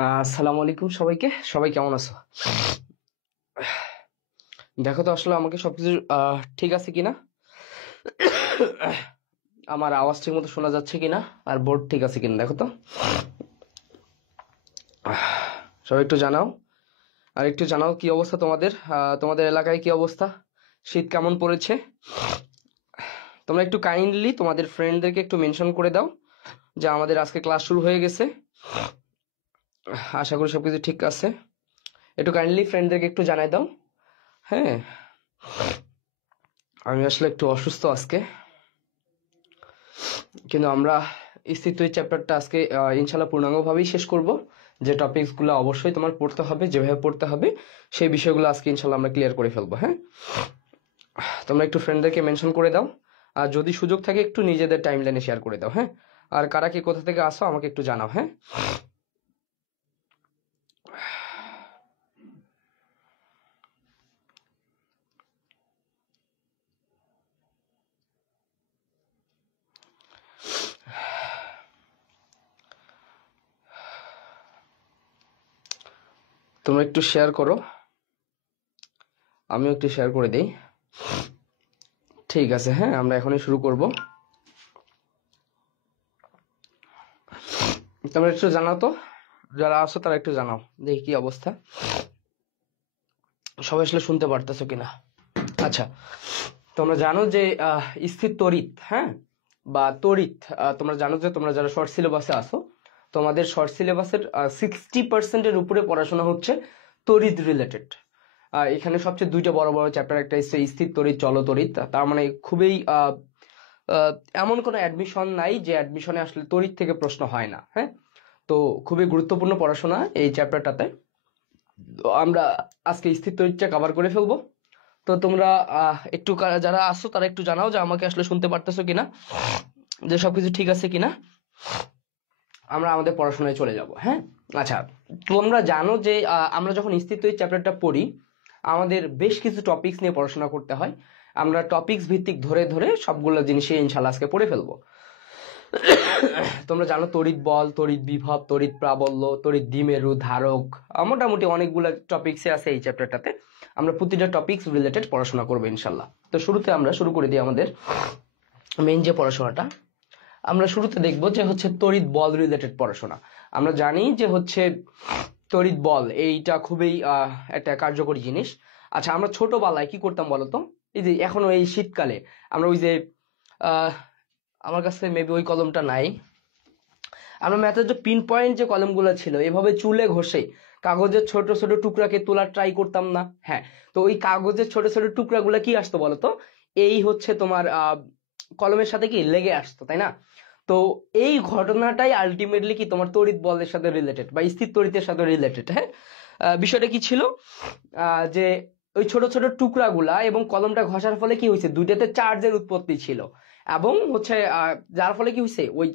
আসসালামু আলাইকুম সবাইকে। সবাই কেমন আছো? দেখো তো আসলে আমাকে সবকিছু ঠিক আছে কিনা, আমার আওয়াজ ঠিক মতো শোনা যাচ্ছে কিনা, আর বোর্ড ঠিক আছে কিনা দেখো তো। সবাই একটু জানাও, আর একটু জানাও কি অবস্থা তোমাদের, তোমাদের এলাকায় কি অবস্থা, শীত কেমন পড়েছে। তোমরা একটু কাইন্ডলি তোমাদের ফ্রেন্ডদেরকে একটু মেনশন করে দাও যে আমাদের আজকে ক্লাস শুরু হয়ে গেছে। আশা করি সবকিছু ঠিক আছে। একটু কাইন্ডলি ফ্রেন্ডদেরকে একটু জানাই দাও। হ্যাঁ, আমি আসলে একটু অসুস্থ আজকে, কিন্তু আমরা স্থিত এই চ্যাপ্টারটা আজকে ইনশাল্লাহ পূর্ণাঙ্গভাবেই শেষ করব। যে টপিকসগুলো অবশ্যই তোমার পড়তে হবে, যেভাবে পড়তে হবে সেই বিষয়গুলো আজকে ইনশাল্লাহ আমরা ক্লিয়ার করে ফেলবো। হ্যাঁ, তোমরা একটু ফ্রেন্ডদেরকে মেনশন করে দাও, আর যদি সুযোগ থাকে একটু নিজেদের টাইম লাইনে শেয়ার করে দাও। হ্যাঁ, আর কারা কি কোথা থেকে আসো আমাকে একটু জানাও। হ্যাঁ, তোমরা একটু শেয়ার করো, আমিও একটু শেয়ার করে দিই। ঠিক আছে, হ্যাঁ আমরা এখনই শুরু করব। তোমরা একটু জানাও তো, যারা আসো তারা একটু জানাও, দেখি কি অবস্থা, সবাই আসলে শুনতে পারতেছো কিনা। আচ্ছা, তোমরা জানো যে স্থির তড়িৎ, হ্যাঁ বা তড়িৎ, তোমরা জানো যে তোমরা যারা শর্ট সিলেবাসে আসো, তোমাদের শর্ট সিলেবাসের 60%-এর উপরে পড়াশোনা হচ্ছে তড়িৎ রিলেটেড। এখানে সবচেয়ে দুইটা বড় বড় চ্যাপ্টার, একটা হচ্ছে স্থির তড়িৎ, চল তড়িৎ। তার মানে খুবই এমন কোনো অ্যাডমিশন নাই যে অ্যাডমিশনে আসলে তড়িৎ থেকে প্রশ্ন হয় না। হ্যাঁ, তো খুবই গুরুত্বপূর্ণ পড়াশোনা এই চ্যাপ্টারটাতে। আমরা আজকে স্থির তড়িৎটা কভার করে ফেলবো। তো তোমরা একটু যারা আসছো তারা একটু জানাও যে আমাকে আসলে শুনতে পারতেছো কিনা, যে সবকিছু ঠিক আছে কিনা, আমরা আমাদের পড়াশোনায় চলে যাব। হ্যাঁ, আচ্ছা, তোমরা জানো যে আমরা যখন স্থির তড়িৎ চ্যাপ্টারটা পড়ি আমাদের বেশ কিছু টপিকস নিয়ে পড়াশোনা করতে হয়। আমরা টপিকস ভিত্তিক ধরে ধরে সবগুলো জিনিসই ইনশাআল্লাহ আজকে পড়ে ফেলবো। তোমরা জানো তড়িৎ বল, তড়িৎ বিভব, তড়িৎ প্রাবল্য, তড়িৎ দ্বিমেরু, ধারক, মোটামুটি অনেকগুলো টপিকসে আছে এই চ্যাপ্টারটাতে। আমরা প্রতিটা টপিকস রিলেটেড পড়াশোনা করবো ইনশাল্লাহ। তো শুরুতে আমরা শুরু করে দিই আমাদের মেইন যে পড়াশোনাটা। আমরা শুরুতে দেখবো যে হচ্ছে তড়িৎ বল রিলেটেড পড়াশোনা। আমরা জানি যে হচ্ছে তড়িৎ বল এইটা খুবই একটা কার্যকরী জিনিস। আচ্ছা, আমরা ছোটবেলায় কি করতাম বলতো, এই যে এখনো এই শীতকালে আমরা ওই যে আমার কাছে মেবি ওই কলমটা নাই, আমরা ম্যাথের যে পিন পয়েন্ট যে কলমগুলো ছিল এভাবে চুলে ঘষে কাগজের ছোট ছোট টুকরাকে তোলার ট্রাই করতাম না? হ্যাঁ, তো ওই কাগজের ছোট ছোট টুকরাগুলো কি আসতো বলতো, এই হচ্ছে তোমার কলমের সাথে কি লেগে আসতো, তাই না? তো এই ঘটনাটাই আলটিমেটলি কি তোমার তড়িৎ বলের সাথে রিলেটেড বা স্থির তড়িতের সাথে রিলেটেড। হ্যাঁ, বিষয়টা কি ছিল, যে ওই ছোট ছোট টুকরাগুলা এবং কলমটা ঘষার ফলে কি হয়েছে, দুইটাতে চার্জের উৎপত্তি ছিল, এবং হচ্ছে যার ফলে কি হয়েছে ওই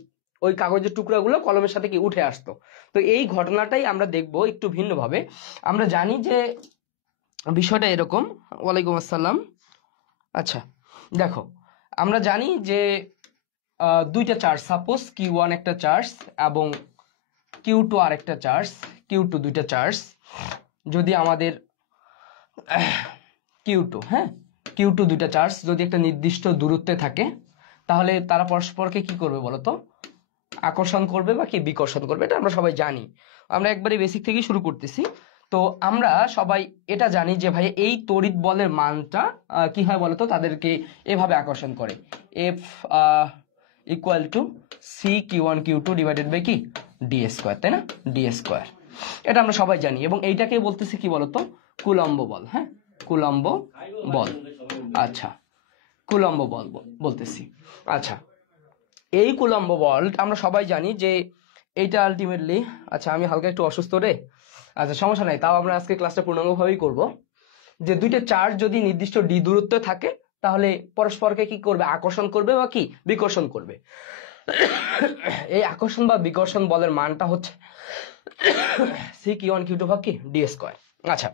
ওই কাগজের টুকরাগুলো কলমের সাথে কি উঠে আসতো। তো এই ঘটনাটাই আমরা দেখবো একটু ভিন্নভাবে। আমরা জানি যে বিষয়টা এরকম। ওয়ালাইকুম আসসালাম। আচ্ছা, দেখো আমরা জানি যে দুইটা চার্জ, সাপোজ Q1 একটা চার্জ এবং Q2 আর একটা চার্জ, Q2 দুইটা চার্জ, যদি আমাদের Q2, হ্যাঁ Q2 দুইটা চার্জ যদি একটা নির্দিষ্ট দূরত্বে থাকে, তাহলে তারা পরস্পরকে কি করবে বলতো, আকর্ষণ করবে বা কি বিকর্ষণ করবে। এটা আমরা সবাই জানি, আমরা একবারে বেসিক থেকেই শুরু করতেছি। তো আমরা সবাই এটা জানি যে ভাই এই তড়িৎ বলের মানটা কি হয় বলতো, তাদেরকে এভাবে আকর্ষণ করে, F equal to C Q1 Q2 divided by কি ডি স্কোয়ার, তাই না, ডি স্কোয়ার। এটা আমরা সবাই জানি, এবং এইটাকে বলতেছি কি বলতো, কুলম্ব বল। হ্যাঁ, কুলম্ব বল। আচ্ছা, কুলম্ব বল বলতেছি। আচ্ছা, এই কুলম্ব বল আমরা সবাই জানি যে এইটা আলটিমেটলি, আচ্ছা আমি হালকা একটু অসুস্থ রে, আচ্ছা সমস্যা নাই, তাও আমরা আজকে ক্লাসটা পূর্ণাঙ্গভাবেই করব। যে দুইটা চার্জ যদি নির্দিষ্ট ডি দূরত্বে থাকে তাহলে পরস্পরকে কি করবে, আকর্ষণ করবে বা কি বিকর্ষণ করবে। এই আকর্ষণ বা বিকর্ষণ বলের মানটা হচ্ছে C Q1 Q2 ভাগ কি ডি স্কোয়ার। আচ্ছা,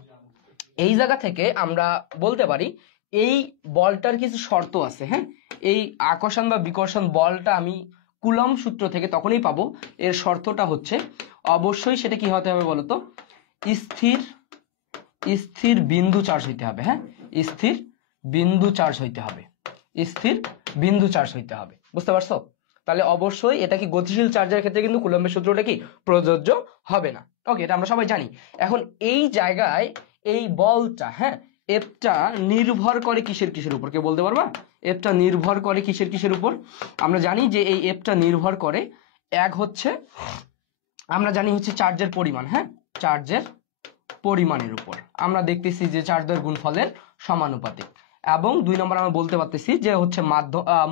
এই জায়গা থেকে আমরা বলতে পারি এই বলটার কিছু শর্ত আছে। হ্যাঁ, এই আকর্ষণ বা বিকর্ষণ বলটা আমি কুলম্ব সূত্র থেকে তখনই পাবো, এর শর্তটা হচ্ছে অবশ্যই সেটা কি হতে হবে বলতো, স্থির স্থির বিন্দু চার্জ হইতে হবে। হ্যাঁ, স্থির বিন্দু চার্জ হইতে হবে, স্থির বিন্দু চার্জ হইতে হবে। বুঝতে পারছো? তাহলে অবশ্যই এটা কি গতিশীল চার্জের ক্ষেত্রে কিন্তু কুলম্বের সূত্রটা কি প্রযোজ্য হবে না। ওকে, এটা আমরা সবাই জানি। এখন এই জায়গায় এই বলটা, হ্যাঁ, এফটা নির্ভর করে কিসের উপর, কেউ বলতে পারবা? এফটা নির্ভর করে কিসের উপর? আমরা জানি যে এই এফটা নির্ভর করে, এক হচ্ছে আমরা জানি হচ্ছে চার্জের পরিমাণ, হ্যাঁ, চার্জের পরিমাণের উপর। আমরা দেখতেছি যে চার্জের গুণফলের সমানুপাতিক। এবং 2 নম্বর আমরা বলতে পারতেছি যে হচ্ছে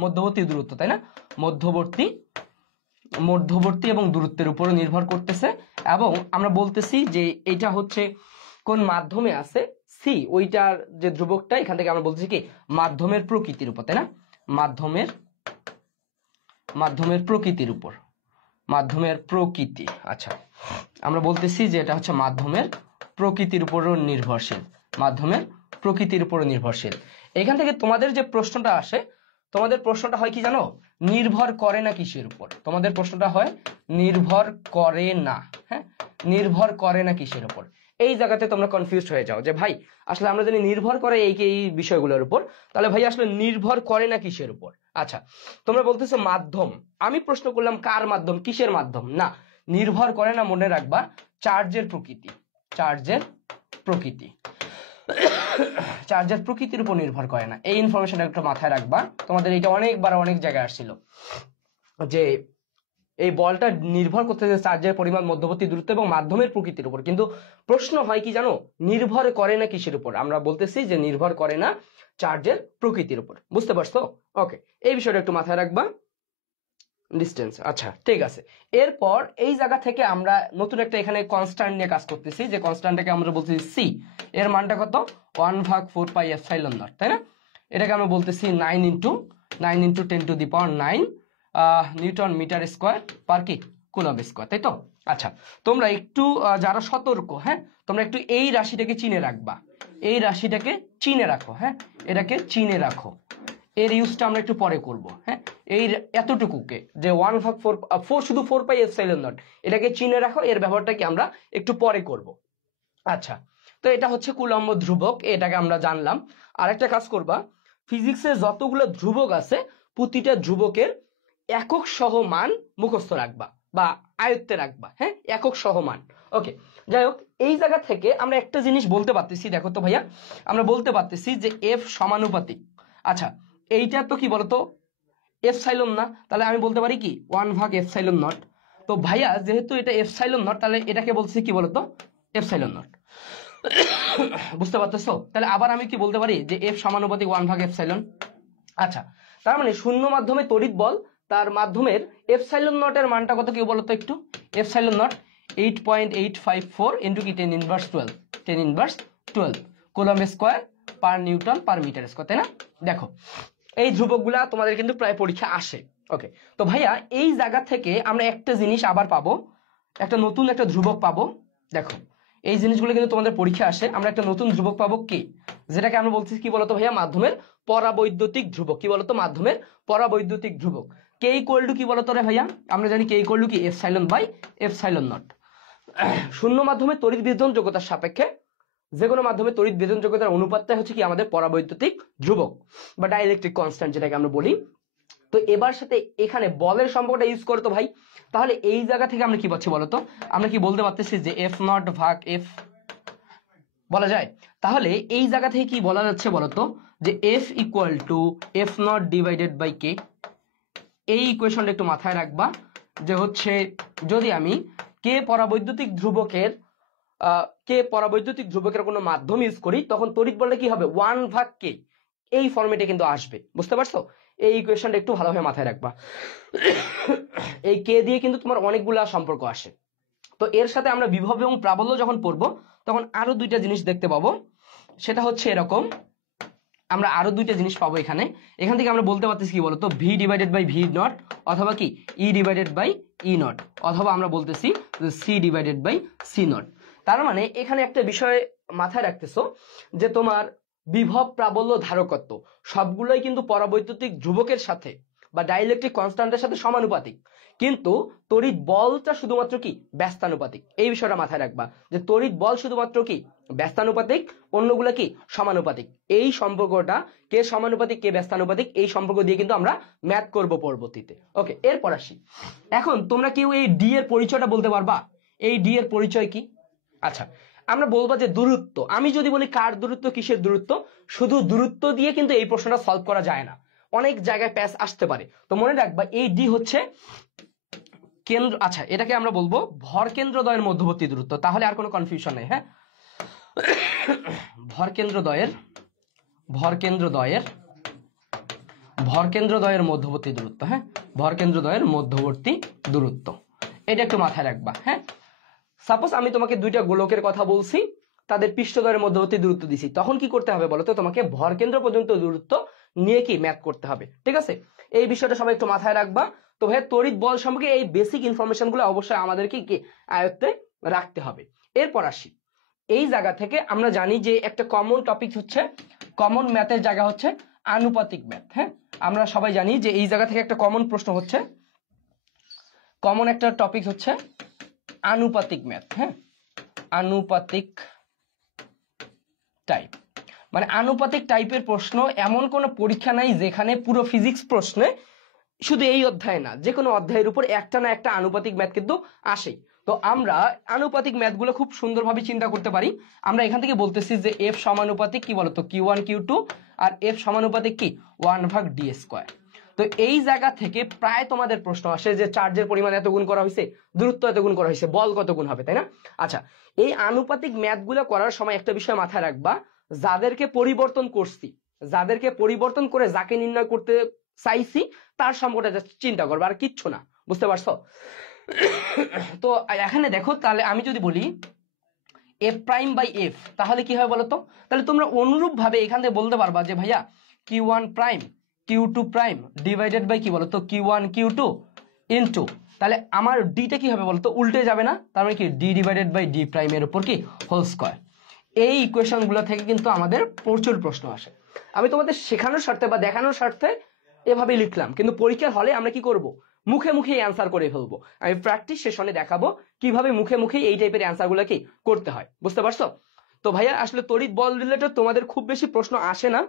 মধ্যবর্তী দূরত্ব, তাই না? মধ্যবর্তী এবং দূরত্বের উপরে নির্ভর করতেছে। এবং আমরা বলতেছি যে এটা হচ্ছে কোন মাধ্যমে আছে, সি, ওইটার যে ধ্রুবকটা, এখান থেকে আমরা বলতেছি কি মাধ্যমের প্রকৃতির উপর, তাই না? মাধ্যমের প্রকৃতির উপর, মাধ্যমের প্রকৃতি। আচ্ছা, আমরা বলতেছি যে এটা হচ্ছে মাধ্যমের প্রকৃতির উপরও নির্ভরশীল, মাধ্যমের প্রকৃতির উপর নির্ভরশীল। এখান থেকে তোমাদের যে প্রশ্নটা আসে, তোমাদের প্রশ্নটা হয় কি জানো, নির্ভর করে না কিসের উপর? তোমাদের প্রশ্নটা হয় নির্ভর করে না, হ্যাঁ, নির্ভর করে না কিসের উপর। এই জায়গাতে তোমরা কনফিউজড হয়ে যাও যে ভাই আসলে আমরা জানি নির্ভর করে এই বিষয়গুলোর উপর, তাহলে ভাই আসলে নির্ভর করে না কিসের উপর? আচ্ছা, তোমরা বলতেছো মাধ্যম, আমি প্রশ্ন করলাম কার মাধ্যম, কিসের মাধ্যম? না, নির্ভর করে না, মনে রাখবা চার্জের প্রকৃতি, চার্জের প্রকৃতি, চার্জের প্রকৃতির উপর নির্ভর করে না। এই ইনফরমেশনটা একটু মাথায় রাখবা, তোমাদের এটা অনেকবার অনেক জায়গায় আসছিল যে এই বলটা নির্ভর করতেছে চার্জের পরিমাণ, মধ্যবর্তী দূরত্ব এবং মাধ্যমের প্রকৃতির উপর। কিন্তু প্রশ্ন হয় কি জানো, নির্ভর করে না কিসের উপর? আমরা বলতেছি যে নির্ভর করে না চার্জের প্রকৃতির উপর। বুঝতে পারছো? ওকে, এই বিষয়টা একটু মাথায় রাখবা, ডিস্টেন্স। আচ্ছা, ঠিক আছে। এরপর এই জায়গা থেকে আমরা নতুন একটা এখানে কনস্ট্যান্ট নিয়ে কাজ করতেছি, যে কনস্ট্যান্টটাকে আমরা বলতেছি সি, এর মানটা কত? 1/4πε0, তাই না? এটাকে আমরা বলতেছি 9 × 10⁹ নিউটন মিটার স্কোয়ার পার কি কুলম্ব স্কোয়ার, তাই তো? আচ্ছা, তোমরা একটু যারা সতর্ক, হ্যাঁ, তোমরা একটু এই রাশিটাকে চিনে রাখবা, এই রাশিটাকে চিনে রাখো, হ্যাঁ, এটাকে চিনে রাখো। এর ইউজটা আমরা একটু পরে করব, হ্যাঁ, এই এতটুকুকে যে 1/4 শুধু 4πε0, এটাকে চিনে রাখো, এর ব্যবহারটাকে আমরা একটু পরে করব। আচ্ছা, তো এটা হচ্ছে কুলম্ব ধ্রুবক, এটাকে আমরা জানলাম। আরেকটা কাজ করবা, ফিজিক্সে যতগুলো ধ্রুবক আছে প্রতিটা ধ্রুবকের একক সহ মান মুখস্থ রাখবা বা আয়ত্তে রাখবা, হ্যাঁ, একক সহ মান। ওকে, যাই হোক, এই জায়গা থেকে আমরা একটা জিনিস বলতে পারতেছি, দেখো তো ভাইয়া, আমরা বলতে পারতেছি যে এফ সমানুপাতিক। আচ্ছা, এইটা তো কি বলতো এপসাইলন না, তাহলে আমি বলতে পারি কি 1/ε0। তো ভাইয়া যেহেতু এটা ε0, তাহলে এটাকে বলছি কি বলতো ε0। বুঝতে পারতেছো? তাহলে আবার আমি কি বলতে পারি যে এফ সমানুপাতিক 1/ε। আচ্ছা, তার মানে শূন্য মাধ্যমে তড়িৎ বল, তার মাধ্যমের ε0 এর মানটা কত কেউ বলতো একটু? ε0 8.854 ইন্টু কি 10⁻12, 10⁻12 coulomb square per newton per metre square, তাই না? দেখো এই ধ্রুবকগুলা তোমাদের কিন্তু প্রায় পরীক্ষা আসে। ওকে, তো ভাইয়া এই জায়গা থেকে আমরা একটা জিনিস আবার পাবো, একটা নতুন একটা ধ্রুবক পাবো। দেখো এই জিনিসগুলো কিন্তু তোমাদের পরীক্ষা আসে, আমরা একটা নতুন ধ্রুবক পাবো কি, যেটাকে আমরা বলছি কি বলতো ভাইয়া মাধ্যমের পরাবৈদ্যুতিক ধ্রুবক। কি বলতো? মাধ্যমের পরাবৈদ্যুতিক ধ্রুবক। কে ইকুয়াল টু কি বলতো রে ভাইয়া? আমরা জানি কে ইকুয়াল টু কি ε/ε0। শূন্য মাধ্যমে তড়িৎ বিদ্যুৎ যোগ্যতার সাপেক্ষে যে কোনো মাধ্যমে তড়িৎ বিদ্যুৎ যোগ্যতার অনুপাতটা হচ্ছে কি আমাদের পরাবৈদ্যুতিক ধ্রুবক বা ডাইইলেকট্রিক কনস্ট্যান্ট যেটাকে আমরা বলি। তো এবার সাথে এখানে বলের সম্পর্কটা ইউজ করতো ভাই, তাহলে এই জায়গা থেকে আমরা কি পাচ্ছি বলতো? আমরা কি বলতে পারতেছি যে F0/F বলা যায়। তাহলে এই জায়গা থেকে কি বলা যাচ্ছে বলতো যে F = F0/K। এই ইকুয়েশনটা একটু মাথায় রাখবা যে হচ্ছে যদি আমি কে পরাবৈদ্যুতিক ধ্রুবকের কোনো মাধ্যম ইউজ করি, তখন তড়িৎ বলটা কি হবে? 1/K, এই ফরম্যাটে কিন্তু আসবে। বুঝতে পারছো? এই ইকুয়েশনটা একটু ভালোভাবে মাথায় রাখবা। এই কে দিয়ে কিন্তু তোমার অনেকগুলা সম্পর্ক আসে। তো এর সাথে আমরা বিভব এবং প্রাবল্য যখন পড়বো তখন আরো দুইটা জিনিস দেখতে পাবো, সেটা হচ্ছে এরকম, আমরা আরো দুইটা জিনিস পাবো এখানে। এখান থেকে আমরা বলতে পারতেছি কি বলতো V/V0 অথবা কি E/E0, অথবা আমরা বলতেছি C/C0। তার মানে এখানে একটা বিষয় মাথায় রাখতেছো যে তোমার বিভব প্রাবল্য ধারকত্ব সবগুলোই কিন্তু পরাবৈদ্যুতিক ধ্রুবকের সাথে বা ডাইইলেকট্রিক কনস্ট্যান্টের সাথে সমানুপাতিক, কিন্তু তড়িৎ বলটা শুধুমাত্র কি ব্যস্তানুপাতিক। এই বিষয়টা মাথায় রাখবা যে তড়িৎ বল শুধুমাত্র কি ব্যস্তানুপাতিক, অন্যগুলো কি সমানুপাতিক। এই সম্পর্কটা কে সমানুপাতিক কে ব্যস্তানুপাতিক এই সম্পর্ক দিয়ে কিন্তু আমরা ম্যাথ করব পরবর্তীতে। ওকে, এরপর আসি। এখন তোমরা কেউ এই ডি এর পরিচয়টা বলতে পারবা? এই ডি এর পরিচয় কি? আচ্ছা, আমরা বলবো যে দূরত্ব। আমি যদি বলি কার দূরত্ব, কিসের দূরত্ব, শুধু দূরত্ব দিয়ে কিন্তু এই প্রশ্নটা সলভ করা যায় না, অনেক জায়গায় প্যাচ আসতে পারে। তো মনে রাখবা এই ডি হচ্ছে কেন্দ্র, আচ্ছা এটাকে আমরা বলবো ভর কেন্দ্রদ্বয়ের মধ্যবর্তী দূরত্ব, তাহলে আর কোনো কনফিউশন নেই। হ্যাঁ, ভর কেন্দ্রদ্বয়ের মধ্যবর্তী দূরত্ব। হ্যাঁ, ভর কেন্দ্রদ্বয়ের মধ্যবর্তী দূরত্ব, এটা একটু মাথায় রাখবা। হ্যাঁ, সাপোজ আমি তোমাকে দুইটা গোলকের কথা বলছি, তাদের পৃষ্ঠদ্বয়ের মধ্যবর্তী দূরত্ব দিছি, তখন কি করতে হবে বলো তো? তোমাকে ভর কেন্দ্র পর্যন্ত দূরত্ব নিয়ে কি ম্যাথ করতে হবে। ঠিক আছে, এই বিষয়টা সবাই একটু মাথায় রাখবা। তো ভাই তড়িৎ বল সম্পর্কে এই বেসিক ইনফরমেশন গুলো অবশ্যই আমাদেরকে কি আয়ত্তে রাখতে হবে। এরপর আসি, এই জায়গা থেকে আমরা জানি যে একটা কমন টপিক হচ্ছে, কমন ম্যাথের জায়গা হচ্ছে আনুপাতিক ম্যাথ। হ্যাঁ, আমরা সবাই জানি যে এই জায়গা থেকে একটা কমন প্রশ্ন হচ্ছে, কমন একটা টপিক হচ্ছে আনুপাতিক ম্যাথ। হ্যাঁ, আনুপাতিক টাইপ, মানে আনুপাতিক টাইপের প্রশ্ন এমন কোন পরীক্ষা নাই যেখানে পুরো ফিজিক্স প্রশ্নে শুধু এই অধ্যায় না, যে কোনো অধ্যায়ের উপর একটা না একটা আনুপাতিক ম্যাথ কিন্তু আসেই। তো আমরা আনুপাতিক ম্যাথগুলো খুব সুন্দরভাবে চিন্তা করতে পারি। আমরা এখান থেকে বলতেছি যে এফ সমানুপাতিক কি বলতো Q1 Q2, আর এফ সমানুপাতিক কি 1/d²। তো এই জায়গা থেকে প্রায় তোমাদের প্রশ্ন আসে যে চার্জের পরিমাণ এত গুণ করা হয়েছে, দূরত্ব এত গুণ করা হয়েছে, বল কত গুণ হবে, তাই না? আচ্ছা, এই আনুপাতিক ম্যাথগুলো করার সময় একটা বিষয় মাথায় রাখবা, যাদেরকে পরিবর্তন করে যাকে নির্ণয় করতে চাইছি তার সম্পর্কে চিন্তা করবা, আর কিচ্ছু না। বুঝতে পারছো? তো এখানে দেখো, তাহলে আমি যদি বলি f'/f, তাহলে কি হয় বলতো? তাহলে তোমরা অনুরূপ ভাবে এখান থেকে বলতে পারবা যে ভাইয়া Q1' Q2' ডিভাইডেড বাই কি বলতো Q1 Q2 ইনটু, তাহলে আমার ডিটা কি হবে বলতো? উল্টে যাবে না, তার মানে কি d divided by d prime এর উপর কি হোল স্কয়ার। এই ইকুয়েশন গুলো থেকে কিন্তু আমাদের প্রচুর প্রশ্ন আসে। আমি তোমাদের শেখানোর স্বার্থে বা দেখানোর স্বার্থে এভাবে লিখলাম, কিন্তু পরীক্ষার হলে আমরা কি করব? মুখে মুখে অ্যান্সার করে ফেলবো। আমি প্র্যাকটিস সেশনে দেখাবো কিভাবে মুখে মুখে এই টাইপের অ্যান্সার গুলো কি করতে হয়। বুঝতে পারছো? তো ভাইয়া আসলে তড়িৎ বল রিলেটেড তোমাদের খুব বেশি প্রশ্ন আসে না,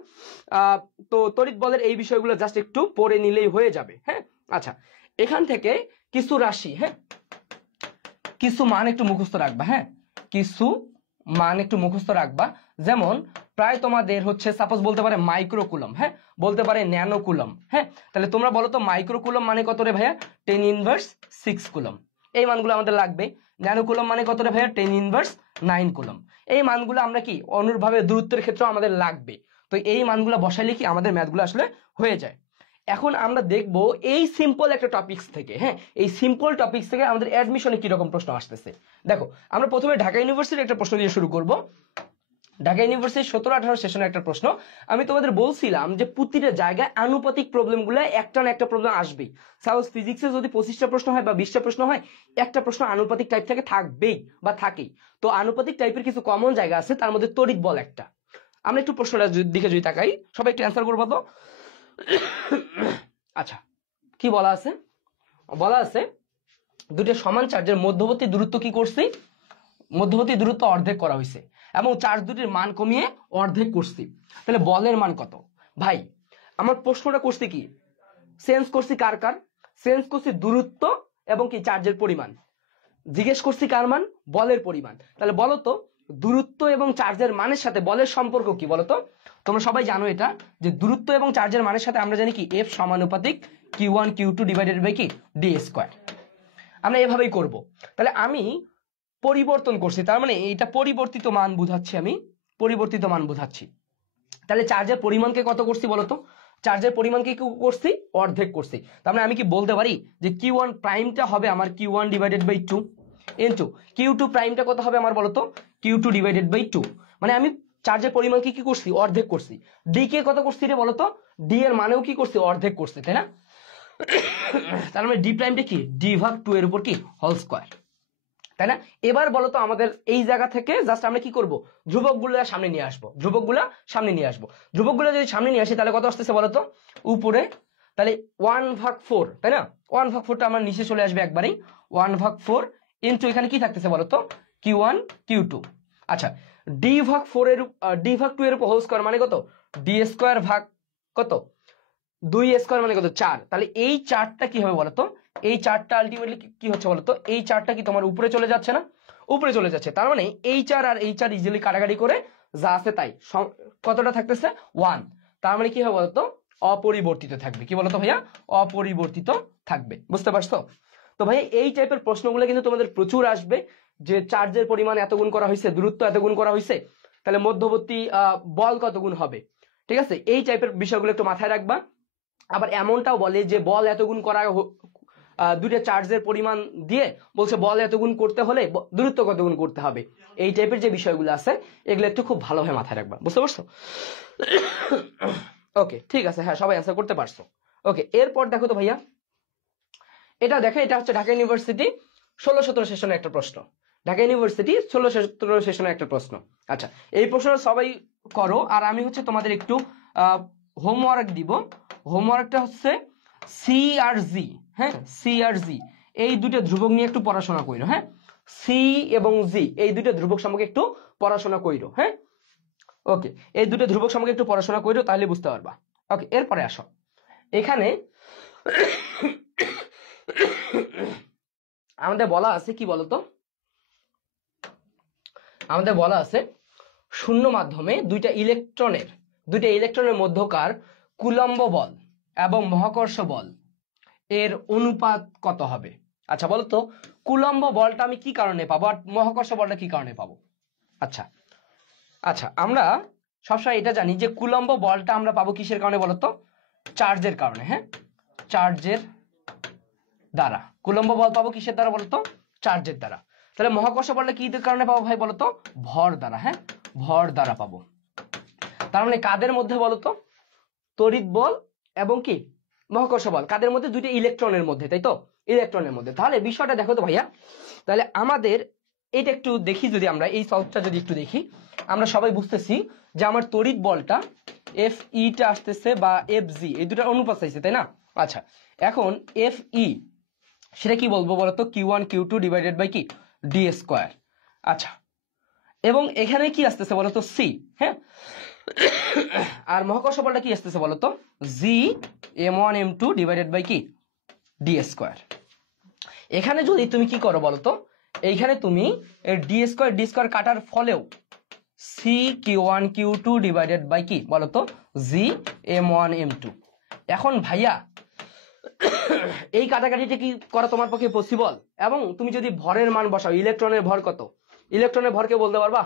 তো তড়িৎ বলের এই বিষয়গুলো জাস্ট একটু পড়ে নিলেই হয়ে যাবে। হ্যাঁ, আচ্ছা, এখান থেকে কিছু রাশি, হ্যাঁ কিছু মান একটু মুখস্থ রাখবা। হ্যাঁ, কিছু মান একটু মুখস্থ রাখবা, যেমন প্রায় তোমাদের হচ্ছে সাপোজ বলতে পারে মাইক্রো কুলম, হ্যাঁ বলতে পারে ন্যানো কুলম। হ্যাঁ, তাহলে তোমরা বলো তো মাইক্রো কুলম মানে কত রে ভাইয়া? 10⁻6 কুলম। এই মানগুলো আমাদের লাগবে। ন্যানো কুলম মানে কত রে ভাইয়া? 10⁻9 কুলম। এই মানগুলো আমরা কি অনুরূপভাবে দূরত্বের ক্ষেত্রে আমাদের লাগবে। তো এই মানগুলো বসাইলে কি আমাদের ম্যাথগুলো আসলে হয়ে যায়। এখন আমরা দেখব এই সিম্পল একটা টপিকস থেকে, হ্যাঁ এই সিম্পল টপিকস থেকে আমাদের অ্যাডমিশনে কি রকম প্রশ্ন আসতেছে। দেখো, আমরা প্রথমে ঢাকা ইউনিভার্সিটির একটা প্রশ্ন দিয়ে শুরু করব। ঢাকা ইউনিভার্সিটি 17-18 সেশনের একটা প্রশ্ন। আমি তোমাদের বলছিলাম যে প্রতিটা জায়গায় আনুপাতিক প্রবলেমগুলো একটা না একটা প্রবলেম আসবেই। সাপোজ ফিজিক্সে যদি 25টা প্রশ্ন হয় বা 20টা প্রশ্ন হয়, একটা প্রশ্ন আনুপাতিক টাইপ থেকে থাকবেই বা থাকেই। তো আনুপাতিক টাইপের কিছু কমন জায়গা আছে, তার মধ্যে তড়িৎ বল একটা। আমরা একটু প্রশ্নটার দিকে যদি তাকাই, সবাই একটু অ্যান্সার করবো তো। আচ্ছা, কি বলা আছে? বলা আছে দুটো সমান চার্জের মধ্যবর্তী দূরত্ব কি করছি? মধ্যবর্তী দূরত্ব অর্ধেক করা হয়েছে এবং চার্জ দুটির মান কমিয়ে অর্ধেক করছি। তাহলে বলের মান কত? ভাই আমার প্রশ্নটা করছি কি, সেন্স করছি কার কার? সেন্স করছি দূরত্ব এবং কি চার্জের পরিমাণ। জিজ্ঞেস করছি কার মান? বলের পরিমাণ। তাহলে বলো তো দূরত্ব এবং চার্জের মানের সাথে বলের সম্পর্ক কি বলতো? তোমরা সবাই জানো এটা, যে দূরত্ব এবং চার্জের মানের সাথে আমরা জানি কি F সমানুপাতিক Q1 Q2 ডিভাইডেড বাই কি d²। আমরা এভাবেই করব। তাহলে আমি পরিবর্তন করছি, তার মানে এটা পরিবর্তিত মান বুঝাচ্ছি, আমি পরিবর্তিত মান বুঝাচ্ছি। তাহলে চার্জের পরিমাণকে কত করছি বলতো? চার্জের পরিমাণকে কি করছি? অর্ধেক করছি। তার মানে আমি কি বলতে পারি যে Q1 প্রাইমটা হবে আমার Q1 divided by 2 into Q2 প্রাইমটা কত হবে আমার বলতো? Q2 divided by 2। মানে আমি চার্জের পরিমাণকে কি করছি? অর্ধেক করছি। ডি কে কত করছি রে বলতো? ডি এর মানেও কি করছি? অর্ধেক করছি, তাই না? তার মানে ডি প্রাইমটা কি d/2 এর উপর কি হোল স্কয়ার, তাই না? এবার বলতো আমাদের এই জায়গা থেকে জাস্ট আমরা কি করব? ধ্রুবকগুলো সামনে নিয়ে আসবো। ধ্রুবকগুলো সামনে নিয়ে আসবো। ধ্রুবকগুলো যদি সামনে নিয়ে আসি তাহলে কত আসতেছে বলতো? উপরে তাহলে 1/4, তাই না? 1/4টা আমার নিচে চলে আসবে একবারেই, 1/4 ইন্টু এখানে কি থাকতেছে বলতো, Q1 Q2। আচ্ছা, D/4 এর D/2 এর উপর হোল স্কয়ার মানে কত, D স্কয়ার ভাগ কত 2 স্কয়ার মানে কত 4। তাহলে এই 4টা কি হবে বলতো, এই 4টা আলটিমেটলি কি হচ্ছে বলতো, এই 4টা কি তোমার উপরে চলে যাচ্ছে না, উপরে চলে যাচ্ছে। তার মানে এই 4 আর এই 4 ইজিলি কাটাকাটি করে যা আছে তাই, কতটা থাকতেছে 1। তার মানে কি হবে বলতো, অপরিবর্তিত থাকবে। কি বলতো ভাইয়া, অপরিবর্তিত থাকবে। বুঝতে পারছো? তো ভাই এই টাইপের প্রশ্নগুলো কিন্তু তোমাদের প্রচুর আসবে, যে চার্জের পরিমাণ এত গুণ করা হয়েছে, দূরত্ব এত গুণ করা হয়েছে, তাহলে মধ্যবর্তী বল কত গুণ হবে। ঠিক আছে, এই টাইপের বিষয়গুলো একটু মাথায় রাখবা। আবার এমনটাও বলে যে বল এত গুণ করা, দুইটা চার্জের পরিমাণ দিয়ে বলছে বল এত গুণ করতে হলে দূরত্ব কত গুণ করতে হবে। এই টাইপের যে বিষয়গুলো আছে এগুলো একটু খুব ভালোভাবে মাথায় রাখবা। বুঝতে পারছো? ওকে, ঠিক আছে, হ্যাঁ সবাই অ্যান্সার করতে পারছো। ওকে, এরপর দেখো তো ভাইয়া, এটা দেখো, এটা হচ্ছে ঢাকা ইউনিভার্সিটি 16-17 সেশনের একটা প্রশ্ন। ঢাকা ইউনিভার্সিটি 16-17 সেশনের একটা প্রশ্ন। আচ্ছা, এই প্রশ্নটা সবাই করো, আর আমি হচ্ছে তোমাদের একটু হোমওয়ার্ক দিব। হোমওয়ার্কটা হচ্ছে সি আর জি, হ্যাঁ সি আর জি এই দুটো ধ্রুবক নিয়ে একটু পড়াশোনা কইরো। হ্যাঁ, সি এবং জি এই দুটো ধ্রুবক সম্পর্কে একটু পড়াশোনা কইরো। হ্যাঁ, ওকে, এই দুটো ধ্রুবক সম্পর্কে একটু পড়াশোনা কইরো, তাহলে বুঝতে পারবা। ওকে, এরপরে আসো, এখানে আমাদের বলা আছে কি বলতো, আমাদের বলা আছে শূন্য মাধ্যমে দুইটা ইলেকট্রনের মধ্যকার কুলম্ব বল এবং মহাকর্ষ বল এর অনুপাত কত হবে। আচ্ছা বলতো, কুলম্ব বলটা আমি কি কারণে পাবো আর মহাকর্ষ বলটা কি কারণে পাবো। আচ্ছা আচ্ছা, আমরা সবসময় এটা জানি যে কুলম্ব বলটা আমরা পাবো কিসের কারণে বলতো, চার্জের কারণে। হ্যাঁ, চার্জের দ্বারা কুলম্ব বল পাবো কিসের দ্বারা বলতো, চার্জের দ্বারা। তাহলে মহাকর্ষ বলটা কি কারণে পাবো ভাই বলতো, ভর দ্বারা। হ্যাঁ, ভর দ্বারা পাবো। তার মানে কাদের মধ্যে বলতো, তড়িৎ বল এবং কি মহাকর্ষ বল, কাদের মধ্যে, দুইটা ইলেকট্রনের মধ্যে, তাই তো, ইলেকট্রনের মধ্যে। তাহলে বিষয়টা দেখো তো ভাইয়া, তাহলে আমাদের এটা একটু দেখি, যদি আমরা এই সলভটা যদি একটু দেখি, আমরা সবাই বুঝতেছি যে আমার তড়িৎ বলটা এফ ইটা আসতেছে বা এফ জি, এই দুটার অনুপাত চাইছে, তাই না? আচ্ছা, এখন এফ ই সেটা কি বলবো বলতো, Q1 Q2 ডিভাইডেড বাই কি ডি স্কোয়ার। আচ্ছা, এবং এখানে কি আসতেছে বলতো, সি। হ্যাঁ, আর মহাকর্ষ বলটা কি আসতেছে বলতো, জি m1 m2 ডিভাইডেড বাই কি ডি স্কোয়ার। এখানে যদি তুমি কি করো বলতো, এইখানে তুমি ডি স্কোয়ার কাটার ফলেও C Q1 Q2 divided by কি বলতো জি m1 m2। এখন ভাইয়া এই কাটাকাটিটা কি করা তোমার পক্ষে পসিবল? এবং তুমি যদি ভরের মান বসাও, ইলেকট্রনের ভর কত, ইলেকট্রনের ভরকে বলতে পারবা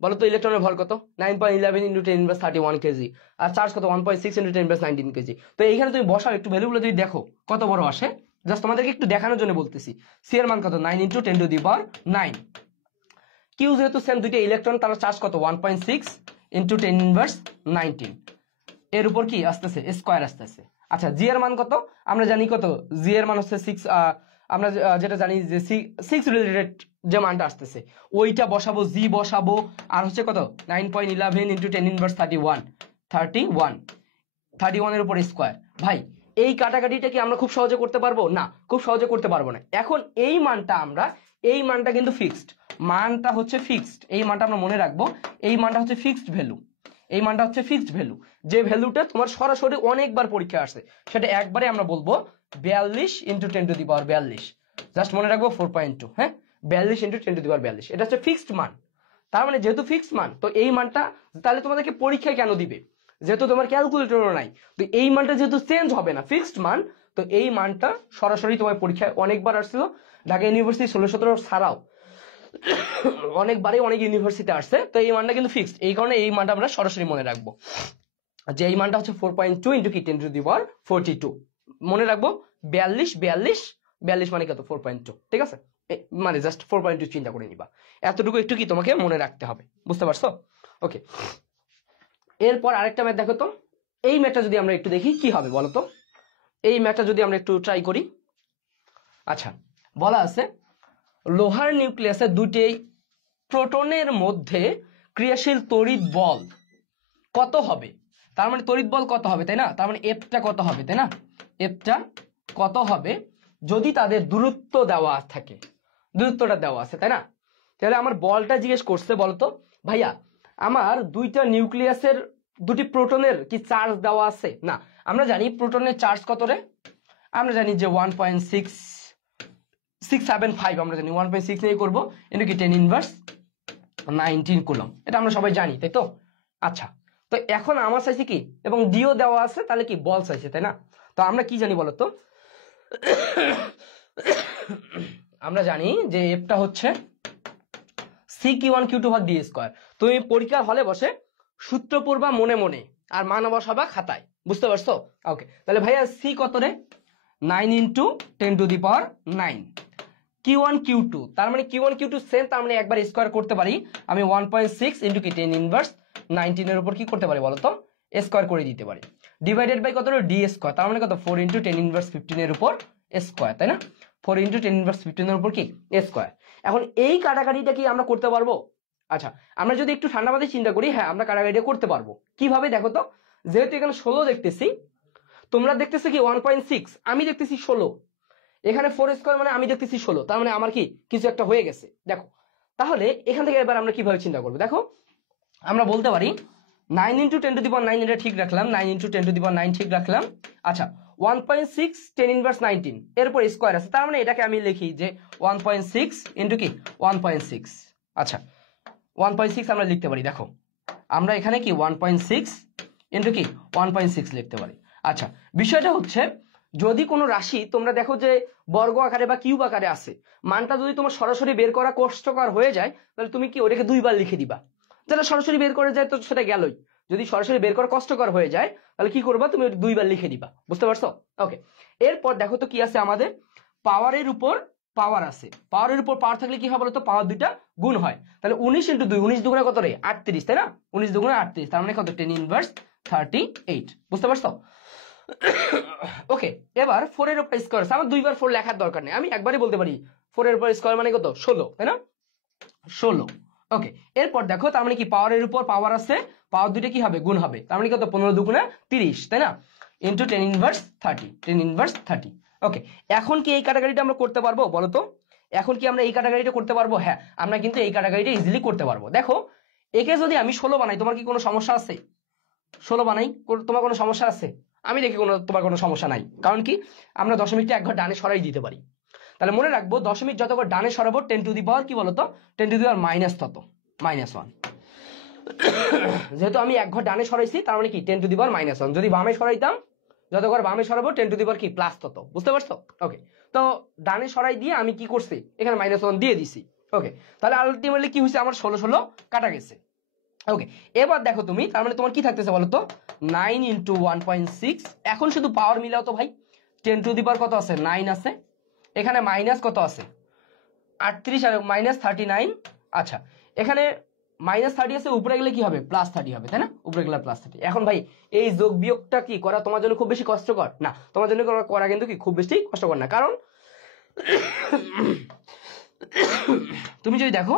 বলতো, ইলেকট্রনের ভর কত, 9.11 × 10⁻31 কেজি, আর চার্জ কত 1.6 × 10⁻19 কেজি। তো এইখানে তুমি বসাও, একটু ভ্যালুগুলো যদি দেখো কত বড় আসে, জাস্ট তোমাদেরকে একটু দেখানোর জন্য বলতেছি। সি এর মান কত, 9 × 10⁻9। কিউ যেহেতু সেম, দুইটা ইলেকট্রন, তার চার্জ কত 1.6 × 10⁻19 এর উপর কি আসতেছে, স্কয়ার আসতেছে। আচ্ছা, জি এর মান কত, আমরা জানি কত, জি এর মান হচ্ছে 6, আমরা যেটা জানি যে 6 রিলেটেড যে মানটা আসতেছে ওইটা বসাবো, জি বসাবো, আর হচ্ছে কত 9.11 × 10⁻31 এর উপর স্কয়ার। ভাই এই কাটাকাটিটা কি আমরা খুব সহজে করতে পারবো? না, খুব সহজে করতে পারবো না। এখন এই মানটা কিন্তু ফিক্সড, মানটা হচ্ছে ফিক্সড, এই মানটা আমরা মনে রাখবো, এই মানটা হচ্ছে ফিক্সড ভ্যালু, এই মানটা হচ্ছে ফিক্সড ভ্যালু, যে ভ্যালুটা তোমার সরাসরি অনেকবার পরীক্ষা আসছে, সেটা একবারে আমরা বলবো 42 × 10⁻42। জাস্ট মনে রাখবো 4.2। হ্যাঁ, 42 × 10⁻42, এটা হচ্ছে ফিক্সড মান। তার মানে যেহেতু ফিক্সড মান, তো এই মানটা তাহলে তোমাদেরকে পরীক্ষায় কেন দিবে, যেহেতু তোমার ক্যালকুলেটরও নাই, তো এই মানটা যেহেতু চেঞ্জ হবে না, ফিক্সড মান, তো এই মানটা সরাসরি তোমার পরীক্ষায় অনেকবার আসছিল। ঢাকা ইউনিভার্সিটি 16-17 ছাড়াও অনেকবারই অনেক ইউনিভার্সিটি আসছে, তো এই মানটা কিন্তু ফিক্সড, এই কারণে এই মানটা আমরা সরাসরি মনে রাখবো যে এই মানটা হচ্ছে 4.2 × 10⁻42। মনে রাখবো 42 মানে কত 4.2, ঠিক আছে, মানে জাস্ট 4.2 চিন্তা করে নিবা, এতটুকু একটু কি তোমাকে মনে রাখতে হবে। বুঝতে পারছো? ওকে, এরপর আরেকটা ম্যাথ দেখো তো, এই ম্যাথটা যদি আমরা একটু দেখি কি হবে বলো তো, এই ম্যাথটা যদি আমরা একটু ট্রাই করি। আচ্ছা, বলা আছে লোহার নিউক্লিয়াসে দুটি প্রোটনের মধ্যে ক্রিয়াশীল তড়িৎ বল কত হবে। তার মানে তড়িৎ বল কত হবে, তাই না? তার মানে এফটা কত হবে, তাই না? এফটা কত হবে যদি তাদের দূরত্ব দেওয়া থাকে, দূরত্বটা দেওয়া আছে, তাই না? তাহলে আমার বলটা জিজ্ঞেস করছে, বলতো ভাইয়া আমার দুইটা নিউক্লিয়াসের দুটি প্রোটনের কি চার্জ দেওয়া আছে? না, আমরা জানি প্রোটনের চার্জ কত রে, আমরা জানি যে 1.675, আমরা জানি 1.6 নিয়ে করবো ইনটু কি 10⁻19 কুলম্ব, এটা আমরা সবাই জানি, তাই তো? আচ্ছা, তো এখন আমার চাইছে কি, এবং ডিও দেওয়া আছে, তাহলে কি বল চাইছে, তাই না? তো আমরা কি জানি বলতো, আমরা জানি যে এফটা হচ্ছে CQ1Q2/d²। তুমি পরীক্ষার হলে বসে সূত্র পড়বা মনে মনে আর মান বসাবা খাতায়, বুঝতে পারছো? ওকে, তাহলে ভাইয়া সি কত রে, 9 × 10⁻9। Q1 Q2, তার মানে Q1 Q2 সেম, তার মানে একবার স্কোয়ার করতে পারি আমি 1.6 ইন্টু কি 10⁻19 এর উপর কি করতে পারি বলতো, স্কোয়ার করে দিতে পারি, ডিভাইডেড বাই কত হলো d², তার মানে কত 4 × 10⁻15 এর উপর স্কোয়ার, তাই না? 4 × 10⁻15 এর উপর কি স্কোয়ার। এখন এই কাটাকাটিটা কি আমরা করতে পারবো? আচ্ছা, আমরা যদি একটু ঠান্ডা মাথায় চিন্তা করি, হ্যাঁ আমরা কাটাকাটিটা করতে পারবো। কিভাবে দেখো তো, যেহেতু এখানে 16 দেখতেছি, তোমরা দেখতেছো কি 1.6, আমি দেখতেছি 16, এখানে 4² মানে আমি দেখতেছি 16, তার মানে আমার কি কিছু একটা হয়ে গেছে। দেখো তাহলে এখান থেকে এবার আমরা কিভাবে চিন্তা করবো, দেখো আমরা বলতে পারি 9 × 10⁻9 এটা ঠিক রাখলাম, 9 × 10⁻9 ঠিক রাখলাম। আচ্ছা, 1.6 10⁻19 এরপর স্কোয়ার আছে, তার মানে এটাকে আমি লিখি যে 1.6 ইন্টু কি 1.6। আচ্ছা, 1.6 আমরা লিখতে পারি, দেখো আমরা এখানে কি 1.6 ইন্টু কি 1.6 লিখতে পারি। আচ্ছা, বিষয়টা হচ্ছে যদি কোনো রাশি তোমরা দেখো যে বর্গ আকারে বা কিউব আকারে আছে, মানটা যদি তোমার সরাসরি বের করা কষ্টকর হয়ে যায়, তাহলে তুমি কি ওটাকে দুইবার লিখে দিবা। যারা সরাসরি বের করে যায় তো সেটা গেলই, যদি সরাসরি বের করা কষ্টকর হয়ে যায় তাহলে কি করবা, তুমি দুইবার লিখে দিবা, বুঝতে পারছো? ওকে, এরপর দেখো তো কি আছে আমাদের, পাওয়ারের উপর পাওয়ার আছে, পাওয়ারের উপর পাওয়ার থাকলে কি হয় বলতো, পাওয়ার দুইটা গুণ হয়, তাহলে 19 × 2, 19 দুগুণে কত রে 38, তাই না? 19 দুগুণে 38, তার মানে কত 10⁻38, বুঝতে পারছো? ওকে, এবার 4 এর উপর স্কয়ার আছে, আমার দুইবার 4 লেখার দরকার নেই, আমি একবারই বলতে পারি 4 এর উপর স্কয়ার মানে কত 16, তাই না? 16। ওকে, এরপর দেখো তার মানে কি পাওয়ারের উপর পাওয়ার আছে, পাওয়ার দুইটা কি হবে গুণ হবে, তার মানে কত 15 দুগুণে 30, তাই না? ইনটু 10⁻30। ওকে, এখন কি এই কাটাকাটিটা আমরা করতে পারবো বলো তো? এখন কি আমরা এই কাটাকাটিটা করতে পারবো? হ্যাঁ, আমরা কিন্তু এই কাটাকাটিটা ইজিলি করতে পারবো। দেখো একে যদি আমি 16 বানাই, তোমার কি কোনো সমস্যা আছে? 16 বানাই, তোমার কোনো সমস্যা আছে? আমি দেখি তোমার কোনো সমস্যা নাই, কারণ কি আমরা দশমিকটা এক ঘর ডানে সরাই দিতে পারি। তাহলে মনে রাখবো দশমিক যত করে ডানে সরাবো 10⁻, কি বলতো 10⁻⁻, তত -1। যেহেতু আমি এক ঘর ডানে সরাইছি, তার মানে কি 10⁻⁻1। যদি বামে সরাইতাম, যত করে বামে সরাবো 10⁻, কি প্লাস তত, বুঝতে পারছো? ওকে, তো ডানে সরাই দিয়ে আমি কি করছি, এখানে -1 দিয়ে দিছি। ওকে, তাহলে আলটিমেটলি কি হয়েছে, আমার 16 কাটা গেছে। ওকে, এবার দেখো তুমি, তার মানে তোমার কি থাকতেছে বলতো 9 × 1.6। এখন শুধু পাওয়ার মিলাও তো ভাই, 10⁻, কত আছে 9 আছে, এখানে মাইনাস কত আছে 38 আর -39। আচ্ছা, এখানে -30 আছে, উপরে গেলে কি হবে +30 হবে, তাই না? উপরে গেলে +30। এখন ভাই এই যোগ বিয়োগটা কি করা তোমার জন্য খুব বেশি কষ্টকর না? তোমার জন্য করা কিন্তু কি খুব বেশি কষ্টকর না, কারণ তুমি যদি দেখো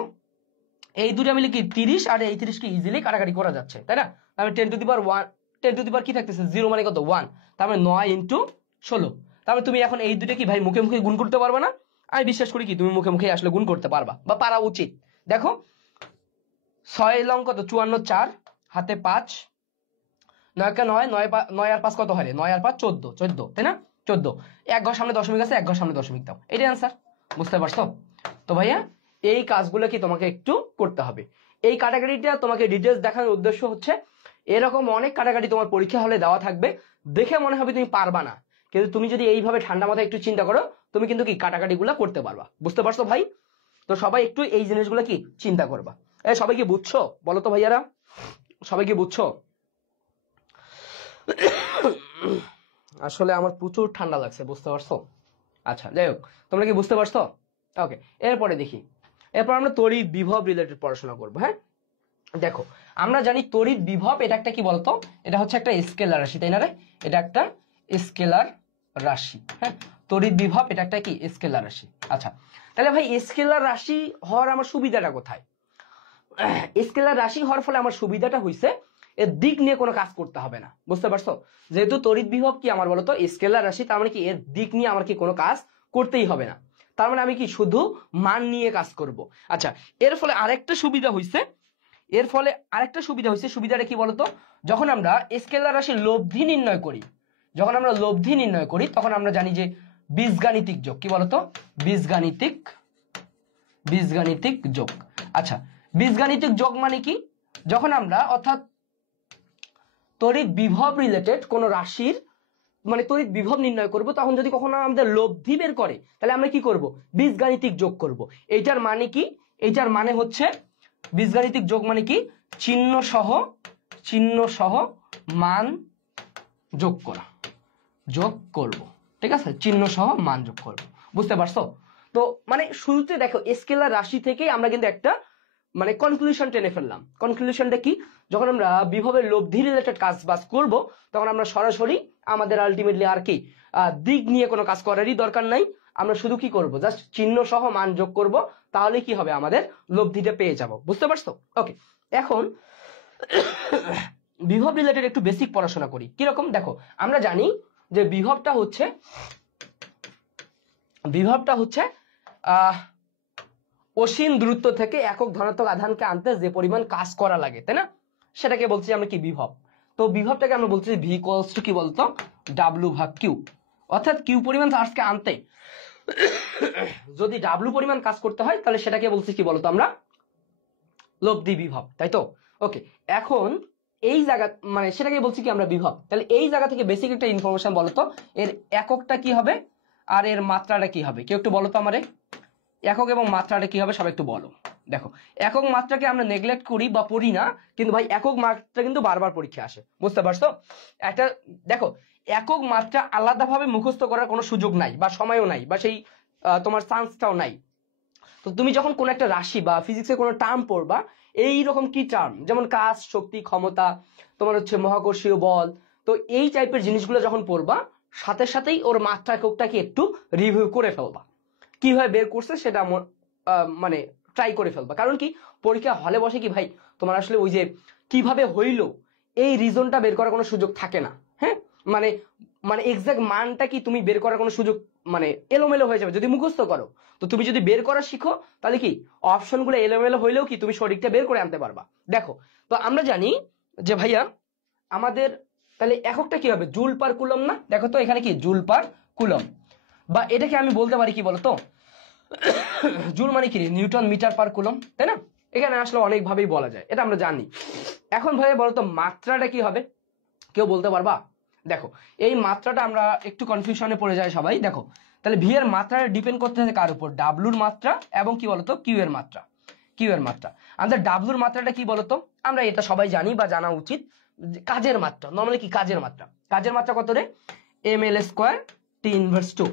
এই দুটো মিলে কি 30 আর এই 30 কি ইজিলি কাটাকাটি করা যাচ্ছে, তাই না? তাহলে 10⁻1 কি থাকতেছে 0 মানে কত 1, তার মানে 9 × 16। তাহলে তুমি এখন এই দুটো কি ভাই মুখে মুখে গুণ করতে পারবে না? আমি বিশ্বাস করি কি তুমি মুখে মুখে আসলে গুণ করতে পারবা বা পারা উচিত। দেখো 6 লং কত 54, 4 হাতে 5, 9 কে 9, 9 আর 5 কত হয় রে, 9 আর 5 14, তাই না? 14, এক ঘর সামনে দশমিক আছে, এক ঘর সামনে দশমিক দাও, এটাই आंसर, বুঝতে পারছো? তো ভাইয়া এই কাজগুলো কি তোমাকে একটু করতে হবে। এই কাটাকাটিটা তোমাকে ডিটেইলস দেখানোর উদ্দেশ্য হচ্ছে এরকম অনেক কাটাকাটি তোমার পরীক্ষা হলে দেওয়া থাকবে, দেখে মনে হবে তুমি পারবা না, কিন্তু তুমি যদি এইভাবে ঠান্ডা মাথায় একটু চিন্তা করো, তুমি কিন্তু কি কাটাকাটিগুলো করতে পারবা, বুঝতে পারছো ভাই? তো সবাই একটু এই জিনিসগুলো কি চিন্তা করবা। সবাই কি বুঝছো বলো তো ভাইয়ারা, সবাই কি বুঝছো? আসলে আমার প্রচুর ঠান্ডা লাগছে, বুঝতে পারছো? আচ্ছা, যাই হোক, তোমরা কি বুঝতে পারছো? ওকে, এরপরে দেখি, এরপর আমরা তড়িৎ বিভব রিলেটেড পড়াশোনা করবো। হ্যাঁ, দেখো আমরা জানি তড়িৎ বিভব এটা একটা কি বলতো, এটা হচ্ছে একটা স্কেলার রাশি, তাই না রে? এটা একটা স্কেলার রাশি। হ্যাঁ, তড়িৎ বিভব এটা একটা কি স্কেলার রাশি। আচ্ছা, তাহলে ভাই স্কেলার রাশি হওয়ার আমার সুবিধাটা কোথায়? স্কেলার রাশি হওয়ার ফলে আমার সুবিধাটা হইছে এর দিক নিয়ে কোনো কাজ করতে হবে না, বুঝতে পারছো? যেহেতু তড়িৎ বিভব কি আমার বলতো স্কেলার রাশি, তার মানে কি এর দিক নিয়ে আমার কি কোনো কাজ করতেই হবে না, তার মানে আমি কি শুধু মান নিয়ে কাজ করব। আচ্ছা, এর ফলে আরেকটা সুবিধা হইছে, সুবিধাটা কি বলতো, যখন আমরা স্কেলার রাশির লব্ধি নির্ণয় করি, তখন আমরা জানি যে বীজগাণিতিক যোগ, কি বলতো, বীজগাণিতিক যোগ। আচ্ছা, বীজগাণিতিক যোগ মানে কি, যখন আমরা অর্থাৎ তড়িৎ বিভব রিলেটেড কোন রাশির মানে তড়িৎ বিভব নির্ণয় করব, তখন যদি কখনো আমাদের লব্ধি বের করে, তাহলে আমরা কি করব, বীজগাণিতিক যোগ করব। এইটার মানে কি, এইটার মানে হচ্ছে বীজগাণিতিক যোগ মানে কি, চিহ্ন সহ মান যোগ করব, ঠিক আছে, চিহ্ন সহ মান যোগ করব, বুঝতে পারছো? তো মানে শুরুতে দেখো স্কেলার রাশি থেকেই আমরা কিন্তু একটা মানে কনক্লুশন টেনে ফেললাম। কনক্লুশনটা কি, যখন আমরা বিভবের লব্ধি রিলেটেড কাজ বাজ করব, তখন আমরা সরাসরি আমাদের আলটিমেটলি আর কি দিক নিয়ে কোনো কাজ করারই দরকার নাই, আমরা শুধু কি করব, জাস্ট চিহ্ন সহ মান যোগ করব, তাহলে কি হবে, আমাদের লব্ধিটা পেয়ে যাব, বুঝতে পারছো? ওকে, এখন বিভব রিলেটেড একটু বেসিক পড়াশোনা করি। কিরকম দেখো, আমরা জানি যে বিভবটা হচ্ছে অসীম দূরত্ব থেকে একক ধনাত্মক আধানকে আনতে যে পরিমাণ কাজ করা লাগে, তাই না, সেটাকে বলছি আমরা কি, বিভব। তো বিভবটাকে আমরা বলছি ভি ইকুয়ালস টু কি বলতো, ডাব্লিউ ভাগ কিউ, অর্থাৎ কিউ পরিমাণ চার্জকে আনতে যদি ডাব্লিউ পরিমাণ কাজ করতে হয়, তাহলে সেটাকে বলছি কি বলতো আমরা, লব্ধি বিভব, তাই তো? ওকে, এখন এই জায়গা মানে সেটাকে বলছি কি আমরা বিভব। তাহলে এই জায়গা থেকে বেসিক একটা ইনফরমেশন বলতো, এর এককটা কি হবে আর এর মাত্রাটা কি হবে, কেউ একটু বলো তো আমারে, একক এবং মাত্রাটা কি হবে, সবাই একটু বলো। দেখো, একক মাত্রাকে আমরা নেগলেক্ট করি বা পড়ি না, কিন্তু ভাই একক মাত্রা কিন্তু বারবার পরীক্ষা আসে, বুঝতে পারছো? একটা দেখো, একক মাত্রা আলাদাভাবে মুখস্থ করার কোনো সুযোগ নাই বা সময়ও নাই বা সেই তোমার চান্সটাও নাই। তো তুমি যখন কোন একটা রাশি বা ফিজিক্সের কোনো টার্ম পড়বা, এই রকম কি টার্ম, যেমন কাজ, শক্তি, ক্ষমতা, তোমার হচ্ছে মহাকর্ষীয় বল, তো এই টাইপের জিনিসগুলো যখন পড়বা, সাথে সাথেই ওর মাত্রা এককটাকে একটু রিভিউ করে ফেলবা, কিভাবে বের করছে সেটা মানে ট্রাই করে ফেলবা। কারণ কি, পরীক্ষা হলে বসে কি ভাই, তোমার আসলে ওই যে কিভাবে হইলো এই রিজনটা বের করার কোনো সুযোগ থাকে না। হ্যাঁ, মানে মানে এক্সাক্ট মানটা কি তুমি বের করার কোনো সুযোগ মানে এলোমেলো হয়ে যাবে যদি মুখস্থ করো। তো তুমি যদি বের করা শিখো, তাহলে কি অপশনগুলো এলোমেলো হইলেও কি তুমি সঠিকটা বের করে আনতে পারবা। দেখো, তো আমরা জানি যে ভাইয়া আমাদের তাহলে এককটা কি হবে, জুল পার কুলম না? দেখো তো এখানে কি জুল পার কুলম, বা এটাকে আমি বলতে পারি কি বলতো, জুল মানে কি, নিউটন মিটার পার কুলম, তাই না? এখানে আসলে অনেকভাবেই বলা যায়, এটা আমরা জানি। এখন ভাইয়া বলতো মাত্রাটা কি হবে, কেউ বলতে পারবা? দেখো, এই মাত্রাটা আমরা একটু কনফিউশনে পড়ে যাই সবাই। দেখো, তাহলে ভি এর মাত্রাটা ডিপেন্ড করতেছে কার উপর, ডাব্লুর মাত্রা এবং কি বলতো কিউ এর মাত্রা। আমাদের ডাব্লুর মাত্রাটা কি বলতো, আমরা এটা সবাই জানি বা জানা উচিত, কাজের মাত্রা। নর্মালি কি কাজের মাত্রা কত রে, M L square T inverse two,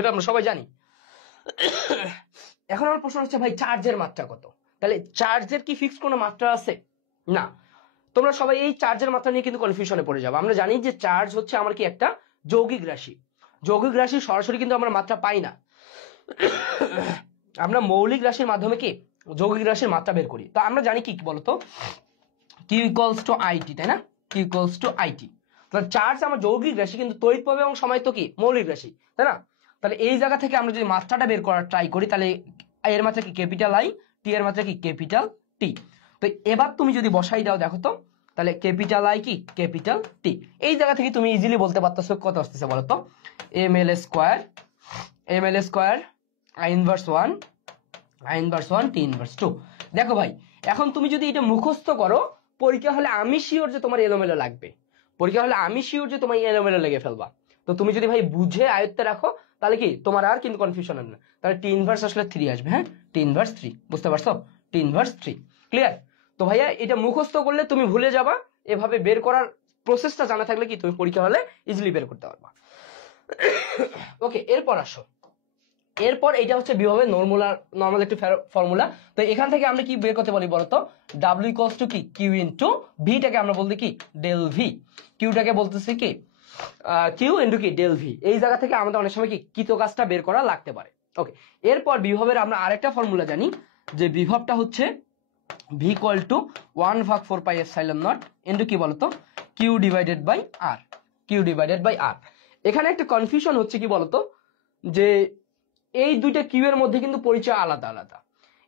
এটা আমরা সবাই জানি। এখন আমার প্রশ্ন হচ্ছে ভাই চার্জের মাত্রা কত? তাহলে চার্জের কি ফিক্স কোনো মাত্রা আছে? না। তোমরা সবাই এই চার্জের মাত্রা নিয়ে কিন্তু কনফিউশনে পড়ে যাবে। আমরা জানি যে চার্জ হচ্ছে আমার কি একটা যৌগিক রাশি, সরাসরি কিন্তু আমরা মাত্রা পাই না, আমরা মৌলিক রাশির মাধ্যমে কি যৌগিক রাশির মাত্রা বের করি। তো আমরা জানি কি বলতো, কিউ ইকুয়ালস টু আইটি, তাই না, কিউ ইকুয়ালস টু আইটি। তাহলে চার্জ আমার যৌগিক রাশি, কিন্তু তড়িৎ প্রবাহ এবং সময় তো কি মৌলিক রাশি, তাই না? তাহলে এই জায়গা থেকে আমরা যদি মাত্রাটা বের করার ট্রাই করি, তাহলে এর মাত্রা কি ক্যাপিটাল আই, টি এর মাত্রা কি ক্যাপিটাল টি। তো এবার তুমি যদি বসাই দাও, দেখো তো, তাহলে ক্যাপিটাল আই কি ক্যাপিটাল টি, এই জায়গা থেকে তুমি ইজিলি বলতে পারতেছো কত আসতেছে বলো তো, M L square I inverse one T inverse two. দেখো ভাই, এখন তুমি যদি এটা মুখস্থ করো, পরীক্ষা হলে আমি শিওর যে তোমার এলোমেলো লেগে ফেলবা। তো তুমি যদি ভাই বুঝে আয়ত্তে রাখো, তাহলে কি তোমার আর কিন্তু কনফিউশন হবে না। তাহলে টি ইনভার্স আসলে 3 আসবে, হ্যাঁ, টি ইনভার্স 3, বুঝতে পারছো, টি ইনভার্স 3, ক্লিয়ার? তো ভাইয়া এটা মুখস্থ করলে তুমি ভুলে যাবা, এভাবে বের করার প্রসেসটা জানা থাকলে কি তুমি পরীক্ষা হলে ইজিলি বের করতে পারবা। ওকে, এরপর এটা হচ্ছে বিভবের নরমাল একটু ফর্মুলা। তো এখান থেকে আমরা কি বের করতে পারি বলতো, ডাব্লিউ ইকুয়ালস টু কি কিউ ইনটু ভিটাকে আমরা বলতে কি ডেল ভি, কিউটাকে বলতেছি কি কিউ ইনটু কি ডেল ভি। এই জায়গা থেকে আমাদের অনেক সময় কি কৃত কাজটা বের করা লাগতে পারে। ওকে, এরপর বিভবের আমরা আরেকটা ফর্মুলা জানি, যে বিভবটা হচ্ছে ভি ইকুয়াল টু 1/4πε0 ইন্টু কি বলতো Q divided by R, Q divided by R. এখানে একটা কনফিউশন হচ্ছে কি বলতো, যে এই দুইটা কিউ এর মধ্যে কিন্তু পরিচয় আলাদা আলাদা।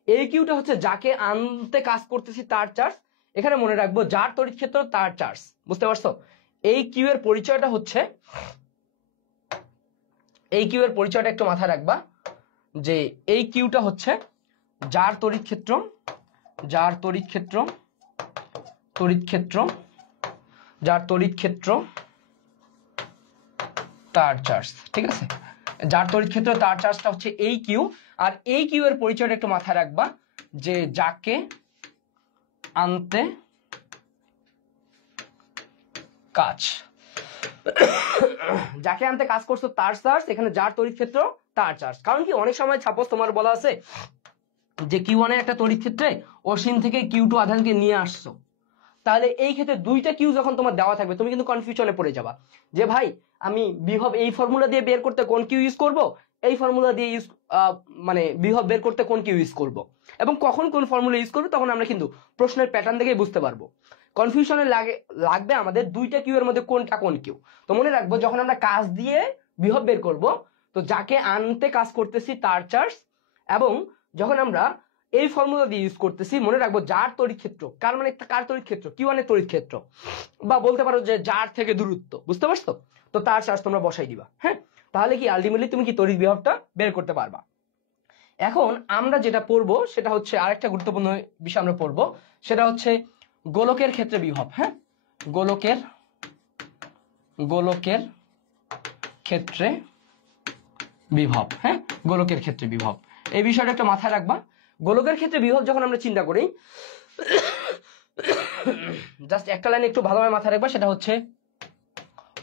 এই কিউটা হচ্ছে যাকে আনতে কাজ করতেছি তার চার্জ, এখানে মনে রাখবো যার তড়িৎ ক্ষেত্র তার চার্জ, বুঝতে পারছো? এই কিউ এর পরিচয়টা হচ্ছে, এই কিউ এর পরিচয়টা একটু মাথায় রাখবা, যে এই কিউটা হচ্ছে যার তড়িৎ ক্ষেত্র, যার তড়িৎ ক্ষেত্র, তড়িৎ ক্ষেত্র, যার তড়িৎ ক্ষেত্র তার চার্জ, ঠিক আছে? যার তড়িৎ ক্ষেত্র তার চার্জটা হচ্ছে এই কিউ। আর এই কিউ এর পরিচয়টা একটু মাথায় রাখবা, যে যাকে আনতে কাজ, যাকে আনতে কাজ করছো তার চার্জ, এখানে যার তড়িৎ ক্ষেত্র তার চার্জ। কারণ কি অনেক সময় সাপোজ তোমার বলা আছে যে কিউ1 এর একটা তড়িৎ ক্ষেত্রে অসীম থেকে কিউ2 আধানকে নিয়ে আসছো, তাহলে এই ক্ষেত্রে দুইটা কিউ যখন তোমার দেওয়া থাকবে তুমি কিন্তু কনফিউশনে পড়ে যাবা, যে ভাই আমি বিভব এই ফর্মুলা দিয়ে বের করতে কোন কিউ ইউজ করব, এই ফর্মুলা দিয়ে ইউজ মানে বিভব বের করতে কোন কিউ ইউজ করব, এবং কখন কোন ফর্মুলা ইউজ করবে, তখন আমরা কিন্তু প্রশ্নের প্যাটার্ন দেখেই বুঝতে পারবো। কনফিউশনে লাগবে আমাদের দুইটা কিউ এর মধ্যে কোনটা কোন কিউ। তো মনে রাখবো যখন আমরা কাজ দিয়ে বিভব বের করব, তো যাকে আনতে কাজ করতেছি তার চার্জ, এবং যখন আমরা এই ফর্মুলা দিয়ে ইউজ করতেছি মনে রাখবো যার তড়িৎ ক্ষেত্র, কার মানে কার তড়িৎ ক্ষেত্র, কিউ1 এর তড়িৎ ক্ষেত্র, বা বলতে পারো যে যার থেকে দূরত্ব, বুঝতে পারছো? তো তার চার্জ তোমরা বসাই দিবা। হ্যাঁ, তাহলে কি আলটিমেটলি তুমি কি তড়িৎ বিভবটা বের করতে পারবা। এখন আমরা যেটা পড়বো সেটা হচ্ছে আরেকটা গুরুত্বপূর্ণ বিষয় আমরা পড়বো, সেটা হচ্ছে গোলকের ক্ষেত্রে বিভব। হ্যাঁ, গোলকের ক্ষেত্রে বিভব। হ্যাঁ, গোলকের ক্ষেত্রে বিভব, এই বিষয়টা একটা মাথায় রাখবা। গোলকের ক্ষেত্রে বিভব যখন আমরা চিন্তা করি, জাস্ট একটা লাইন একটু ভালোভাবে মাথায় রাখবা, সেটা হচ্ছে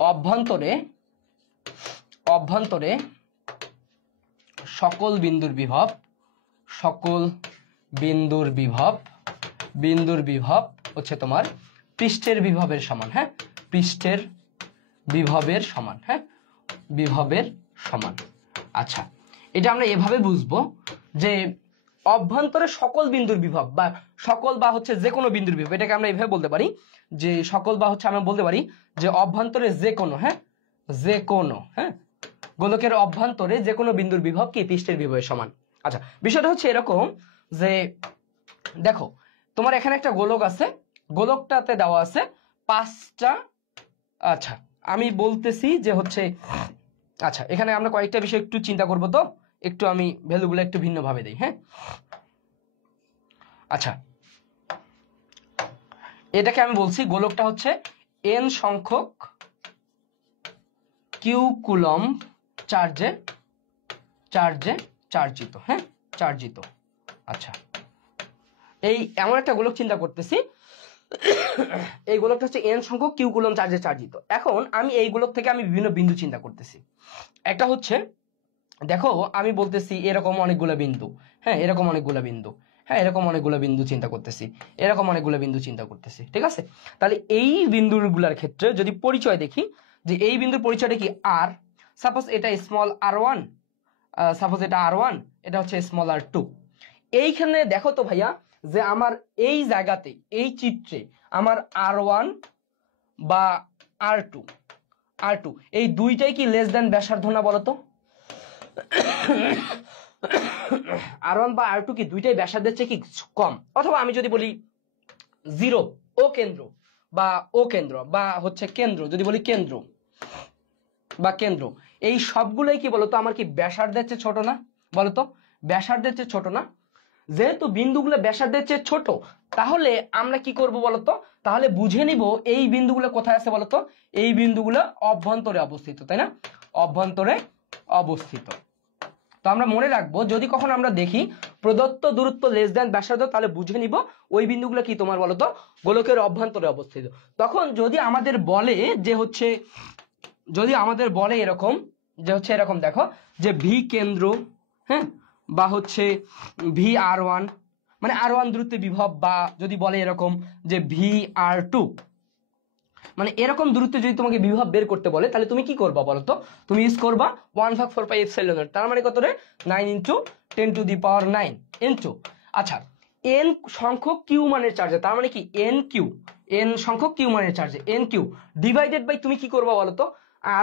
অভ্যন্তরে সকল বিন্দুর বিভব, সকল বিন্দুর বিভব হচ্ছে তোমার পৃষ্ঠের বিভবের সমান। হ্যাঁ, পৃষ্ঠের বিভবের সমান। হ্যাঁ, বিভবের সমান। আচ্ছা, এটা আমরা এভাবে বুঝবো যে অভ্যন্তরে সকল বিন্দুর বিভব বা সকল বা হচ্ছে যে কোনো বিন্দুর বিভব, এটাকে আমরা এইভাবে বলতে পারি যে সকল বা হচ্ছে আমরা বলতে পারি যে অভ্যন্তরে যে কোনো, হ্যাঁ যে কোনো, হ্যাঁ গোলকের অভ্যন্তরে যে কোনো বিন্দুর বিভব কি পৃষ্ঠের বিভবের সমান। আচ্ছা, বিষয়টা হচ্ছে এরকম যে দেখো তোমার এখানে একটা গোলক আছে, গোলকটাতে দেওয়া আছে 5টা। আচ্ছা, আমি বলতেছি যে হচ্ছে, আচ্ছা এখানে আমরা কয়েকটা বিষয় একটু চিন্তা করব, তো একটু আমি ভ্যালুগুলো একটু ভিন্নভাবে দেই। হ্যাঁ, আচ্ছা এটাকে আমি বলছি গোলকটা হচ্ছে n সংখ্যক কিউ কুলম্ব চার্জে চার্জিত। হ্যাঁ, চার্জিত। আচ্ছা, এই এমন একটা গোলক চিন্তা করতেছি, এই গোলকটা হচ্ছে n সংখ্যক কিউ কুলম্ব চার্জে চার্জিত। এখন আমি এই গোলক থেকে আমি বিভিন্ন বিন্দু চিন্তা করতেছি। একটা হচ্ছে দেখো আমি বলতেছি এরকম অনেকগুলো বিন্দু, হ্যাঁ এরকম অনেকগুলো বিন্দু, হ্যাঁ এরকম অনেকগুলো বিন্দু চিন্তা করতেছি, এরকম অনেকগুলো বিন্দু চিন্তা করতেছি, ঠিক আছে? তাহলে এই বিন্দুগুলোর ক্ষেত্রে যদি পরিচয় দেখি, যে এই বিন্দুর পরিচয়টা কি আর, সাপোজ এটা স্মল r1, সাপোজ এটা r1, এটা হচ্ছে স্মল r2। এইখানে দেখো তো ভাইয়া যে আমার এই জায়গাতে এই চিত্রে আমার r1 বা r2 এই দুইটাই কি লেস দেন ব্যাসার্ধ না বলতো? r1 বা r2 কি দুইটাই ব্যাসার্ধের চেয়ে কি কম, অথবা আমি যদি বলি 0 ও কেন্দ্র বা ও কেন্দ্র বা হচ্ছে কেন্দ্র, যদি বলি কেন্দ্র বা কেন্দ্র, এই সবগুলোই কি বলতো আমার কি ব্যাসার্ধের চেয়ে ছোট না বলতো? ব্যাসার্ধের চেয়ে ছোট না? যেহেতু বিন্দুগুলো ব্যাসার্ধের চেয়ে ছোট, তাহলে আমরা কি করব বলতো? তাহলে বুঝে নিব এই বিন্দুগুলো কোথায় আছে বলতো? এই বিন্দুগুলো অভ্যন্তরে অবস্থিত, তাই না? অভ্যন্তরে অবস্থিত। তো আমরা মনে রাখবো যদি কখনো আমরা দেখি প্রদত্ত দূরত্ব লেস দেন ব্যাসার্ধ, তাহলে বুঝে নিব ওই বিন্দুগুলো কি তোমার বলতো গোলকের অভ্যন্তরে অবস্থিত। তখন যদি আমাদের বলে যে হচ্ছে, যদি আমাদের বলে এরকম যে হচ্ছে এরকম দেখো যে ভি কেন্দ্র, হ্যাঁ বা হচ্ছে ভি r1, মানে r1 দূরত্বে বিভব, বা যদি বলে এরকম যে ভি r2, মানে এরকম দূরত্বে যদি তোমাকে বিভব বের করতে বলে, তাহলে তুমি কি করবা বলতো? তুমি ইউজ করবা 1/4πε0, তার মানে কত রে? 9 × 10⁹ ইনটু। আচ্ছা, এন সংখ্যক কিউ মানের চার্জে, তার মানে কি এন কিউ, এন সংখ্যক কিউ মানের চার্জে এন কিউ ডিভাইডেড বাই তুমি কি করবা বলো তো,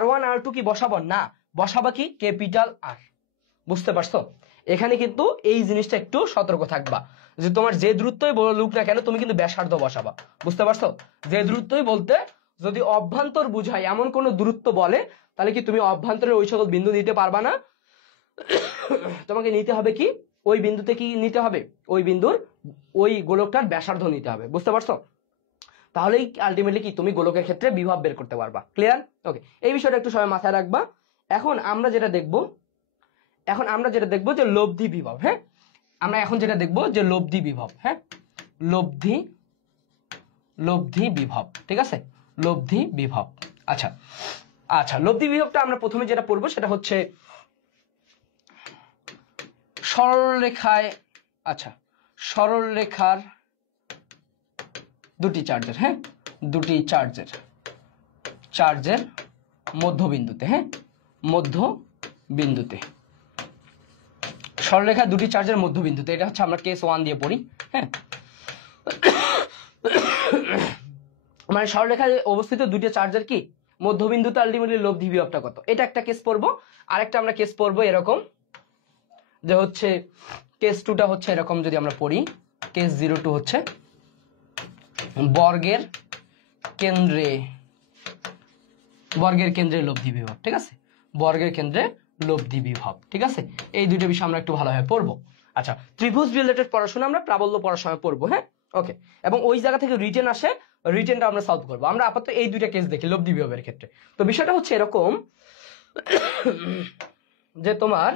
R1 R2 কি বসাবো না, বসাবা কি ক্যাপিটাল আর। বুঝতে পারছো? এখানে কিন্তু এই জিনিসটা একটু সতর্ক থাকবা, যে তোমার যে দূরত্বই বলুক না কেন তুমি কিন্তু ব্যাসার্ধ বসাবা। বুঝতে পারছো? যে দূরত্বই বলতে যদি অভ্যন্তর বুঝায় এমন কোন দূরত্ব বলে, তাহলে কি তুমি অভ্যন্তরের ওই সকল বিন্দু নিতে পারবা না, তোমাকে নিতে হবে কি ওই বিন্দুতে কি নিতে হবে, ওই বিন্দুর ওই গোলকটার ব্যাসার্ধ নিতে হবে। বুঝতে পারছো? তাহলেই আলটিমেটলি কি তুমি গোলকের ক্ষেত্রে বিভব বের করতে পারবা। ক্লিয়ার? ওকে, এই বিষয়টা একটু সবাই মাথায় রাখবা। এখন আমরা যেটা দেখবো যে লব্ধি বিভব। হ্যাঁ, আমরা এখন যেটা দেখবো যে লব্ধি বিভব। হ্যাঁ, লব্ধি বিভব, ঠিক আছে, লব্ধি বিভব। আচ্ছা আচ্ছা, লব্ধি বিভবটা আমরা প্রথমে যেটা পড়বো সেটা হচ্ছে সরলরেখায়, আচ্ছা সরলরেখার দুটি চার্জের, হ্যাঁ দুটি চার্জের মধ্যবিন্দুতে, হ্যাঁ মধ্যবিন্দুতে, সরলরেখা দুটি চার্জের মধ্যবিন্দুতে, এটা হচ্ছে আমরা কেস 1 দিয়ে পড়ি। হ্যাঁ, মানে সরলরেখায় অবস্থিত দুটি চার্জের কি মধ্যবিন্দুতে আলটিমেটলি লব্ধি বিভবটা কত, এটা একটা কেস পড়বো। আরেকটা আমরা কেস পড়বো এরকম, যে হচ্ছে কেস 2টা হচ্ছে এরকম, যদি আমরা পড়ি কেস 02 হচ্ছে বর্গের কেন্দ্রে লব্ধি বিভব। ঠিক আছে, বর্গের কেন্দ্রে লব্ধি বিভব। ঠিক আছে, এই দুটো বিষয় আমরা একটু ভালোভাবে পড়বো। আচ্ছা, ত্রিভুজ রিলেটেড পড়াশোনা আমরা প্রাবল্য পড়ার সময় পড়বো। হ্যাঁ, ওকে, এবং ওই জায়গা থেকে রিটেন আসে, রিটেনটা আমরা সলভ করবো। আমরা আপাতত এই দুইটা কেস দেখি লব্ধি বিভবের ক্ষেত্রে। তো বিষয়টা হচ্ছে এরকম যে তোমার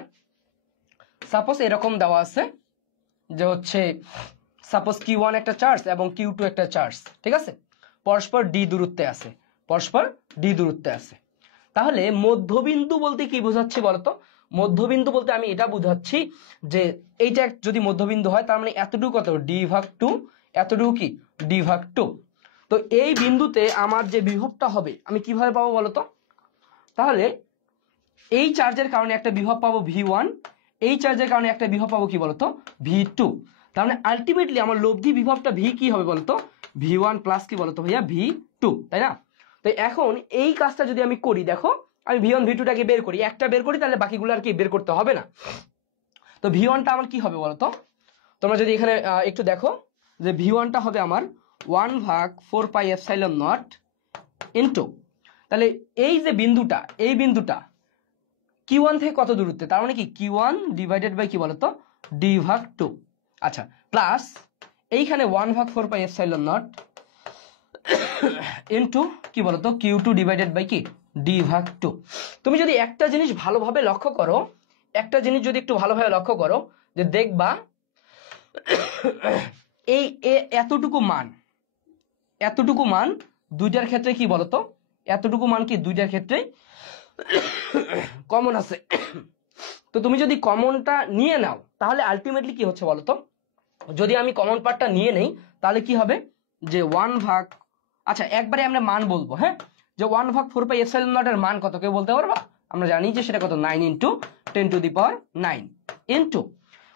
সাপোজ এরকম দেওয়া আছে যে হচ্ছে সাপোজ Q1 একটা চার্জ এবং Q2 একটা চার্জ, ঠিক আছে, পরস্পর ডি দূরত্বে আছে, তাহলে মধ্যবিন্দু বলতে কি বোঝাচ্ছি বলতো? মধ্যবিন্দু বলতে আমি এটা বুঝাচ্ছি যে এইটা যদি মধ্যবিন্দু হয় তার মানে এতটুকু কত D/2, এতটুকু কি D/2। তো এই বিন্দুতে আমার যে বিভবটা হবে আমি কিভাবে পাবো বলতো? তাহলে এই চার্জের কারণে একটা বিভব পাবো V1, এই চার্জের কারণে একটা বিভব পাবো কি বলতো V2। তার মানে আলটিমেটলি আমার লব্ধি বিভবটা V কি হবে বলতো? V1 প্লাস কি বলতো ভাইয়া V2, তাই না? তো এখন এই কাজটা যদি আমি করি, দেখো আমি V1 V2টাকে বের করি, একটা বের করি, তাহলে বাকিগুলো আর কি বের করতে হবে না। তো V1টা আমার কি হবে বলতো? তোমরা যদি এখানে একটু দেখো যে V1টা হবে আমার 1/4πε0 ইনটু, তাহলে এই যে বিন্দুটা, এই বিন্দুটা Q1 থেকে কত দূরত্বে, তার মানে কি Q1 ডিভাইডেড বাই কি বলতো D/2। আচ্ছা, প্লাস এইখানে 1/4πε0 ইনটু কি বলতো Q2 ডিভাইডেড বাই কি D/2। তুমি যদি একটা জিনিস ভালোভাবে লক্ষ্য করো, একটু ভালোভাবে লক্ষ্য করো, যে দেখবা এই এতটুকু মান দুইটার ক্ষেত্রে কি বলতো, এতটুকু মান কি দুইটার ক্ষেত্রেই কমন আছে। তো তুমি যদি কমনটা নিয়ে নাও তাহলে আলটিমেটলি কি হচ্ছে বলতো, যদি আমি কমন পার্টটা নিয়ে নেই তাহলে কি হবে যে 1 আচ্ছা একবারে আমরা মান বলবো। হ্যাঁ, যে 1/4πε0 এর মান কত কেউ বলতে পারবা? আমরা জানি যে সেটা কত 9 × 10⁹ ইনটু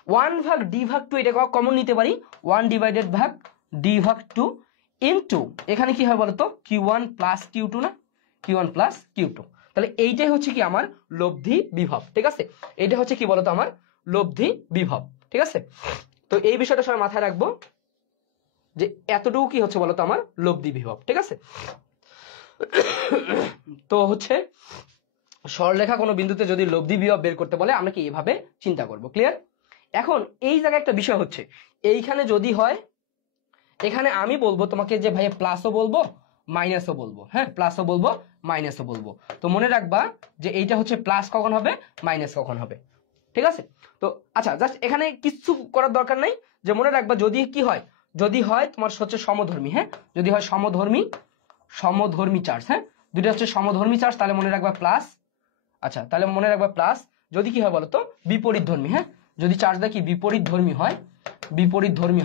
1/d/2, এটা কমন নিতে পারি 1/d/2 ইনটু এখানে কি হয় বলতো Q1 প্লাস Q2 না, Q1 প্লাস Q2। তাহলে এইটাই হচ্ছে কি আমার লব্ধি বিভব। ঠিক আছে, এইটা হচ্ছে কি বলতো আমার লব্ধি বিভব। ঠিক আছে, তো এই বিষয়টা সবাই মাথায় রাখবো যে এতটুকু কি হচ্ছে বলতো আমার লব্ধি বিভব। ঠিক আছে, তো হচ্ছে সরলরেখা কোনো বিন্দুতে যদি লব্ধি বিভব বের করতে বলে আমরা কি এভাবে চিন্তা করব। ক্লিয়ার? এখন এই জায়গায় একটা বিষয় হচ্ছে, এইখানে যদি হয়, এখানে আমি বলবো তোমাকে যে ভাই প্লাসও বলবো মাইনাসও বলবো। হ্যাঁ, প্লাসও বলবো মাইনাসও বলবো। তো মনে রাখবা যে এইটা হচ্ছে প্লাস কখন হবে, মাইনাস কখন হবে। ঠিক আছে, তো আচ্ছা জাস্ট এখানে কিছু করার দরকার নাই, যে মনে রাখবা যদি কি হয়, যদি হয় তোমার হচ্ছে সমধর্মী। হ্যাঁ, যদি হয় সমধর্মী চার্জ, হ্যাঁ দুটো হচ্ছে সমধর্মী চার্জ, তাহলে মনে রাখবা প্লাস। আচ্ছা, তাহলে মনে রাখবা প্লাস। যদি কি হয় বলতো বিপরীতধর্মী, হ্যাঁ যদি চার্জটা কি বিপরীতধর্মী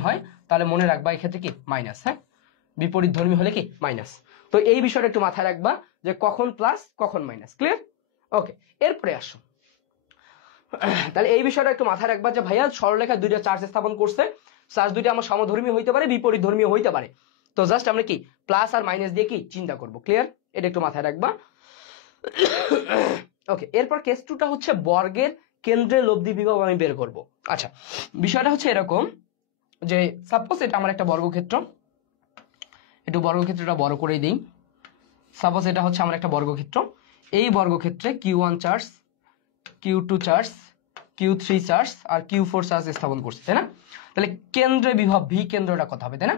হয় তাহলে মনে রাখবা এক্ষেত্রে কি মাইনাস। হ্যাঁ, বিপরীতধর্মী হলে কি মাইনাস। তো এই বিষয়টা একটু মাথায় রাখবা যে কখন প্লাস কখন মাইনাস। ক্লিয়ার? ওকে, এরপরে আসো, তাহলে এই বিষয়টা একটু মাথায় রাখবা যে ভাইয়া সরলরেখায় দুইটা চার্জ স্থাপন করছে, চার্জ দুইটা আমার সমধর্মী হইতে পারে, বিপরীত ধর্মীয় হইতে পারে। তো জাস্ট আমরা কি প্লাস আর মাইনাস দিয়ে কি চিন্তা করব। ক্লিয়ার? এটা একটু মাথায় রাখবা। ওকে, এরপর কেস 2টা হচ্ছে বর্গের কেন্দ্রে লব্ধি বিভব আমি বের করব। আচ্ছা, বিষয়টা হচ্ছে এরকম যে সাপোজ এটা আমার একটা বর্গক্ষেত্র, একটু বর্গক্ষেত্রটা বড় করে দিই। সাপোজ এটা হচ্ছে আমার একটা বর্গক্ষেত্র, এই বর্গক্ষেত্রে Q1 charge, Q2 charge, Q3 charge আর Q4 চার্জ স্থাপন করছে, তাই না? তাহলে কেন্দ্রে বিভব ভি কেন্দ্রটা কত হবে, তাই না?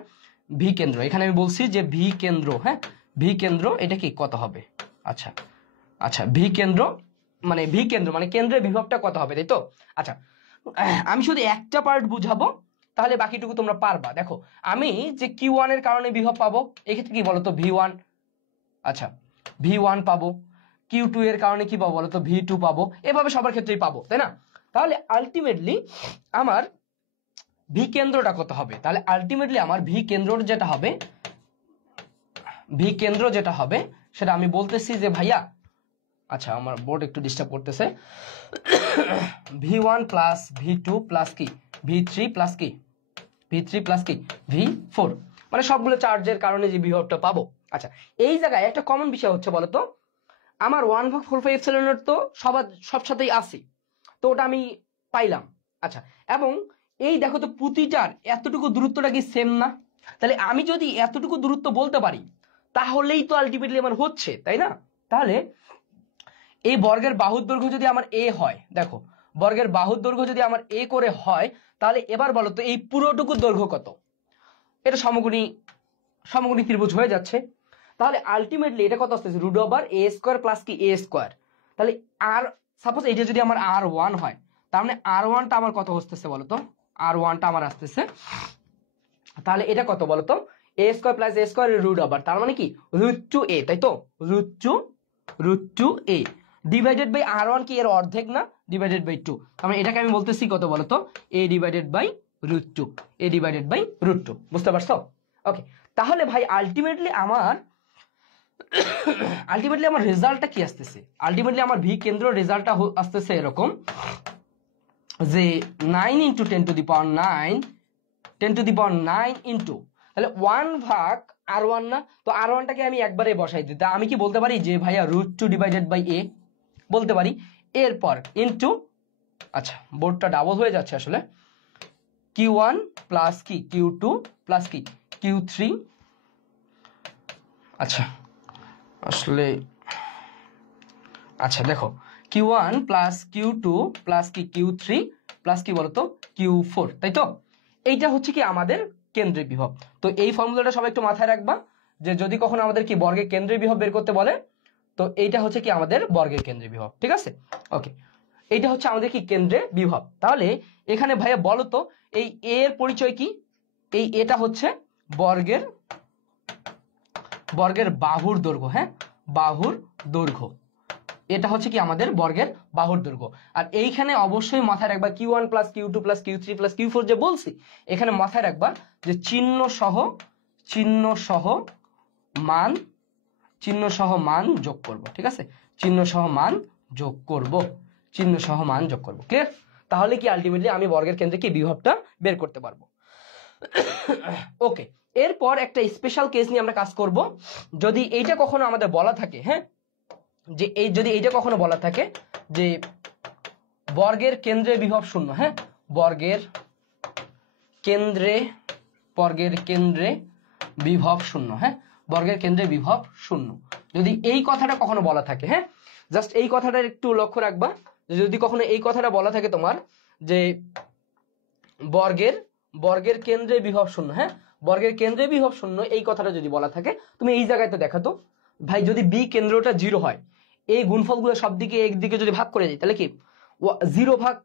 ভি কেন্দ্র, এখানে আমি বলছি যে ভি কেন্দ্র, হ্যাঁ ভি কেন্দ্র এটা কি কত হবে? আচ্ছা আচ্ছা, ভি কেন্দ্র মানে কেন্দ্রের বিভবটা কত হবে, তাই তো? আচ্ছা, আমি শুধু একটা পার্ট বুঝাবো, তাহলে বাকিটুকু তোমরা পারবা। দেখো, আমি যে Q1 এর কারণে বিভব পাবো, এক্ষেত্রে কি বলতো V1, আচ্ছা V1 পাবো, Q2 এর কারণে কি পাবো বলতো V2 পাবো, এভাবে সবার ক্ষেত্রেই পাবো, তাই না? তাহলে আলটিমেটলি আমার ভি কেন্দ্রটা কত হবে? তাহলে আলটিমেটলি আমার ভি কেন্দ্র যেটা হবে সেটা আমি বলতেছি যে ভাইয়া, আচ্ছা আমার বোর্ড একটু ডিস্টার্ব করতেছে, V1 প্লাস V2 প্লাস কি V3 প্লাস কি V4, মানে সবগুলো চার্জের কারণে যে বিভবটা পাবো। আচ্ছা, এই জায়গায় একটা কমন বিষয় হচ্ছে বলতো, আমার 1/4πε তো সব সাথেই আছে, তো ওটা আমি পাইলাম। আচ্ছা, এবং এই দেখো তো প্রতিটার এতটুকু দূরত্বটা কি সেম না? তাহলে আমি যদি এতটুকু দূরত্ব বলতে পারি তাহলেই তো আলটিমেটলি আমার হচ্ছে, তাই না? তাহলে এই বর্গের বাহুর দৈর্ঘ্য যদি আমার এ হয়, দেখো বর্গের বাহুর দৈর্ঘ্য যদি আমার এ করে হয়, তাহলে এবার বলো তো এই পুরোটুকুর দৈর্ঘ্য কত? এটা সমকোণী ত্রিভুজ হয়ে যাচ্ছে। তাহলে আলটিমেটলি এটা কত আসতেছে? √a² প্লাস কি a²। তাহলে আর সাপোজ এটা যদি আমার R1 হয়, তার মানে R1টা আমার কত আসতেছে বলতো? R1টা আমার আসতেছে, তাহলে এটা কত বলতো? a² প্লাস a² √, তার মানে কি √2a, তাই তো? √2a ডিভাইডেড বাই R1 কি এর অর্ধেক না? ডিভাইডেড বাই 2, তার মানে এটাকে আমি বলতেছি কত বলতো? a ডিভাইডেড বাই √2, বুঝতে পারছো? ওকে, তাহলে ভাই আলটিমেটলি আমার রেজাল্টটা কি আসতেছে? আলটিমেটলি আমার ভি কেন্দ্র রেজাল্টটা আসতেছে এরকম যে 9 × 10⁹ ইন্টু, তাহলে 1/R1 না? তো R1টাকে আমি একবারে বসাই দিই, আমি কি বলতে পারি যে ভাইয়া √2 ডিভাইডেড বাই a বলতে পারি। এরপর ইন্টু, আচ্ছা বোর্ডটা ডাবল হয়ে যাচ্ছে আসলে, Q1 প্লাস কি Q2 প্লাস কি Q3, আচ্ছা আসলে আচ্ছা দেখো Q1 প্লাস Q2 প্লাস কি Q3 প্লাস কি বলতো Q4, তাই তো? এইটা হচ্ছে কি আমাদের কেন্দ্রের বিভব। তো এই ফর্মুলাটা সবাই একটু মাথায় রাখবা, যে যদি কখনো আমাদের কি বর্গের কেন্দ্রের বিভব বের করতে বলে, তো এইটা হচ্ছে কি আমাদের বর্গের কেন্দ্রের বিভব, ঠিক আছে? ওকে, এইটা হচ্ছে আমাদের কি কেন্দ্রের বিভব। তাহলে এখানে ভাইয়া বলো তো এই এ এর পরিচয় কি? এই এটা হচ্ছে বর্গের বাহুর দৈর্ঘ্য, হ্যাঁ বাহুর দৈর্ঘ্য, এটা হচ্ছে কি আমাদের বর্গের বাহুর দৈর্ঘ্য। আর এইখানে অবশ্যই মাথায় রাখবা Q1 plus Q2 plus Q3 plus Q4 যে বলছি, এখানে মাথায় রাখবা যে চিহ্ন সহ মান যোগ করব, ঠিক আছে? চিহ্ন সহ মান যোগ করব। ক্লিয়ার? তাহলে কি আলটিমেটলি আমি বর্গের কেন্দ্রে কি বিভবটা বের করতে পারবো। ওকে, এরপর একটা স্পেশাল কেস নিয়ে আমরা কাজ করব। যদি এইটা কখনো আমাদের বলা থাকে, হ্যাঁ যে যদি এইটা কখনো বলা থাকে যে বর্গের কেন্দ্রে বিভব শূন্য, হ্যাঁ বর্গের কেন্দ্রে বিভব শূন্য, হ্যাঁ বর্গের কেন্দ্রে বিভব শূন্য, যদি এই কথাটা কখনো বলা থাকে, হ্যাঁ জাস্ট এই কথাটা একটু লক্ষ্য রাখবা, যদি কখনো এই কথাটা বলা থাকে তোমার যে বর্গের কেন্দ্রে বিভব শূন্য, হ্যাঁ বর্গের কেন্দ্রে বিভব শূন্য, এই কথাটা যদি বলা থাকে, তুমি এই জায়গায় তো দেখাতো ভাই, যদি বি কেন্দ্রটা 0 হয়, এই গুণফলগুলো সব দিকে একদিকে যদি ভাগ করে দিই, তাহলে কি 0 ভাগ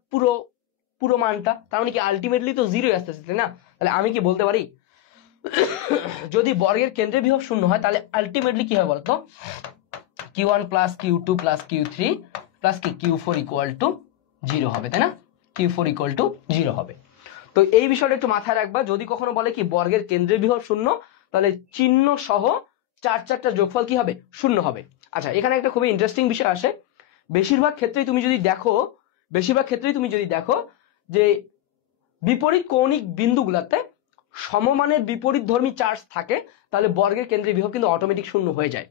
পুরো মানটা, তার মানে কি আলটিমেটলি তো 0 আসতেছে, তাই না? তাহলে আমি কি বলতে পারি যদি বর্গের কেন্দ্রে বিভব শূন্য হয়, তাহলে আলটিমেটলি কি হবে বলতো? Q1 plus Q2 plus Q3 plus কি Q4 ইকুয়াল টু 0 হবে, তাই না? Q4 ইকুয়াল টু 0 হবে। তো এই বিষয়টা একটু মাথায় রাখবা, যদি কখনো বলে কি বর্গের কেন্দ্রের বিভব শূন্য, তাহলে চিহ্ন সহ চারটা যোগফল কি হবে? শূন্য হবে। আচ্ছা, এখানে একটা খুবই ইন্টারেস্টিং বিষয় আসে, বেশিরভাগ ক্ষেত্রেই তুমি যদি দেখো যে বিপরীত কৌণিক বিন্দুগুলোতে সমমানের বিপরীতধর্মী চার্জ থাকে তাহলে বর্গের কেন্দ্রীয় বিভব কিন্তু অটোমেটিক শূন্য হয়ে যায়।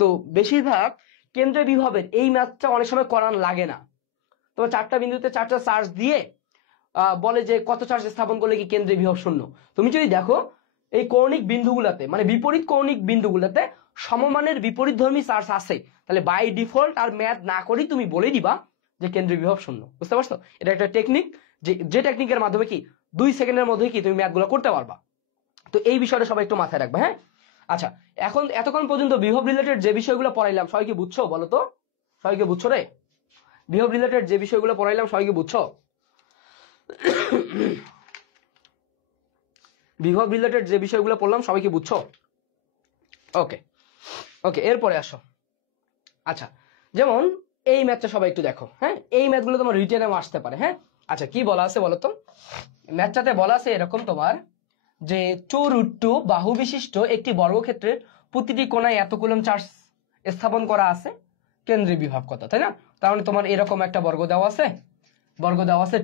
তো বেশিরভাগ কেন্দ্রীয় বিভবের এই ম্যাথটা অনেক সময় করান লাগে না। তোমার চারটা বিন্দুতে চারটা চার্জ দিয়ে বলে যে কত চার্জ স্থাপন করলে কি কেন্দ্রীয় বিভব শূন্য। তুমি যদি দেখো এই কৌণিক বিন্দুগুলোতে মানে বিপরীত কৌণিক বিন্দুগুলোতে সমমানের বিপরীতধর্মী চার্জ আছে তাহলে বাই ডিফল্ট আর ম্যাথ না করেই তুমি বলে দিবা যে কেন্দ্রীয় বিভব শূন্য। বুঝতে পারছো? এটা একটা টেকনিক, যে টেকনিকের মাধ্যমে কি 2 সেকেন্ডের মধ্যে কি তুমি ম্যাথগুলো করতে পারবা। তো এই বিষয়টা সবাই একটু মাথায় রাখবে। হ্যাঁ, আচ্ছা, এখন এতক্ষণ পর্যন্ত বিভব রিলেটেড যে বিষয়গুলো পড়াইলাম সবাই কি বুঝছো? বলো তো, সবাই কি বুঝছো রে? বিভব রিলেটেড যে বিষয়গুলো পড়াইলাম সবাই কি বুঝছো? বিভব রিলেটেড যে বিষয়গুলো পড়লাম সবাই কি বুঝছো? ওকে ওকে, এরপরে আসো। আচ্ছা, যেমন এই ম্যাথটা সবাই একটু দেখো। হ্যাঁ, এই ম্যাথগুলো তোমার রিটেনে আসতে পারে। হ্যাঁ, আচ্ছা, কি বলা আছে বলো তো? ম্যাথটাতে বলা আছে এরকম তোমার যে 2√2 বাহু বিশিষ্ট একটি বর্গক্ষেত্রের প্রতিটি কোণায় এত কুলম্ব চার্জ স্থাপন করা আছে, কেন্দ্রীয় বিভব কত, তাই না? তার মানে তোমার এরকম একটা বর্গ দেওয়া আছে,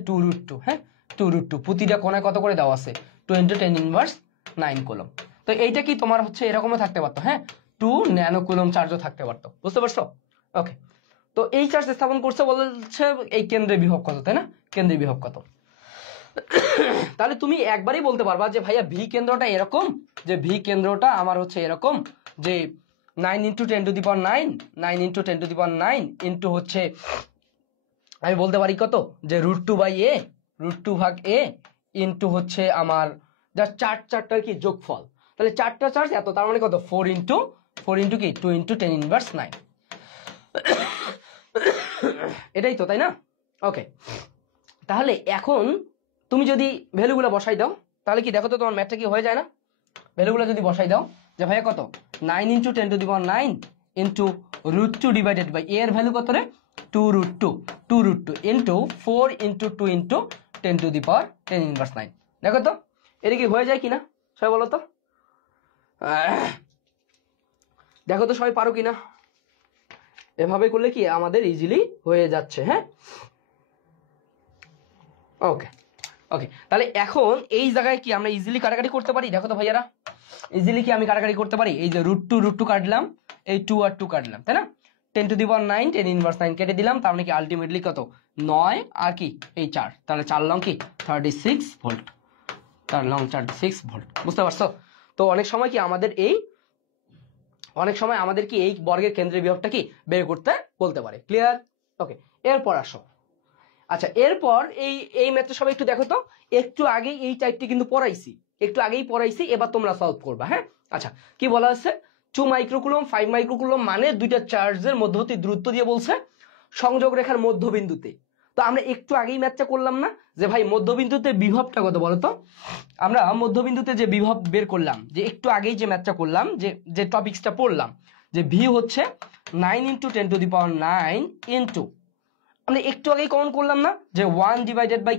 2√2। হ্যাঁ, 2√2 প্রতিটা কোণায় কত করে দেওয়া আছে? 2 × 10⁻৯ কুলম্ব। তো এইটা কি তোমার হচ্ছে এরকমও থাকতে পারতো। হ্যাঁ, 2 ন্যানো কুলম্ব চার্জও থাকতে পারতো। বুঝতে পারছো? ওকে, তো এই চার্জ স্থাপন করছে বলছে এই কেন্দ্রীয় বিভব কত, তাই না? কেন্দ্রীয় বিভব কত? তাহলে তুমি একবারই বলতে পারবা যে ভাইয়া ভি কেন্দ্রটা এরকম, যে ভি কেন্দ্রটা আমার হচ্ছে এরকম যে 9 × 10⁹ 9 × 10⁹ ইন্টু হচ্ছে আমি বলতে পারি কত, যে √2/a, √2/a ইন্টু হচ্ছে আমার যা চারটার কি যোগফল। তাহলে চারটা চার্জ এত, তার মানে কত? 4 × কি 2 × 10⁻৯। এটাই তো, তাই না? ওকে, তাহলে এখন তুমি যদি ভ্যালুগুলো বসাই দাও তাহলে কি দেখো তো তোমার ম্যাথটা কি হয়ে যায় না? ভ্যালুগুলো যদি বসাই দাও যে ভাইয়া কত, 9 × 10⁹ ইন্টু √2/a এর ভ্যালু কত রে? 2√2 ইন্টু 4 × 2 × 10⁻৯। দেখো তো এটা কি হয়ে যায় কিনা, সবাই বলো তো। দেখো তো সবাই পারো কিনা? এভাবে করলে কি আমাদের ইজিলি হয়ে যাচ্ছে। হ্যাঁ, ওকে ওকে, তাহলে এখন এই জায়গায় কি আমরা ইজিলি কাটাকাটি করতে পারি? দেখো তো ভাইয়ারা, ইজিলি কি আমি কাটাকাটি করতে পারি? এই যে √2 কাটলাম, এই 2 আর 2 কাটলাম, তাই না? 10⁻9 10⁻9 কেটে দিলাম, তার মানে কি আলটিমেটলি কত? 9 আর কি এই 4, তাহলে 4 লং কি 36 ভোল্ট, 4 লং 36 ভোল্ট। বুঝতে পারছো? তো অনেক সময় কি আমাদের এই বর্গের কেন্দ্রীয় বিভবটা কি বের করতে বলতে পারে। ক্লিয়ার? ওকে, এরপর আসো। আচ্ছা, এরপর এই ম্যাথটা সবাই একটু দেখো তো। একটু আগেই এই টাইপটি কিন্তু পড়াইছি, এবার তোমরা সলভ করবা। হ্যাঁ, আচ্ছা, কি বলা আছে? 2 মাইক্রোকুলম 5 মাইক্রোকুলম মানে দুইটা চার্জের মধ্যবর্তী দূরত্ব দিয়ে বলছে সংযোগ রেখার মধ্যবিন্দুতে। তো আমরা একটু আগেই ম্যাথটা করলাম না যে ভাই মধ্যবিন্দুতে বিভবটা কত বলো তো? আমরা মধ্যবিন্দুতে যে বিভব বের করলাম, যে একটু আগেই যে ম্যাথটা করলাম, যে টপিকসটা পড়লাম, যে ভি হচ্ছে 9 × 10⁹ ইন্টু আমরা একটু আগেই কমন করলাম না যে 1/,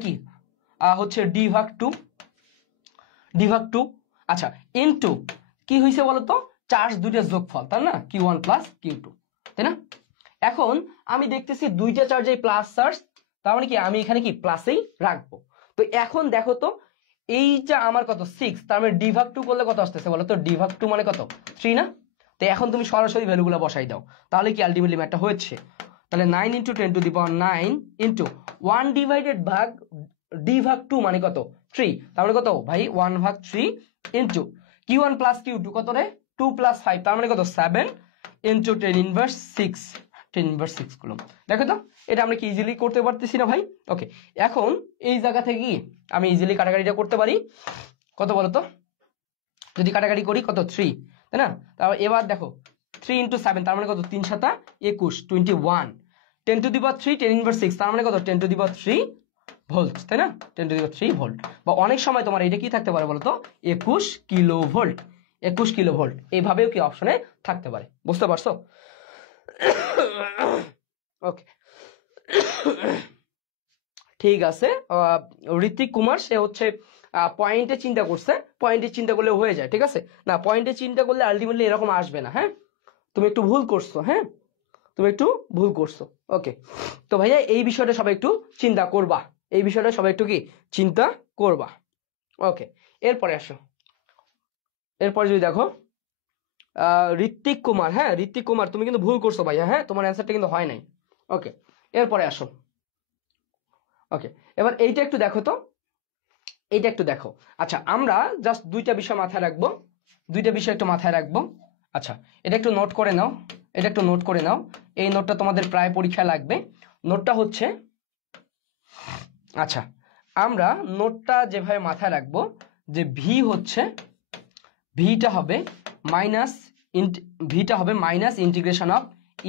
কি হচ্ছে d/2। আচ্ছা, ইনটু কি হয়েছে বলতো? চার্জ দুইটার যোগফল, তাই না? Q1 + Q2, তাই না? এখন আমি দেখতেছি দুইটা চার্জে প্লাস চার্জ, তার মানে কি আমি এখানে কি প্লাসেই রাখবো। তো এখন দেখো তো এইটা আমার কত 6, তার মানে d/2 করলে কত আসতেছে বলো তো? d/2 মানে কত? 3 না? তো এখন তুমি সরাসরি ভ্যালুগুলো বসাই দাও, তাহলে কি আলটিমেটলি ম্যাথটা হচ্ছে। তাহলে 9 × 10⁹ ইন্টু 1/d/2 মানে কত? 3, তার মানে কত ভাই? 1/3 ইন্টু Q1 + Q2 কত রে? 2 + 5, তার মানে কত? 7 ইন্টু 10⁻6 কুলম্ব। দেখো তো এটা আমরা কি ইজিলি করতে পারতেছি না ভাই? ওকে, এখন এই জায়গা থেকে কি আমি ইজিলি কাটাকাটিটা করতে পারি। কত বলো তো? যদি কাটাকাটি করি কত? 3, তাই না? তারপর এবার দেখো 3 × 7, তার মানে কত? 3 × 7 = 21, 10⁻3 10⁻6, তার মানে কত? 10⁻3 ভোল্ট, তাই না? 10⁻3 ভোল্ট। বা অনেক সময় তোমার এটা কি থাকতে পারে বলতো? 21 কিলোভোল্ট, 21 কিলোভোল্ট এইভাবেও কি অপশনে থাকতে পারে। বুঝতে পারছো? ওকে, ঠিক আছে। ঋত্বিক কুমার সে হচ্ছে পয়েন্টে চিন্তা করছে, পয়েন্টে চিন্তা করলে হয়ে যায়, ঠিক আছে? না, পয়েন্টে চিন্তা করলে আলটিমেটলি এরকম আসবে না। হ্যাঁ, তুমি একটু ভুল করছো। হ্যাঁ, তুমি একটু ভুল করছো। ওকে, তো ভাইয়া এই বিষয়টা সবাই একটু চিন্তা করবা, এই বিষয়টা সবাই একটু কি চিন্তা করবা। ওকে, এরপরে আসো, এরপরে যদি দেখো ঋত্বিক কুমার, হ্যাঁ ঋত্বিক কুমার তুমি কিন্তু ভুল করছো ভাইয়া, হ্যাঁ তোমার অ্যান্সারটা কিন্তু হয় নাই। ওকে, এরপরে আসো। ওকে, এবার এইটা একটু দেখো তো, এইটা একটু দেখো। আচ্ছা, আমরা জাস্ট দুইটা বিষয় মাথায় রাখবো, দুইটা বিষয় একটু মাথায় রাখবো। আচ্ছা, এটা একটু নোট করে নাও, এটা একটু নোট করে নাও, এই নোটটা তোমাদের প্রায় পরীক্ষা লাগবে। নোটটা হচ্ছে, আচ্ছা আমরা নোটটা যেভাবে মাথায় রাখবো যে ভি হচ্ছে, ভিটা হবে minus integration of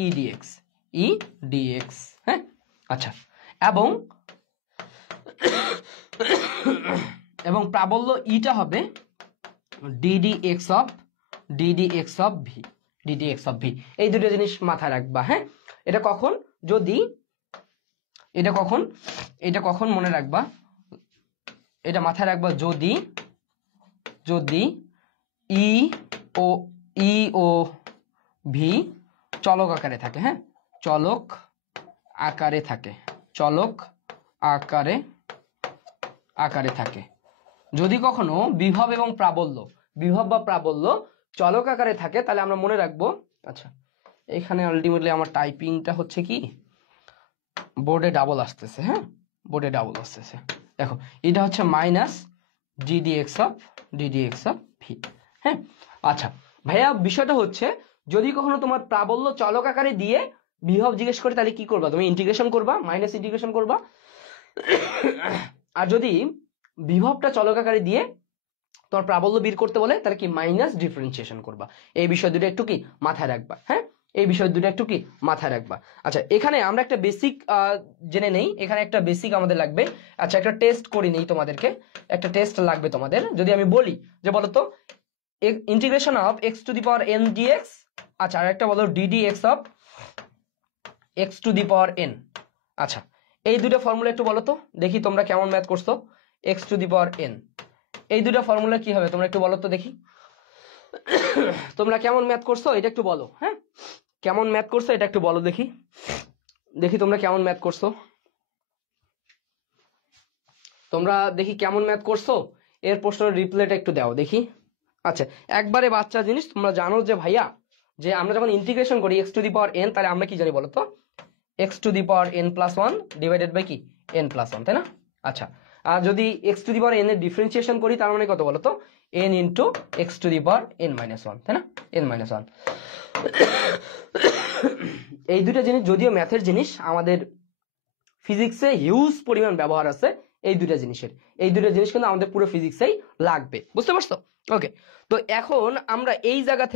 E d x, হ্যাঁ। আচ্ছা, এবং প্রাবল্য ইটা হবে ডিডিএক্স অফ ভি। এই দুটো জিনিস মাথায় রাখবা, হ্যাঁ। এটা কখন মনে রাখবা, এটা মাথায় রাখবা যদি ই ও ভি চলক আকারে থাকে, হ্যাঁ চলক আকারে থাকে। যদি কখনো বিভব বা প্রাবল্য চলক আকারে থাকে, তাহলে আমরা মনে রাখবো, আচ্ছা এখানে আলটিমেটলি আমার টাইপিংটা হচ্ছে কি বোর্ডে ডাবল আসতেছে, হ্যাঁ বোর্ডে ডাবল আসতেছে, দেখো এটা হচ্ছে মাইনাস ডিডিএক্স অফ ভি, হ্যাঁ। আচ্ছা ভাইয়া, বিষয়টা হচ্ছে যদি কখনো তোমার প্রাবল্য চলক আকারে দিয়ে বিভব জিজ্ঞেস করে, তাহলে কি করবা, তুমি ইন্টিগ্রেশন করবা, মাইনাস ইন্টিগ্রেশন করবা। আর যদি বিভবটা চলক আকারে দিয়ে তোমার প্রাবল্য বের করতে বলে, তাহলে কি মাইনাস ডিফারেন্সিয়েশন করবা। এই বিষয় দুটো একটু কি মাথায় রাখবা, হ্যাঁ এই বিষয় দুটো একটু কি মাথায় রাখবা। আচ্ছা, এখানে আমরা একটা বেসিক জেনে নেই, এখানে একটা বেসিক আমাদের লাগবে। আচ্ছা, একটা টেস্ট করে নেই, তোমাদেরকে একটা টেস্ট লাগবে তোমাদের। যদি আমি বলি যে বলতো integration of x to the power n d x, আচ্ছা আর একটা বলো d d x of x to the power n. আচ্ছা, এই দুটো ফর্মুলা একটু বলো তো দেখি তোমরা কেমন ম্যাথ করছো। X to the power N, এই দুটো ফর্মুলা কি হবে তোমরা একটু বলো তো দেখি, তোমরা কেমন ম্যাথ করছো এটা একটু বলো, হ্যাঁ কেমন ম্যাথ করছো এটা একটু বলো দেখি তোমরা কেমন ম্যাথ করছো, তোমরা দেখি কেমন ম্যাথ করছো, এর প্রশ্নের রিপ্লাইটা একটু দাও দেখি। আচ্ছা, একবারে বাচ্চা জিনিস, তোমরা জানো যে ভাইয়া যে আমরা যখন ইন্টিগ্রেশন করি x to the power n, তাহলে আমরা কি জানি বলো তো, x to the power n plus one divided by কি এন প্লাস ওয়ান, তাই না। আচ্ছা, আর যদি x to the power n এর ডিফারেন্সিয়েশন করি, তার মানে কত বলো তো, n into x to the power n minus one, তাই না, এন মাইনাস ওয়ান। এই দুটো জিনিস যদিও ম্যাথের জিনিস, আমাদের ফিজিক্সে হিউজ পরিমাণ ব্যবহার আছে এই দুটো জিনিসের, এই দুটো জিনিস কিন্তু আমাদের পুরো ফিজিক্সেই লাগবে, বুঝতে পারছো। ওকে, তো এখন আমরা এই জায়গা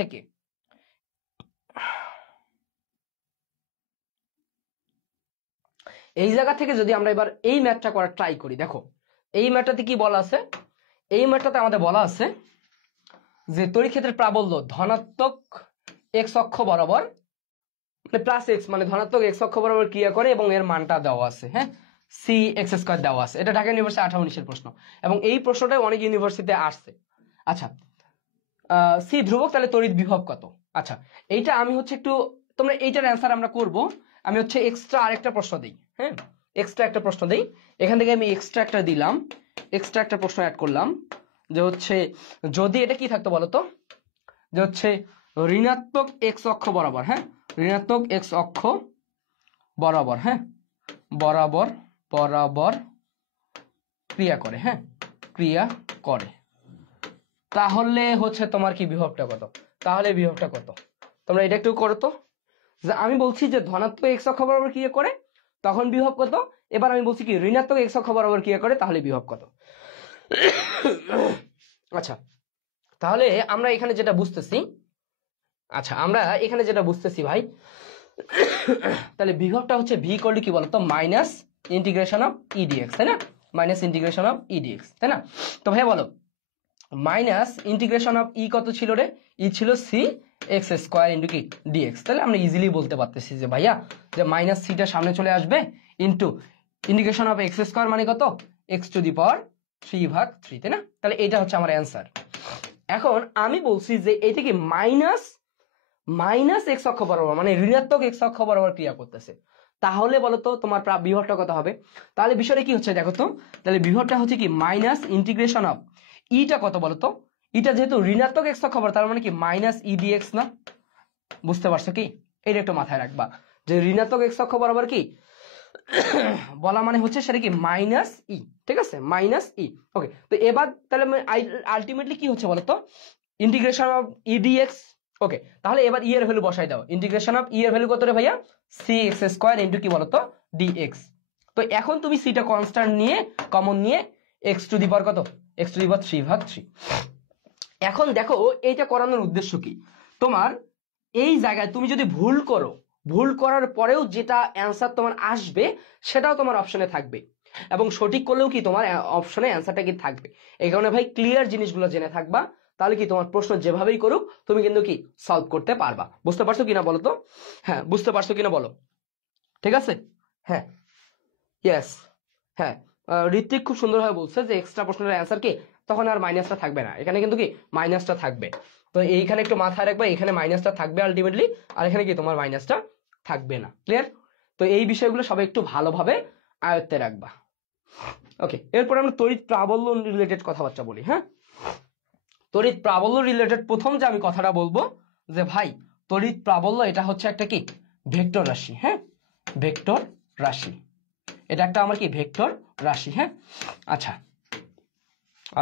থেকে যদি আমরা এবার এই ম্যাথটা করার ট্রাই করি, দেখো এই ম্যাথটাতে কি বলা আছে, এই ম্যাথটাতে আমাদের বলা আছে যে তড়িৎ ক্ষেত্রের প্রাবল্য ধনাত্মক এক্স অক্ষ বরাবর, মানে প্লাস এক্স মানে ধনাত্মক এক্স অক্ষ বরাবর ক্রিয়া করে, এবং এর মানটা দেওয়া আছে, হ্যাঁ সি এক্স স্কয়ার দেওয়া আছে। এটা ঢাকা ইউনিভার্সিটি 18-19 প্রশ্ন, এবং এই প্রশ্নটাই অনেক ইউনিভার্সিটিতে আসছে। আচ্ছা, সি ধ্রুবক, তাহলে তড়িৎ বিভব কত। আচ্ছা, এইটা আমি হচ্ছে একটু, তোমরা এইটার অ্যান্সার আমরা করব, আমি হচ্ছে এক্সট্রা আরেকটা প্রশ্ন দিই, হ্যাঁ এক্সট্রা একটা প্রশ্ন দিই, এখান থেকে আমি এক্সট্রা একটা দিলাম, এক্সট্রা একটা প্রশ্ন অ্যাড করলাম, যে হচ্ছে যদি এটা কি থাকতো বলতো, যে হচ্ছে ঋণাত্মক এক্স অক্ষ বরাবর, হ্যাঁ ঋণাত্মক এক্স অক্ষ বরাবর, হ্যাঁ বরাবর ক্রিয়া করে, হ্যাঁ ক্রিয়া করে, তাহলে হচ্ছে তোমার কি বিভবটা কত, তাহলে বিভবটা কত, তোমরা এটা একটু করো তো। যে আমি বলছি যে ধনাত্মক এক্স অক্ষ বরাবর ক্রিয়া করে, তখন বিভব কত। এবার আমি বলছি কি ঋণাত্মক এক্স অক্ষ বরাবর ক্রিয়া করে, তাহলে বিভব কত। আচ্ছা, তাহলে আমরা এখানে যেটা বুঝতেছি, ভাই, তাহলে বিভবটা হচ্ছে ভি ইকুয়াল টু কি বলতো, মাইনাস ইন্টিগ্রেশন অফ ইডিএক্স, তাই না, মাইনাস ইন্টিগ্রেশন অফ ইডিএক্স, তাই না। তো ভাই বলো মাইনাস ইন্টিগ্রেশন অফ ই কত ছিল রে, ই ছিল সি এক্স স্কোয়ার ইন্টু কি ডিএক্স, তাহলে আমরা ইজিলি বলতে পারতেছি যে ভাইয়া যে মাইনাস সিটা সামনে চলে আসবে, into integration of x square মানে কত, এক্স টু দি পাওয়ার 3/3, তাই না। তাহলে এটা হচ্ছে আমার অ্যান্সার। এখন আমি বলছি যে এটা কি মাইনাস এক্স অক্ষ বরাবর, মানে ঋণাত্মক এক্স অক্ষ বরাবর ক্রিয়া করতেছে, তাহলে বলো তো তোমার বিভবটা কত হবে? তাহলে বিষয়টা কি হচ্ছে দেখো তো, তাহলে বিভবটা হচ্ছে কি মাইনাস ইন্টিগ্রেশন অফ ইটা কত বলো তো, ইটা যেহেতু ঋণাত্মক এক্স অক্ষবর তার মানে কি মাইনাস ই ডিএক্স না? বুঝতে পারছো কি? এটা একটু মাথায় রাখবা যে ঋণাত্মক এক্স অক্ষ বরাবর কি বলা মানে হচ্ছে সেটা কি মাইনাস ই, ঠিক আছে, মাইনাস ই। ওকে, তো এবার তাহলে আলটিমেটলি কি হচ্ছে বলতো, ইন্টিগ্রেশন অফ ই ডিএক্স। ওকে, তাহলে এবার ই এর ভ্যালু বসাই দাও। ইন্টিগ্রেশন অফ ই এর ভ্যালু কত রে ভাইয়া? সি এক্স স্কোয়ার ইন্টু কি বলতো ডিএক্স। তো এখন তুমি সিটা কনস্ট্যান্ট নিয়ে কমন নিয়ে এক্স টু দি পাওয়ার কত, এক্স টু দি পাওয়ার 3/3। এখন দেখো এইটা করানোর উদ্দেশ্য কি, তোমার এই জায়গায় তুমি যদি ভুল করো, ভুল করার পরেও যেটা অ্যান্সার তোমার আসবে সেটাও তোমার অপশনে থাকবে, এবং সঠিক করলেও কি তোমার অপশনে অ্যান্সারটা কি থাকবে। এই কারণে ভাই ক্লিয়ার জিনিসগুলো জেনে থাকবা, তাহলে কি তোমার প্রশ্ন যেভাবেই করুক তুমি কিন্তু কি সলভ করতে পারবা। বুঝতে পারছো কিনা বলো তো? হ্যাঁ, বুঝতে পারছো কিনা বলো? ঠিক আছে, হ্যাঁ, ইয়েস, হ্যাঁ। ঋত্বিক খুব সুন্দরভাবে বলছে যে এক্সট্রা প্রশ্নের অ্যান্সার কি তখন আর মাইনাসটা থাকবে না, এখানে কিন্তু কি মাইনাসটা থাকবে। তো এইখানে একটু মাথায় রাখবে, এখানে মাইনাসটা থাকবে আলটিমেটলি, আর এখানে কি তোমার মাইনাসটা থাকবে না। ক্লিয়ার? তো এই বিষয়গুলো সবাই একটু ভালোভাবে আয়ত্তে রাখবা। ওকে, এরপর আমরা তড়িৎ প্রাবল্য রিলেটেড কথাবার্তা বলি। হ্যাঁ, তড়িৎ প্রাবল্য রিলেটেড প্রথম যে আমি কথাটা বলবো যে ভাই তড়িৎ প্রাবল্য এটা হচ্ছে একটা কি ভেক্টর রাশি। হ্যাঁ, ভেক্টর রাশি, এটা একটা আমার কি ভেক্টর রাশি। হ্যাঁ, আচ্ছা,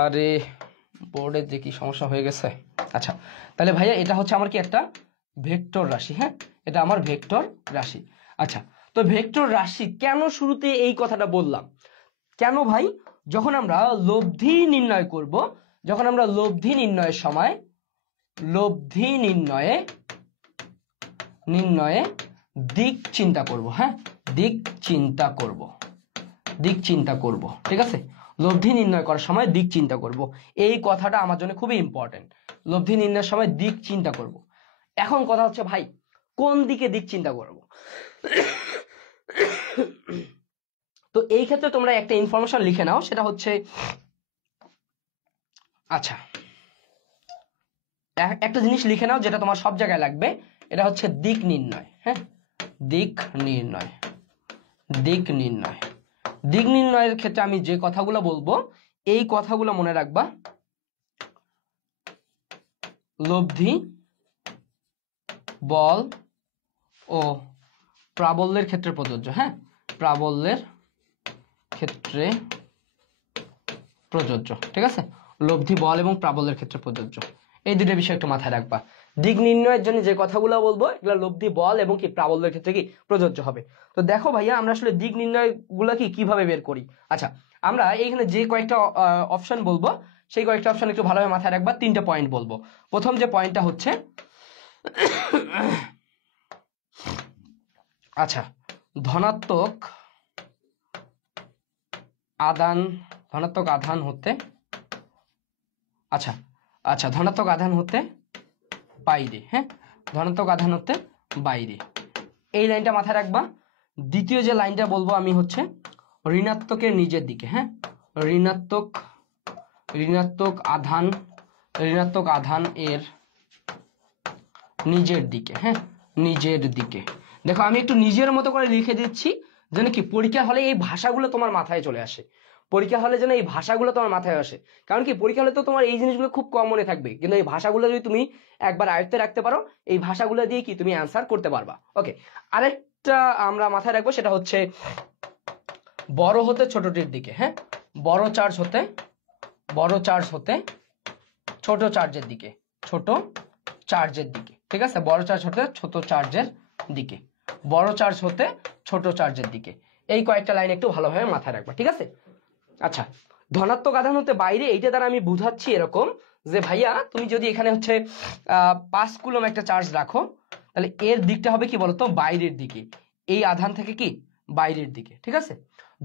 আরে বোর্ডে যে কি সমস্যা হয়ে গেছে। আচ্ছা, তাহলে ভাইয়া এটা হচ্ছে আমার কি একটা ভেক্টর রাশি। হ্যাঁ, এটা আমার ভেক্টর রাশি। আচ্ছা, তো ভেক্টর রাশি কেন শুরুতে এই কথাটা বললাম, কেন ভাই? যখন আমরা লব্ধি নির্ণয় করব, যখন আমরা লব্ধি নির্ণয়ের সময় লব্ধি নির্ণয়ে দিক চিন্তা করব। হ্যাঁ, দিক চিন্তা করব, দিক চিন্তা করব, ঠিক আছে। লব্ধি নির্ণয় করার সময় দিক চিন্তা করব, এই কথাটা আমার জন্য খুবই ইম্পর্টেন্ট। লব্ধি নির্ণয়ের সময় দিক চিন্তা করব। এখন কথা হচ্ছে ভাই কোন দিকে দিক চিন্তা করব? তো এই ক্ষেত্রে তোমরা একটা ইনফরমেশন লিখে নাও, সেটা হচ্ছে, আচ্ছা, একটা জিনিস লিখে নাও যেটা তোমার সব জায়গায় লাগবে, এটা হচ্ছে দিক নির্ণয়। হ্যাঁ, দিক নির্ণয়, দিক নির্ণয়। দিক নির্ণয়ের ক্ষেত্রে আমি যে কথাগুলো বলবো এই কথাগুলো মনে রাখবা। লব্ধি, বল ও প্রাবল্যের ক্ষেত্রে প্রযোজ্য। হ্যাঁ, প্রাবল্যের ক্ষেত্রে প্রযোজ্য, ঠিক আছে। লব্ধি, বল এবং প্রাবল্যের ক্ষেত্রে প্রযোজ্য, এই দুটো বিষয় একটু মাথায় রাখবা। দিক নির্ণয়ের জন্য যে কথাগুলো বলবো এগুলো লব্ধি, বল এবং কি প্রাবল্যের ক্ষেত্রে কি প্রযোজ্য হবে। তো দেখো ভাইয়া আমরা আসলে দিক নির্ণয় গুলা কি কিভাবে বের করি। আচ্ছা, আমরা এইখানে যে কয়েকটা অপশন বলবো সেই কয়েকটা অপশন একটু ভালোভাবে মাথায় রাখবা। 3টা পয়েন্ট বলবো। প্রথম যে পয়েন্টটা হচ্ছে, আচ্ছা, ধনাত্মক আধান হতে, আচ্ছা আচ্ছা, ধনাত্মক আধান হতে বাইরে। হ্যাঁ, ধনাত্মক আধান হতে বাইরে, এই লাইনটা মাথায় রাখবা। দ্বিতীয় যে লাইনটা বলবো আমি হচ্ছে ঋণাত্মকের নিজের দিকে। হ্যাঁ, ঋণাত্মক আধান এর নিজের দিকে। হ্যাঁ, নিজের দিকে। দেখো আমি একটু নিজের মতো করে লিখে দিচ্ছি যেন কি পরীক্ষা হলে এই ভাষাগুলো তোমার মাথায় চলে আসে, পরীক্ষা হলে যেন এই ভাষাগুলো তোমার মাথায় আসে। কারণ কি পরীক্ষা হলে তো তোমার এই জিনিসগুলো খুব কম মনে থাকবে, কিন্তু এই ভাষাগুলো যদি তুমি একবার আয়ত্তে রাখতে পারো এই ভাষাগুলো দিয়ে কি তুমি অ্যান্সার করতে পারবা। ওকে, আরেকটা আমরা মাথায় রাখবো সেটা হচ্ছে বড় হতে ছোটটির দিকে। হ্যাঁ, বড় চার্জ হতে ছোট চার্জের দিকে, ছোট চার্জের দিকে, ঠিক আছে। বড় চার্জ হতে ছোট চার্জের দিকে, বড় চার্জ হতে ছোট চার্জের দিকে, এই কয়েকটা লাইন একটু ভালোভাবে মাথায় রাখবা, ঠিক আছে। আচ্ছা, ধনাত্মক আধান হতে বাইরে, এইটা দ্বারা আমি বুঝাচ্ছি এরকম যে ভাইয়া তুমি যদি এখানে হচ্ছে 5 কুলম একটা চার্জ রাখো তাহলে এর দিকটা হবে কি বলতো বাইরের দিকে, এই আধান থেকে কি বাইরের দিকে, ঠিক আছে।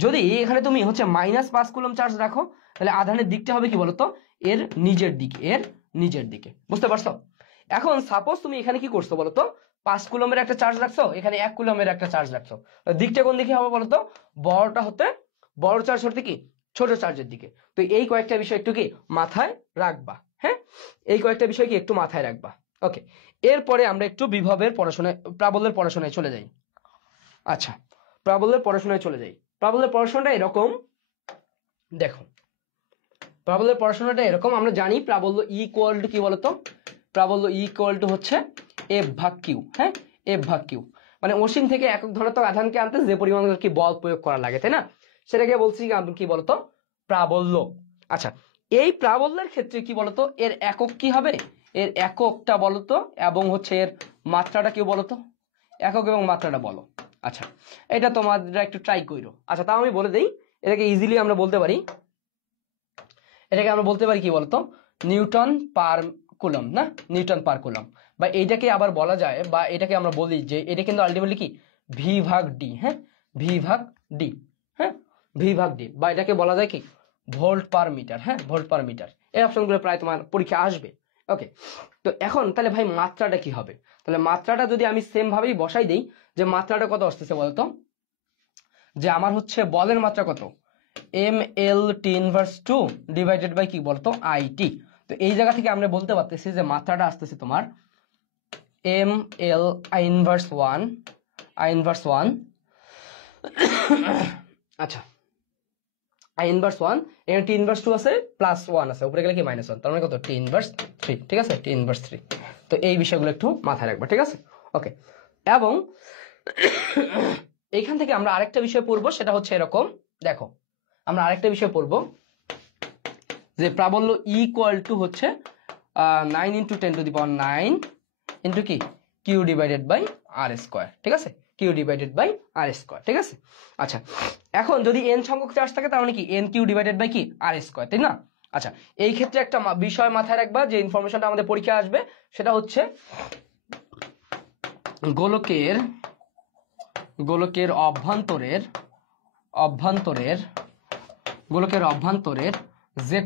যদি এখানে তুমি হচ্ছে -5 কুলম চার্জ রাখো তাহলে আধানের দিকটা হবে কি বলতো এর নিজের দিকে, এর নিজের দিকে। বুঝতে পারছো? এখন সাপোজ তুমি এখানে কি করছো বলতো 5 কুলমের একটা চার্জ রাখছো, এখানে 1 কুলমের একটা চার্জ রাখছো, দিকটা কোন দিকে হবে বলতো বড়টা হতে, বড় চার্জ হতে কি ছোট চার্জের দিকে। তো এই কয়েকটা বিষয় একটু কি মাথায় রাখবা। হ্যাঁ, এই কয়েকটা বিষয় কি একটু মাথায় রাখবা। ওকে, এরপরে আমরা একটু বিভবের পড়াশোনায়, প্রাবল্যের পড়াশোনায় চলে যাই। আচ্ছা, প্রাবল্যের পড়াশোনায় চলে যাই। প্রাবল্যের পড়াশোনাটা এরকম, দেখো প্রাবল্যের পড়াশোনাটা এরকম, আমরা জানি প্রাবল্য ইকুয়াল টু কি বলতো, প্রাবল্য ইকুয়াল টু হচ্ছে এফ ভাগ কিউ। হ্যাঁ, এফ ভাগ কিউ মানে অসীম থেকে একক ধনাত্মক আধানকে আনতে যে পরিমাণ কি বল প্রয়োগ করা লাগে, তাই না? সেটাকে বলছি কি বলতো, প্রাবল্য। আচ্ছা, এই প্রাবল্যের ক্ষেত্রে কি বলতো, এর একক কি হবে, এর এককটা বলতো এবং হচ্ছে এর মাত্রাটা কি বলতো, একক এবং মাত্রাটা বলো। আচ্ছা, এটা তোমরা একটু ট্রাই করো। আচ্ছা, তাও আমি বলে দেই, এটাকে ইজিলি আমরা বলতে পারি, এটাকে আমরা বলতে পারি কি বলতো, নিউটন পার কুলম, না নিউটন পার কুলম। বা এইটাকে আবার বলা যায়, বা এটাকে আমরা বলি যে এটা কিন্তু আলটিমেটলি কি ভি ভাগ ডি। হ্যাঁ, ভি ভাগ ডি। হ্যাঁ, ভি ভাগ ডি, বা এটাকে বলা যায় কি ভোল্ট পার মিটার। হ্যাঁ, ভোল্ট পার মিটার। এই অপশনগুলো প্রায় তোমার পরীক্ষা আসবে। ওকে, তো এখন তাহলে ভাই মাত্রাটা কি হবে? তাহলে মাত্রাটা যদি আমি সেম ভাবেই বসাই দেই, যে মাত্রাটা কত আসতেছে বলতো, যে আমার হচ্ছে বলের মাত্রা কত, M L T inverse 2 divided by কি বলতো আই টি। তো এই জায়গা থেকে আমরা বলতে পারতেছি যে মাত্রাটা আসতেছে তোমার M L I inverse 1, I inverse 1। আচ্ছা, আই ইনভার্স 1, এখানে টি ইনভার্স 2 আছে, প্লাস 1 আছে, উপরে গেলে কি -1, তার মানে কত টি ইনভার্স 3। ঠিক আছে, টি ইনভার্স 3। তো এই বিষয়গুলো একটু মাথায় রাখবা, ঠিক আছে? ওকে, এবং এইখান থেকে আমরা আরেকটা বিষয় পড়বো, সেটা হচ্ছে এরকম, দেখো আমরা আরেকটা বিষয় পড়বো যে প্রাবল্য ইকুয়াল টু হচ্ছে 9 × 10⁹ ইন্টু কি q divided by r square. ঠিক আছে, q divided by r square. ঠিক আছে, আচ্ছা এখন যদি এন সংখ্যক চার্জ থাকে তার মানে কি এন কিউ ডিভাইডেড বাই কি আর স্কোয়ার, তাই না? আচ্ছা, এই ক্ষেত্রে একটা বিষয় মাথায় রাখবা, যে ইনফরমেশনটা আমাদের পরীক্ষা আসবে, সেটা হচ্ছে গোলকের অভ্যন্তরের যে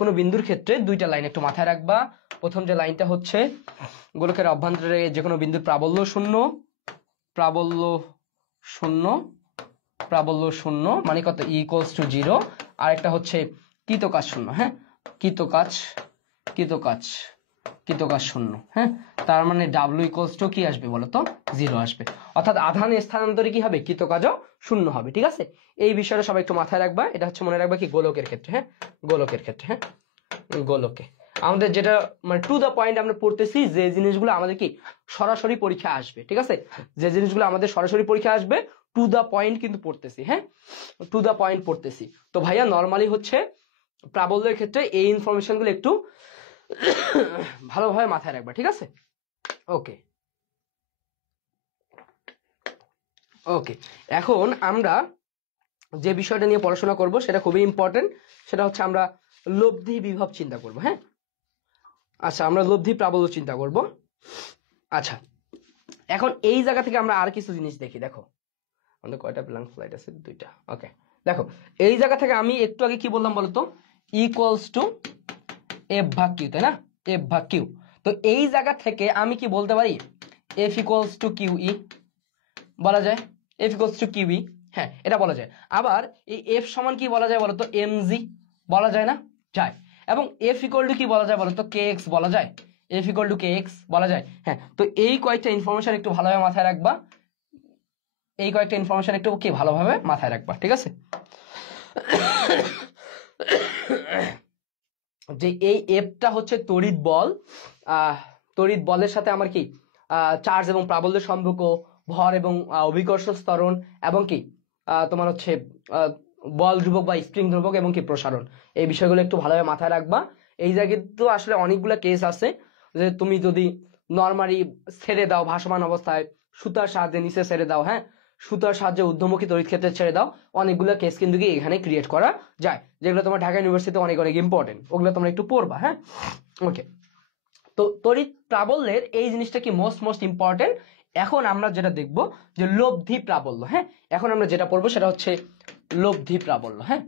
কোনো বিন্দুর ক্ষেত্রে দুইটা লাইন একটু মাথায় রাখবা। প্রথম যে লাইনটা হচ্ছে গোলকের অভ্যন্তরে যে কোনো বিন্দুর প্রাবল্য শূন্য মানে কত ইকুয়ালস টু 0। আরেকটা হচ্ছে কৃতকাজ শূন্য। হ্যাঁ, কৃতকাজ শূন্য। হ্যাঁ, তার মানে ডাব্লিউ ইকুয়ালস টু কি আসবে বলতো 0 আসবে, অর্থাৎ আধানের স্থানান্তরে কি হবে কৃতকাজও শূন্য হবে। ঠিক আছে, এই বিষয়টা সবাই একটু মাথায় রাখবা। এটা হচ্ছে মনে রাখবা কি গোলকের ক্ষেত্রে। হ্যাঁ, গোলকে আমাদের যেটা মানে টু দা পয়েন্ট আমরা পড়তেছি, যে জিনিসগুলো আমাদের কি সরাসরি পরীক্ষা আসবে। ঠিক আছে, যে জিনিসগুলো আমাদের সরাসরি পরীক্ষা আসবে টু দা পয়েন্ট কিন্তু পড়তেছি। হ্যাঁ, টু দা পয়েন্ট পড়তেছি। তো ভাইয়া নর্মালি হচ্ছে প্রাবল্যের ক্ষেত্রে এই ইনফরমেশনগুলো একটু ভালোভাবে মাথায় রাখবা। ঠিক আছে, ওকে ওকে। এখন আমরা যে বিষয়টা নিয়ে পড়াশোনা করব সেটা খুবই ইম্পর্টেন্ট, সেটা হচ্ছে আমরা লব্ধি বিভব চিন্তা করব। হ্যাঁ, আচ্ছা আমরা লব্ধি প্রাবল্য চিন্তা করব। আচ্ছা, এখন এই জায়গা থেকে আমরা আর কিছু জিনিস দেখি। দেখো আমাদের কয়টা ব্ল্যাঙ্ক স্লাইড আছে, 2টা। ওকে, দেখো এই জায়গা থেকে আমি একটু আগে কি বললাম বলতো, ইকুয়ালস টু এফ ভাগ কিউ, তাই না? এফ ভাগ কিউ। তো এই জায়গা থেকে আমি কি বলতে পারি, F equals to q E বলা যায়, F equals to q E. হ্যাঁ, এটা বলা যায়। আবার এই এফ সমান কি বলা যায় বলতো, এম জি বলা যায় না? যায়। এবং এফ ইকুয়াল টু কি বলা যায় বলতো, কে এক্স বলা যায়, F equal to K x বলা যায়। হ্যাঁ, তো এই কয়েকটা ইনফরমেশন একটু ভালোভাবে মাথায় রাখবা, ঠিক আছে? যে এই এফটা হচ্ছে তড়িৎ বল, তড়িৎ বলের সাথে আমার কি চার্জ এবং প্রাবল্যের সম্পর্ক, ভর এবং অভিকর্ষ ত্বরণ, এবং কি তোমার হচ্ছে বল ধ্রুবক বা স্প্রিং ধ্রুবক, এবং কি প্রসারণ। এই বিষয়গুলো একটু ভালোভাবে মাথায় রাখবা। এই জায়গায় তো আসলে অনেকগুলো কেস আছে, যে তুমি যদি নরমালি ছেড়ে দাও ভাসমান অবস্থায়, সুতার সাহায্যে নিচে ছেড়ে দাও, হ্যাঁ সুতার সাহায্যে ঊর্ধ্বমুখী তড়িৎ ক্ষেত্রে ছেড়ে দাও, অনেকগুলো কেস কিন্তু কি এখানে ক্রিয়েট করা যায়, যেগুলো তোমার ঢাকা ইউনিভার্সিটিতে অনেক অনেক ইম্পর্টেন্ট, ওগুলো তোমরা একটু পড়বা। হ্যাঁ, ওকে। তো তড়িৎ প্রাবল্যের এই জিনিসটা কি মোস্ট ইম্পর্টেন্ট। এখন আমরা যেটা দেখব যে লব্ধি প্রাবল্য। হ্যাঁ, এখন আমরা যেটা পড়বো সেটা হচ্ছে লব্ধি প্রাবল্য। হ্যাঁ,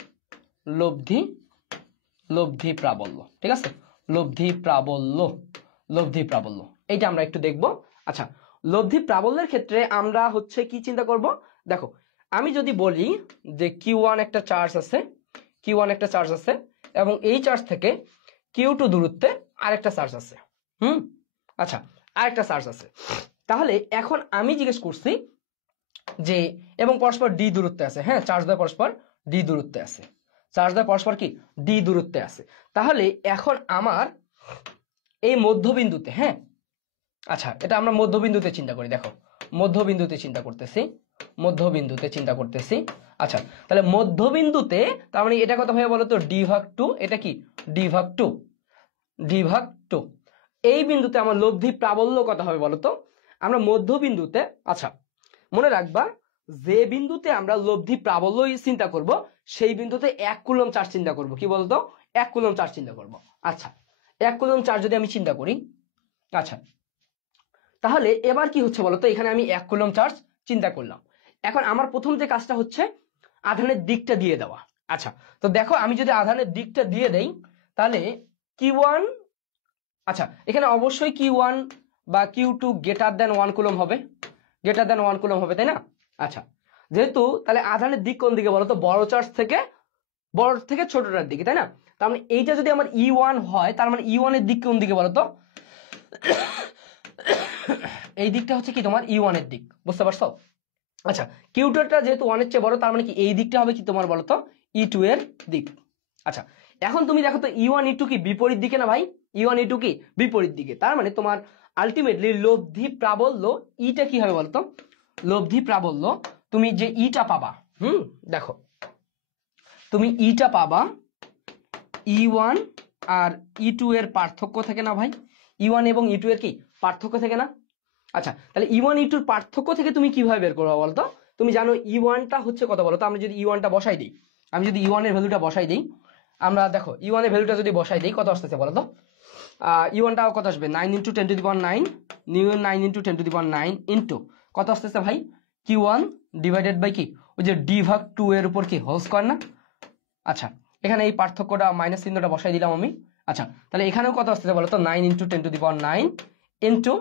লব্ধি প্রাবল্য। ঠিক আছে, লব্ধি প্রাবল্য এইটা আমরা একটু দেখব। আচ্ছা, লব্ধি প্রাবল্যের ক্ষেত্রে আমরা হচ্ছে কি চিন্তা করব, দেখো আমি যদি বলি যে Q1 একটা চার্জ আছে এবং এই চার্জ থেকে Q2 দূরত্বে আরেকটা সার্চ আছে। আচ্ছা, আরেকটা সার্চ আছে। তাহলে এখন আমি জিজ্ঞেস করছি যে এবং পরস্পর ডি দূরত্বে আছে, হ্যাঁ, চার্জদ্বয় পরস্পর ডি দূরত্বে আছে, চার্জদ্বয় পরস্পর কি ডি দূরত্বে আছে। তাহলে এখন আমার এই মধ্যবিন্দুতে, হ্যাঁ, আচ্ছা এটা আমরা মধ্যবিন্দুতে চিন্তা করি, দেখো মধ্যবিন্দুতে চিন্তা করতেছি, মধ্যবিন্দুতে চিন্তা করতেছি। আচ্ছা তাহলে মধ্যবিন্দুতে তার মানে এটা কত ভাবে বলো তো, d/2, এটা কি d/2, d/2। এই বিন্দুতে আমার লব্ধি প্রাবল্য কত হবে বলো তো, আমরা মধ্যবিন্দুতে, আচ্ছা মনে রাখবা যে বিন্দুতে আমরা লব্ধি প্রাবল্য চিন্তা করব সেই বিন্দুতে 1 কুলম্ব চার্জ চিন্তা করব, কি বলতো 1 কুলম্ব চার্জ চিন্তা করব। আচ্ছা 1 কুলম্ব চার্জ যদি আমি চিন্তা করি, আচ্ছা তাহলে এবার কি হচ্ছে বলতো, এখানে আমি 1 কুলম্ব চার্জ চিন্তা করলাম। এখন আমার প্রথম যে কাজটা হচ্ছে আধানের দিকটা দিয়ে দেওয়া। আচ্ছা তো দেখো আমি যদি আধানের দিকটা দিয়ে দেই তাহলে Q1, আচ্ছা এখানে অবশ্যই Q1 বা Q2 গ্রেটার দেন 1 কুলম্ব হবে, গ্রেটার দেন 1 কুলম্ব হবে, তাই না? আচ্ছা যেহেতু তাহলে আধানের দিক কোন দিকে বলতো, বড় চার্জ থেকে ছোটটার দিকে, তাই না? তার মানে এইটা যদি আমার E1 হয় তার মানে E1 এর দিক কোন দিকে বলতো, এই দিকটা হচ্ছে কি তোমার E1 এর দিক, বুঝতে পারছো? আচ্ছা Q2 টা যেহেতু 1 এর চেয়ে বড় তার মানে কি এই দিকটা হবে কি তোমার বলতো E2 এর দিক। আচ্ছা এখন তুমি দেখো তো E1 E2 কি বিপরীত দিকে না ভাই, E1 E2 কি বিপরীত দিকে, তার মানে তোমার আলটিমেটলি লব্ধি প্রাবল্য ইটা কি হবে বলতো, লব্ধি প্রাবল্য তুমি যে ইটা পাবা, দেখো তুমি ইটা পাবা E1 আর E2 এর পার্থক্য থেকে না ভাই, E1 এবং E2 এর কি পার্থক্য থেকে না। আচ্ছা তাহলে E1 E2 এর পার্থক্য থেকে তুমি কিভাবে বের করবে বলতো, তুমি জানো E1 টা হচ্ছে কত বলতো, আমি যদি E1 টা বসাই দিই, আমি যদি E1 এর ভ্যালুটা বসাই দিই, আমরা দেখো E1 এর ভ্যালুটা যদি বসাই দিই কত আসতেছে বলতো, E1 টা কত আসবে 9 × 10⁹, 9 × 10⁹ ইনটু কত আসতেছে ভাই Q1 ডিভাইডেড বাই কি ওই যে d/2 এর উপর কি হোল স্কয়ার না। আচ্ছা এখানে এই পার্থক্যটা মাইনাস চিহ্নটা বসাই দিলাম আমি। আচ্ছা তাহলে এখানেও কত আসতেছে বলতো 9 × 10⁹ ইনটু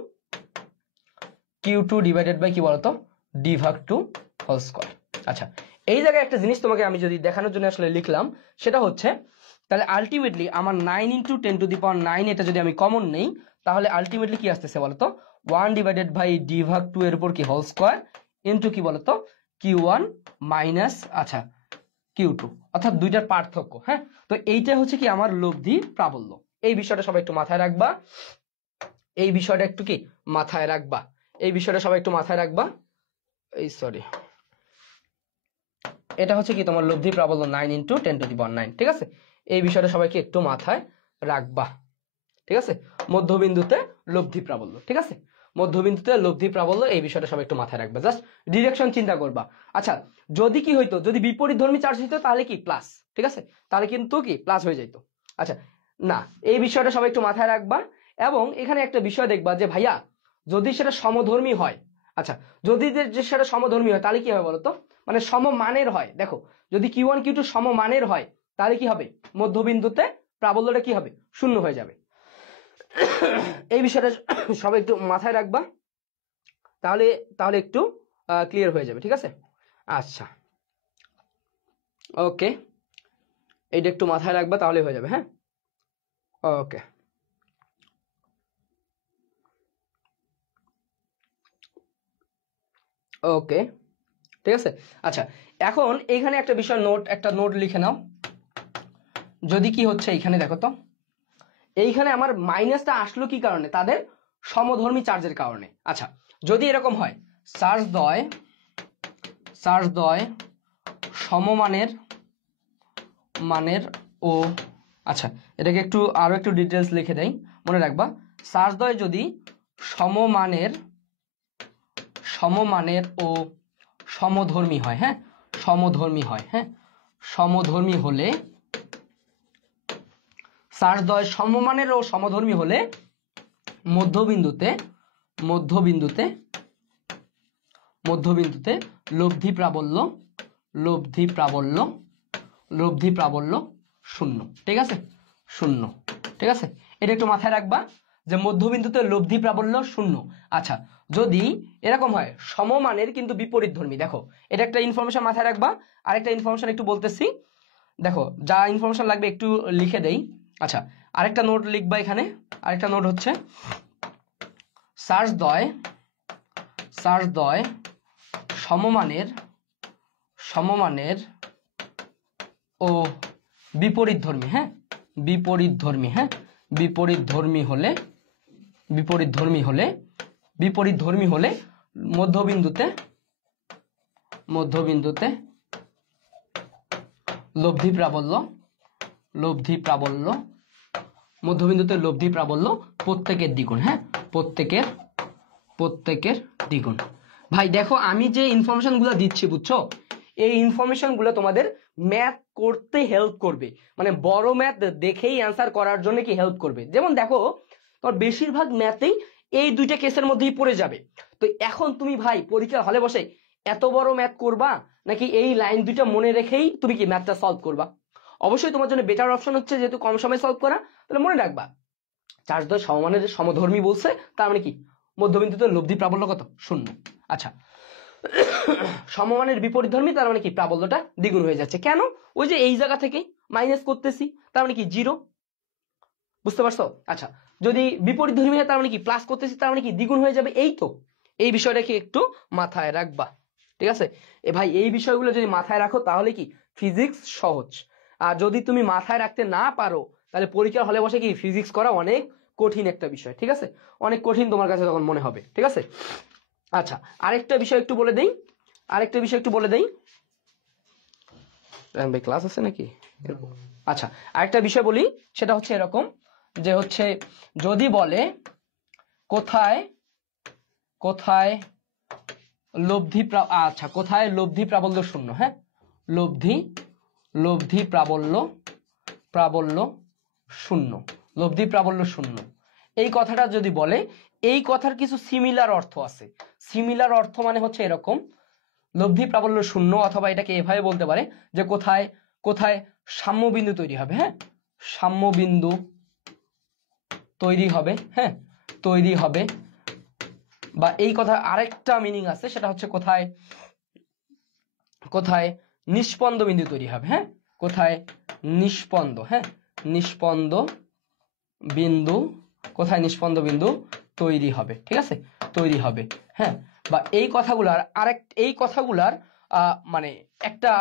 Q2 ডিভাইডেড বাই কি বলতো d/2 হোল স্কয়ার। আচ্ছা এই জায়গায় একটা জিনিস তোমাকে আমি যদি দেখানোর জন্য আসলে লিখলাম, সেটা হচ্ছে তাহলে আলটিমেটলি আমার 9 × 10⁹ এটা যদি আমি কমন নেই তাহলে আলটিমেটলি কি আসতেছে বলতো 1 ডিভাইডেড বাই d/2 এর উপর কি হোল স্কয়ার ইনটু কি বলতো Q1 মাইনাস আচ্ছা Q2, অর্থাৎ দুইটার পার্থক্য। হ্যাঁ তো এইটা হচ্ছে কি আমার লব্ধি প্রাবল্য, এই বিষয়টা সবাই একটু মাথায় রাখবা, এই বিষয়টা একটু কি মাথায় রাখবা, এই বিষয়টা সবাই একটু মাথায় রাখবা। এই সরি, এটা হচ্ছে কি তোমার লব্ধি প্রাবল্য 9 × 10⁹, ঠিক আছে? এই বিষয়টা সবাইকে একটু মাথায় রাখবা, ঠিক আছে? মধ্যবিন্দুতে লব্ধি প্রাবল্য, ঠিক আছে? মধ্যবিন্দুতে লব্ধি প্রাবল্য, এই বিষয়টা সবাই একটু মাথায় রাখবা, জাস্ট ডিরেকশন চিন্তা করবা। আচ্ছা যদি কি হইতো, যদি বিপরীত ধর্মী চার্জ হইতো তাহলে কি প্লাস, ঠিক আছে, তাহলে কিন্তু কি প্লাস হয়ে যাইতো। আচ্ছা না, এই বিষয়টা সবাই একটু মাথায় রাখবা। এবং এখানে একটা বিষয় দেখবা যে ভাইয়া যদি সেটা সমধর্মী হয়, আচ্ছা যদি সেটা সমধর্মী হয় তাহলে কি হবে বলতো, মানে সমমানের হয়। দেখো যদি Q1 Q2 সমমানের হয় তাহলে কি হবে, মধ্যবিন্দুতে প্রাবল্যটা কি হবে, শূন্য হয়ে যাবে। এই বিষয়টা সবাই একটু মাথায় রাখবা, তাহলে তাহলে একটু ক্লিয়ার হয়ে যাবে, ঠিক আছে? আচ্ছা ওকে, এইটা একটু মাথায় রাখবা তাহলে হয়ে যাবে। হ্যাঁ ওকে ওকে ঠিক আছে। আচ্ছা এখন এইখানে একটা বিষয় একটা নোট লিখে নাও, যদি কি হচ্ছে এইখানে দেখো তো, এইখানে আমার মাইনাসটা আসলো কি কারণে, তাদের সমধর্মী চার্জের কারণে। আচ্ছা যদি এরকম হয় চার্জদ্বয় সমমানের ও, আচ্ছা এটাকে একটু আরো একটু ডিটেলস লিখে দেই, মনে রাখবা চার্জদ্বয় যদি সমমানের ও সমধর্মী হয়, হ্যাঁ সমধর্মী হয়, হ্যাঁ সমধর্মী হলে, চার্জদ্বয় সমমানের ও সমধর্মী হলে মধ্যবিন্দুতে লব্ধি প্রাবল্য শূন্য, ঠিক আছে, শূন্য, ঠিক আছে? এটা একটু মাথায় রাখবা যে মধ্যবিন্দুতে লব্ধি প্রাবল্য শূন্য। আচ্ছা যদি এরকম হয় সমমানের কিন্তু বিপরীত ধর্মী, দেখো এটা একটা ইনফরমেশন মাথায় রাখবা। আরেকটা ইনফরমেশন একটু বলতেছি, দেখো যা ইনফরমেশন লাগবে একটু লিখে দেই। আচ্ছা আরেকটা নোট লিখবা এখানে, আরেকটা নোট হচ্ছে সার্চদ্বয় সমমানের ও বিপরীতধর্মী, হ্যাঁ বিপরীতধর্মী, হ্যাঁ বিপরীতধর্মী হলে মধ্যবিন্দুতে লব্ধি প্রাবল্য মধ্যবিন্দুতে লব্ধি প্রাবল্য প্রত্যেকের দ্বিগুণ, হ্যাঁ প্রত্যেকের দ্বিগুণ। ভাই দেখো আমি যে ইনফরমেশন গুলো দিচ্ছি বুঝছো, এই ইনফরমেশন গুলো তোমাদের ম্যাথ করতে হেল্প করবে, মানে বড় ম্যাথ দেখেই অ্যান্সার করার জন্য কি হেল্প করবে। যেমন দেখো তোমার বেশিরভাগ ম্যাথেই এই দুইটা কেসের মধ্যেই পড়ে যাবে। তো এখন তুমি ভাই পরীক্ষার হলে বসে এত বড় ম্যাথ করবা নাকি এই লাইন দুইটা মনে রেখেই তুমি কি ম্যাথটা সলভ করবা? অবশ্যই তোমার জন্য বেটার অপশন হচ্ছে যেহেতু কম সময় সলভ করা, তাহলে মনে রাখবা চার্জদ্বয় সমমানের সমধর্মী বলছে, তার মানে কি মধ্যবিন্দুতে লব্ধি প্রাবল্য কত? 0। আচ্ছা সমমানের বিপরীতধর্মী, তার মানে কি প্রাবল্যটা দ্বিগুণ হয়ে যাচ্ছে। কেন? ওই যে এই জায়গা থেকে মাইনাস করতেছি, তার মানে কি 0, বুঝতে পারছো? আচ্ছা যদি বিপরীতধর্মী হয় তার মানে কি প্লাস করতেছি, তার মানে কি দ্বিগুণ হয়ে যাবে। এই তো এই বিষয়টাকে একটু মাথায় রাখবা, ঠিক আছে? ভাই এই বিষয়গুলো যদি মাথায় রাখো তাহলে কি ফিজিক্স সহজ। আর যদি তুমি মাথায় রাখতে না পারো তাহলে পরীক্ষার হলে বসে কি ফিজিক্স করা অনেক কঠিন একটা বিষয়, ঠিক আছে? অনেক কঠিন তোমার কাছে তখন মনে হবে, ঠিক আছে? আচ্ছা আরেকটা বিষয় একটু বলে দেই, ভাই ক্লাস আছে নাকি? আচ্ছা আরেকটা বিষয় বলি, সেটা হচ্ছে এরকম যে হচ্ছে যদি বলে কোথায় লব্ধি প্রাবল্য 0, হ্যাঁ লব্ধি প্রাবল্য 0, এই কথাটা যদি বলে, এই কথার কিছু সিমিলার অর্থ আছে। সিমিলার অর্থ মানে হচ্ছে এরকম, লব্ধি প্রাবল্য 0, অথবা এটাকে এভাবে বলতে পারে যে কোথায় সাম্যবিন্দু তৈরি হবে, হ্যাঁ সাম্যবিন্দু তৈরি হবে, হ্যাঁ তৈরি হবে। বা এই কথা আরেকটা মিনিং আছে, সেটা হচ্ছে কোথায় নিষ্পন্দ বিন্দু তৈরি হবে, হ্যাঁ কোথায় নিষ্পন্দ বিন্দু তৈরি হবে, ঠিক আছে তৈরি হবে, হ্যাঁ। বা এই কথাগুলার মানে একটা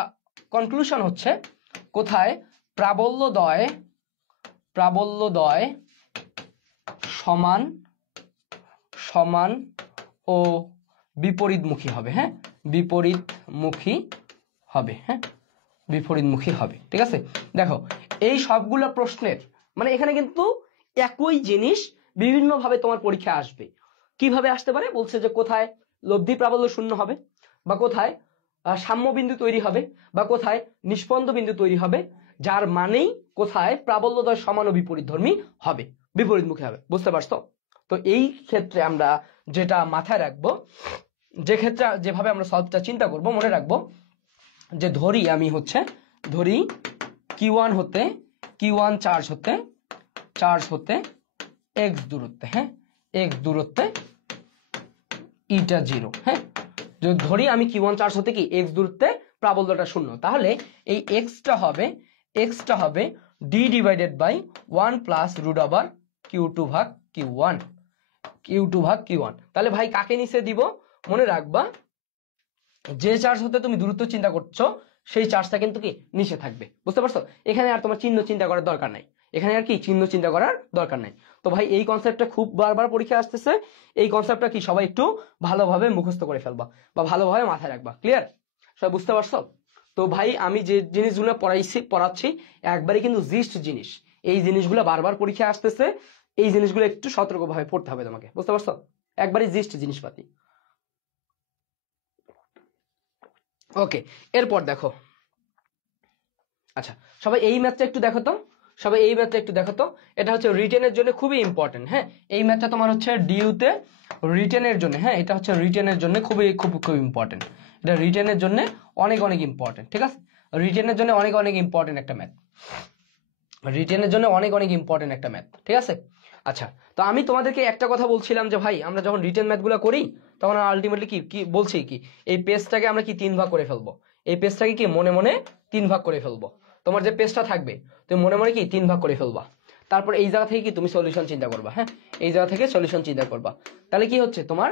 কনক্লুশন হচ্ছে কোথায় প্রাবল্যদ্বয় সমান ও বিপরীতমুখী হবে, হ্যাঁ বিপরীতমুখী হবে, ঠিক আছে? দেখো এই সবগুলো প্রশ্নের মানে এখানে কিন্তু একই জিনিস বিভিন্ন ভাবে তোমার পরীক্ষা আসবে। কিভাবে আসতে পারে বলছে যে কোথায় লব্ধি প্রাবল্য 0 হবে, বা কোথায় সাম্য বিন্দু তৈরি হবে, বা কোথায় নিষ্পন্দ বিন্দু তৈরি হবে, যার মানেই কোথায় প্রাবল্যদ্বয় সমান ও বিপরীতধর্মী হবে, বিপরীতমুখী হবে, বুঝতে পারছো? তো এই ক্ষেত্রে আমরা যেটা মাথায় রাখবো, যে ক্ষেত্রে যেভাবে আমরা সলভটা চিন্তা করব, মনে রাখবো যে ধরি Q1 চার্জ হতে x দূরত্বে, হ্যাঁ x দূরত্বে ইটা 0, হ্যাঁ যদি ধরি আমি Q1 চার্জ হতে কি x দূরত্বে প্রাবল্যটা 0, তাহলে এই x টা হবে d divided by 1 plus root over Q2 ভাগ Q1। তাহলে ভাই কাকে নিচে দিব? মনে রাখবা যে চার্জ হতে তুমি দূরত্ব চিন্তা করছো সেই চার্জটা কিন্তু কি নিচে থাকবে, বুঝতে পারছো? এখানে আর তোমার চিহ্ন চিন্তা করার দরকার নাই, তো ভাই এই কনসেপ্টটা খুব বারবার পরীক্ষা আসতেছে, এই কনসেপ্টটা কি সবাই একটু ভালোভাবে মুখস্থ করে ফেলবা বা ভালোভাবে মাথায় রাখবা। ক্লিয়ার? সবাই বুঝতে পারছো? তো ভাই আমি যে জিনিসগুলো পড়াচ্ছি একবারে কিন্তু জিস্ট জিনিস, এই জিনিসগুলো বারবার পরীক্ষা আসতেছে, এই জিনিসগুলো একটু সতর্কভাবে পড়তে হবে তোমাকে, বুঝতে পারছো? একবারে জিস্ট জিনিসপাতি। ওকে এরপর দেখো, আচ্ছা সবাই এই ম্যাথটা একটু দেখো তো, এটা হচ্ছে রিটেনের জন্য খুবই ইম্পর্টেন্ট, হ্যাঁ এই ম্যাথটা তোমার হচ্ছে ডিইউতে রিটেনের জন্য, হ্যাঁ এটা হচ্ছে রিটেনের জন্য খুব ইম্পর্টেন্ট, এটা রিটেনের জন্য অনেক ইম্পর্টেন্ট, ঠিক আছে? রিটেনের জন্য অনেক ইম্পর্টেন্ট একটা ম্যাথ, ঠিক আছে? আচ্ছা তো আমি তোমাদেরকে একটা কথা বলছিলাম যে ভাই আমরা যখন রিটেন ম্যাথগুলো করি তখন আলটিমেটলি কি বলছি কি এই পেজটাকে আমরা কি 3 ভাগ করে ফেলবো, এই পেজটাকে কি মনে 3 ভাগ করে ফেলবো। তোমার যে পেজটা থাকবে তুমি মনে কি 3 ভাগ করে ফেলবা, তারপর এই জায়গা থেকে কি তুমি সলিউশন চিন্তা করবা। হ্যাঁ, এই জায়গা থেকে সলিউশন চিন্তা করবা। তাহলে কি হচ্ছে, তোমার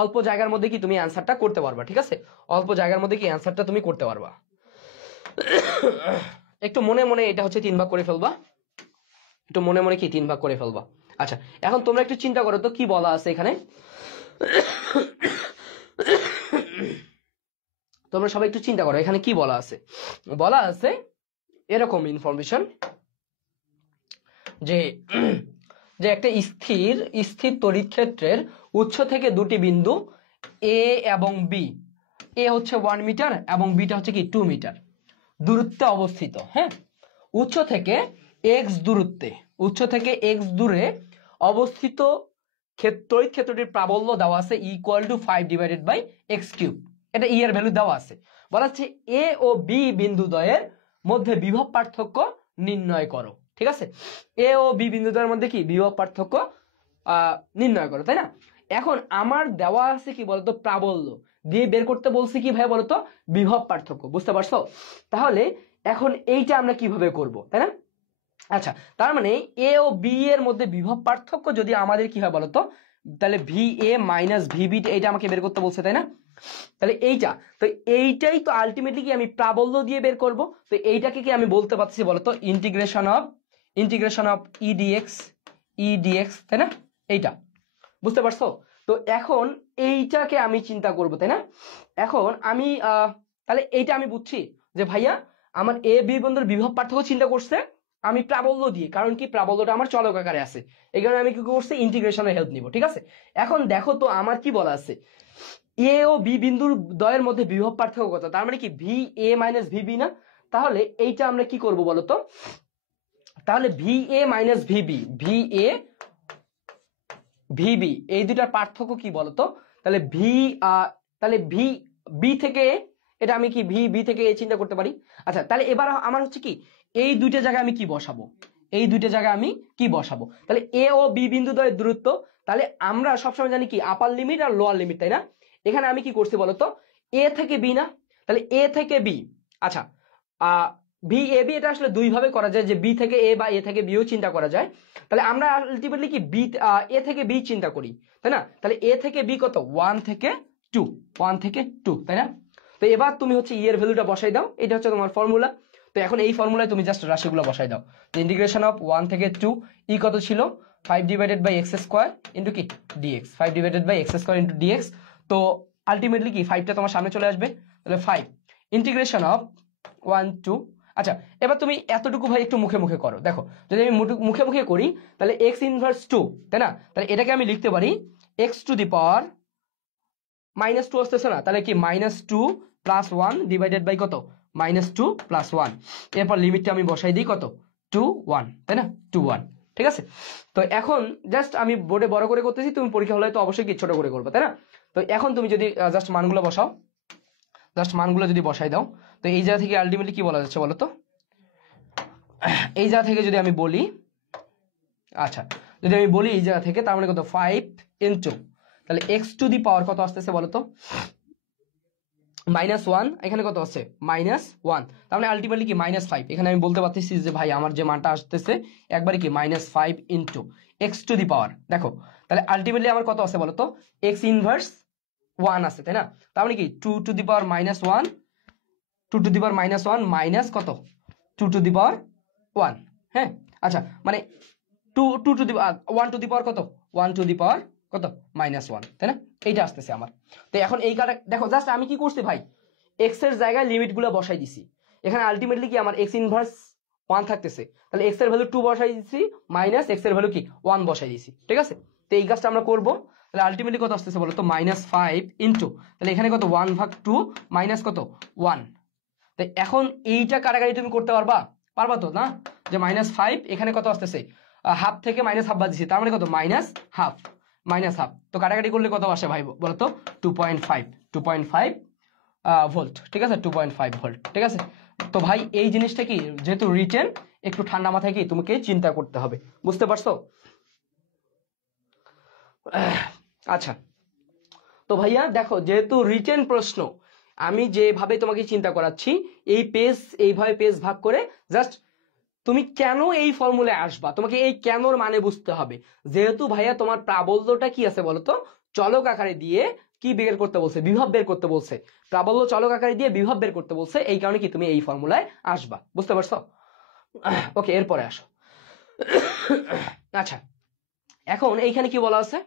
অল্প জায়গার মধ্যে কি তুমি অ্যান্সারটা করতে পারবা। ঠিক আছে, অল্প জায়গার মধ্যে কি অ্যান্সারটা তুমি করতে পারবা। একটু মনে মনে এটা হচ্ছে 3 ভাগ করে ফেলবা, একটু মনে মনে কি 3 ভাগ করে ফেলবা। আচ্ছা, এখন তোমরা একটু চিন্তা করো তো কি বলা আছে এখানে। তোমরা সবাই একটু চিন্তা করো এখানে কি বলা আছে। বলা আছে এরকম ইনফরমেশন যে যে একটা স্থির স্থির তড়িৎ ক্ষেত্রের উৎস থেকে দুটি বিন্দু এ এবং বি, এ হচ্ছে 1 মিটার এবং বিটা হচ্ছে কি 2 মিটার দূরত্বে অবস্থিত। হ্যাঁ, উৎস থেকে এক্স দূরত্বে, উৎস থেকে এক্স দূরে অবস্থিত তড়িৎ ক্ষেত্রটির প্রাবল্য দেওয়া আছে =5/x³। এটা ই এর ভ্যালু দেওয়া আছে। বলা হচ্ছে এ ও বি বিন্দুদ্বয়ের মধ্যে বিভব পার্থক্য নির্ণয় করো। ঠিক আছে, এ ও বি বিন্দুদ্বয়ের মধ্যে কি বিভব পার্থক্য নির্ণয় করো, তাই না। এখন আমার দেওয়া আছে কি বলতো, প্রাবল্য দিয়ে বের করতে বলছি কি ভাই বলতো, বিভব পার্থক্য। বুঝতে পারছো? তাহলে এখন এইটা আমরা কিভাবে করব, তাই না। আচ্ছা, তার মানে এ ও বি এর মধ্যে বিভব পার্থক্য যদি আমাদের কি হয় বলতো, তাহলে ভি এ মাইনাস ভিবি, এইটা আমাকে বের করতে বলছে, তাই না। তাহলে এইটা তো এইটাই তো আলটিমেটলি কি আমি প্রাবল্য দিয়ে বের করব। তো এইটাকে কি আমি বলতে পারছি বলতো, ইন্টিগ্রেশন অফ ইডিএক্স, তাই না। এইটা বুঝতে পারছো? তো এখন এইটাকে আমি চিন্তা করব, তাই না। এখন আমি তাহলে এইটা আমি বুঝছি যে ভাইয়া আমার এ বি বিন্দুর বিভব পার্থক্য চিন্তা করছে আমি প্রাবল্য দিয়ে, কারণ কি প্রাবল্যটা আমার চলক আকারে আছে, এই কারণে আমি কি করছি ইন্টিগ্রেশনের হেল্প নিব। ঠিক আছে, এখন দেখো তো আমার কি বলা আছে, এ ও বি বিন্দুর দ্বয়ের মধ্যে বিভব পার্থক্য কত, তার মানে কি ভি এ মাইনাস ভিবি না। তাহলে এইটা আমরা কি করব বলতো, তাহলে V A minus VB, VB এই দুটার পার্থক্য কি বলতো, তাহলে তাহলে ভি বি থেকে এটা আমি কি বি থেকে এ চিন্তা করতে পারি। আচ্ছা, তাহলে এবার আমার হচ্ছে কি এই দুইটা জায়গায় আমি কি বসাবো, এই দুইটা জায়গায় আমি কি বসাবো। তাহলে এ ও বি বিন্দু দ্বয়ের দূরত্ব, তাহলে আমরা সবসময় জানি কি আপার লিমিট আর লোয়ার লিমিট, তাই না। এখানে আমি কি করছি বলতো, এ থেকে বি না, তাহলে এ থেকে বি। আচ্ছা, বি এ বি এটা আসলে দুই ভাবে করা যায়, যে বি থেকে এ বা এ থেকে বিও চিন্তা করা যায়। তাহলে আমরা আলটিমেটলি কি বি এ থেকে বি চিন্তা করি, তাই না। তাহলে এ থেকে বি কত, 1 থেকে 2, তাই না। তো এবার তুমি হচ্ছে ই এর ভ্যালুটা বসাই দাও, এটা হচ্ছে তোমার ফর্মুলা। তো এখন এই ফর্মুলায় তুমি জাস্ট রাশিগুলো বসাই দাও। ইন্টিগ্রেশন অফ 1 থেকে 2 ই কত ছিল, 5/x² ইন্টু কি ডিএক্স, 5/x² ইন্টু ডিএক্স। তো আলটিমেটলি কি 5টা তোমার সামনে চলে আসবে, তাহলে 5 ইন্টিগ্রেশন অফ 1 2। আচ্ছা, এবার তুমি এতটুকু ভাই একটু মুখে মুখে করো। দেখো যদি আমি মুখে মুখে করি তাহলে x ইনভার্স 2, তাই না। তাহলে এটাকে আমি লিখতে পারি x⁻² আসতেছে না, তাহলে কি -2 + 1 ডিভাইডেড বাই কত, -2 + 1। এরপর লিমিটটা আমি বসাই দিই কত, 2 1, তাই না, 2 1। ঠিক আছে, তো এখন জাস্ট আমি বোর্ডে বড় করে করতেছি, তুমি পরীক্ষা হলে তো অবশ্যই কি ছোট করে করবে, তাই না। তো এখন তুমি যদি জাস্ট মানগুলো বসাও, জাস্ট মানগুলো যদি বসাই দাও, তো এই জায়গা থেকে আলটিমেটলি কি বলা যাচ্ছে বলো তো, এই জায়গা থেকে যদি আমি বলি, আচ্ছা যদি আমি বলি এই জায়গা থেকে, তার মানে কত 5 ইনটু, তাহলে x⁻² কত আসতেছে বলো তো, -1, এখানে কত আছে -1, তার মানে আলটিমেটলি কি -5। এখানে আমি বলতে পারতেছি যে ভাই আমার যে মানটা আসতেছে একবারে কি -5 ইনটু x⁻। দেখো তাহলে আলটিমেটলি আমার কত আছে বলো তো, x ইনভার্স 1 আছে, তাই না। তার মানে কি 2⁻−1, 2⁻−1 মাইনাস কত 2⁻1। হ্যাঁ, আচ্ছা মানে 1 কত 1 কত -1, তাই না। এইটা আসতেছে আমার। তো এখন এই কাটা দেখো, জাস্ট আমি কি করছি ভাই, x এর জায়গায় লিমিট গুলো বসাই দিছি। এখানে আলটিমেটলি কি আমার x ইনভার্স 1 থাকতেছে, তাহলে x এর ভ্যালু 2 বসাই দিছি, মাইনাস x এর ভ্যালু কি 1 বসাই দিছি। ঠিক আছে, তো এই কাজটা আমরা করব। তাহলে আলটিমেটলি কত আসতেছে বলো তো, -5 ইনটু, তাহলে এখানে কত 1/2 মাইনাস কত 1। তো এখন এইটা কাটাকাটি তুমি করতে পারবা তো না, যে -5 এখানে কত আসতেছে, হাফ থেকে -1/2 বাদ দিছি, তার মানে কত -1/2। তো কাটাকাটি করলে কত আসে ভাই বলতো, 2.5 ভোল্ট। ঠিক আছে, 2.5 ভোল্ট। ঠিক আছে, তো ভাই এই জিনিসটা কি যেহেতু রিটেন, একটু ঠান্ডা মাথায় কি তোমাকে চিন্তা করতে হবে, বুঝতে পারছো। আচ্ছা, তো ভাইয়া দেখো যেহেতু রিটেন প্রশ্ন, আমি যেভাবে তোমাকে চিন্তা করাচ্ছি, এই পেজ এইভাবে পেজ ভাগ করে জাস্ট তুমি কেন এই ফর্মুলায় আসবা, তোমাকে এই কেনর মানে বুঝতে হবে। যেহেতু ভাইয়া তোমার প্রাবল্যটা কি আছে বলতো, চলক আকারে দিয়ে কি বের করতে বলছে, বিভব বের করতে বলছে। প্রাবল্য চলক আকারে দিয়ে বিভব বের করতে বলছে, এই কারণে কি তুমি এই ফর্মুলায় আসবা, বুঝতে পারছো? ওকে, এরপরে আসো। আচ্ছা, এখন এইখানে কি বলা আছে,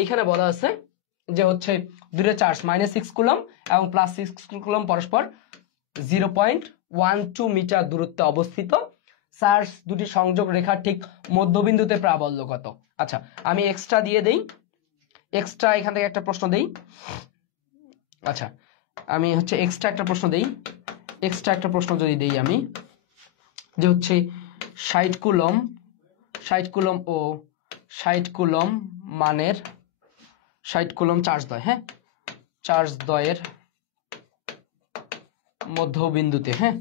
এইখানে বলা আছে যে হচ্ছে দুটো চার্জ -6 কুলম এবং +6 কুলম পরস্পর 0.12 মিটার দূরত্বে অবস্থিত। চার্জ দুটি সংযোগ রেখার ঠিক মধ্যবিন্দুতে প্রাবল্য কত? আচ্ছা, আমি এক্সট্রা দিয়ে দেই, এক্সট্রা এখান থেকে একটা প্রশ্ন দেই। আচ্ছা, আমি হচ্ছে এক্সট্রা একটা প্রশ্ন দেই, এক্সট্রা একটা প্রশ্ন যদি দেই আমি, যে হচ্ছে 60 কুলম, 60 কুলম ও 60 কুলম মানের 60 কুলম চার্জ দ্বয়, হ্যাঁ, চার্জ দ্বয়ের মধ্যবিন্দুতে, হ্যাঁ,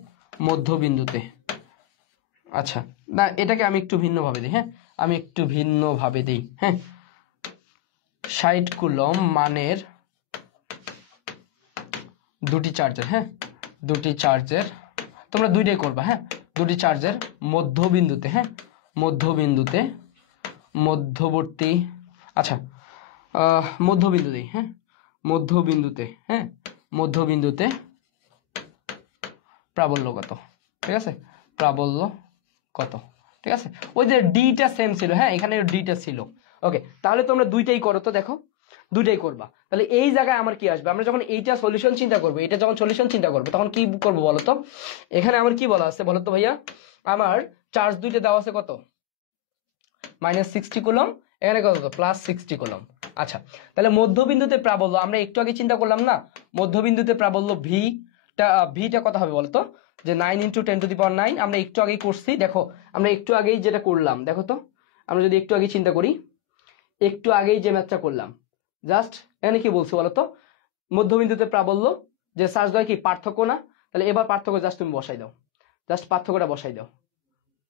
মধ্যবিন্দুতে। আচ্ছা, না এটাকে আমি একটু ভিন্নভাবে দিই, হ্যাঁ, আমি একটু ভিন্নভাবে দিই, হ্যাঁ, 60 কুলম মানের দুটি চার্জের, হ্যাঁ, দুটি চার্জের, তোমরা দুইটাই করবা, হ্যাঁ, দুটি চার্জের মধ্যবিন্দুতে, হ্যাঁ, মধ্যবিন্দুতে, মধ্যবর্তী, আচ্ছা মধ্যবিন্দু দিই, হ্যাঁ, মধ্যবিন্দুতে, হ্যাঁ, মধ্যবিন্দুতে প্রাবল্য কত? ঠিক আছে, প্রাবল্য কত? ঠিক আছে, ওই যে ডিটা সেম ছিল, হ্যাঁ, এখানে ডিটা ছিল। ওকে, তাহলে তোমরা দুইটাই করো তো, দেখো দুইটাই করবা। তাহলে এই জায়গায় আমার কি আসবে, আমরা যখন এইটা সলিউশন চিন্তা করবো, এটা যখন সলিউশন চিন্তা করবো, তখন কি করবো বলো তো? এখানে আমার কি বলা আছে বলো তো ভাইয়া, আমার চার্জ দুইটা দেওয়া আছে কত, -60 কুলম, এখানে কত +60 কুলম। আচ্ছা, তাহলে মধ্যবিন্দুতে প্রাবল্য আমরা একটু আগে চিন্তা করলাম না, মধ্যবিন্দুতে প্রাবল্য ভিটা কত হবে বলতো, যে 9 × 10⁹, আমরা একটু আগেই করছি, দেখো আমরা একটু আগেই যেটা করলাম, দেখো তো আমরা যদি একটু আগে চিন্তা করি, একটু আগেই যে ম্যাথটা করলাম, জাস্ট এখানে কি বলছি বলতো, মধ্যবিন্দুতে প্রাবল্য যে চার্জ দ্বয় কি পার্থক্য না, তাহলে এবার পার্থক্য জাস্ট তুমি বসাই দাও, জাস্ট পার্থক্যটা বসাই দাও,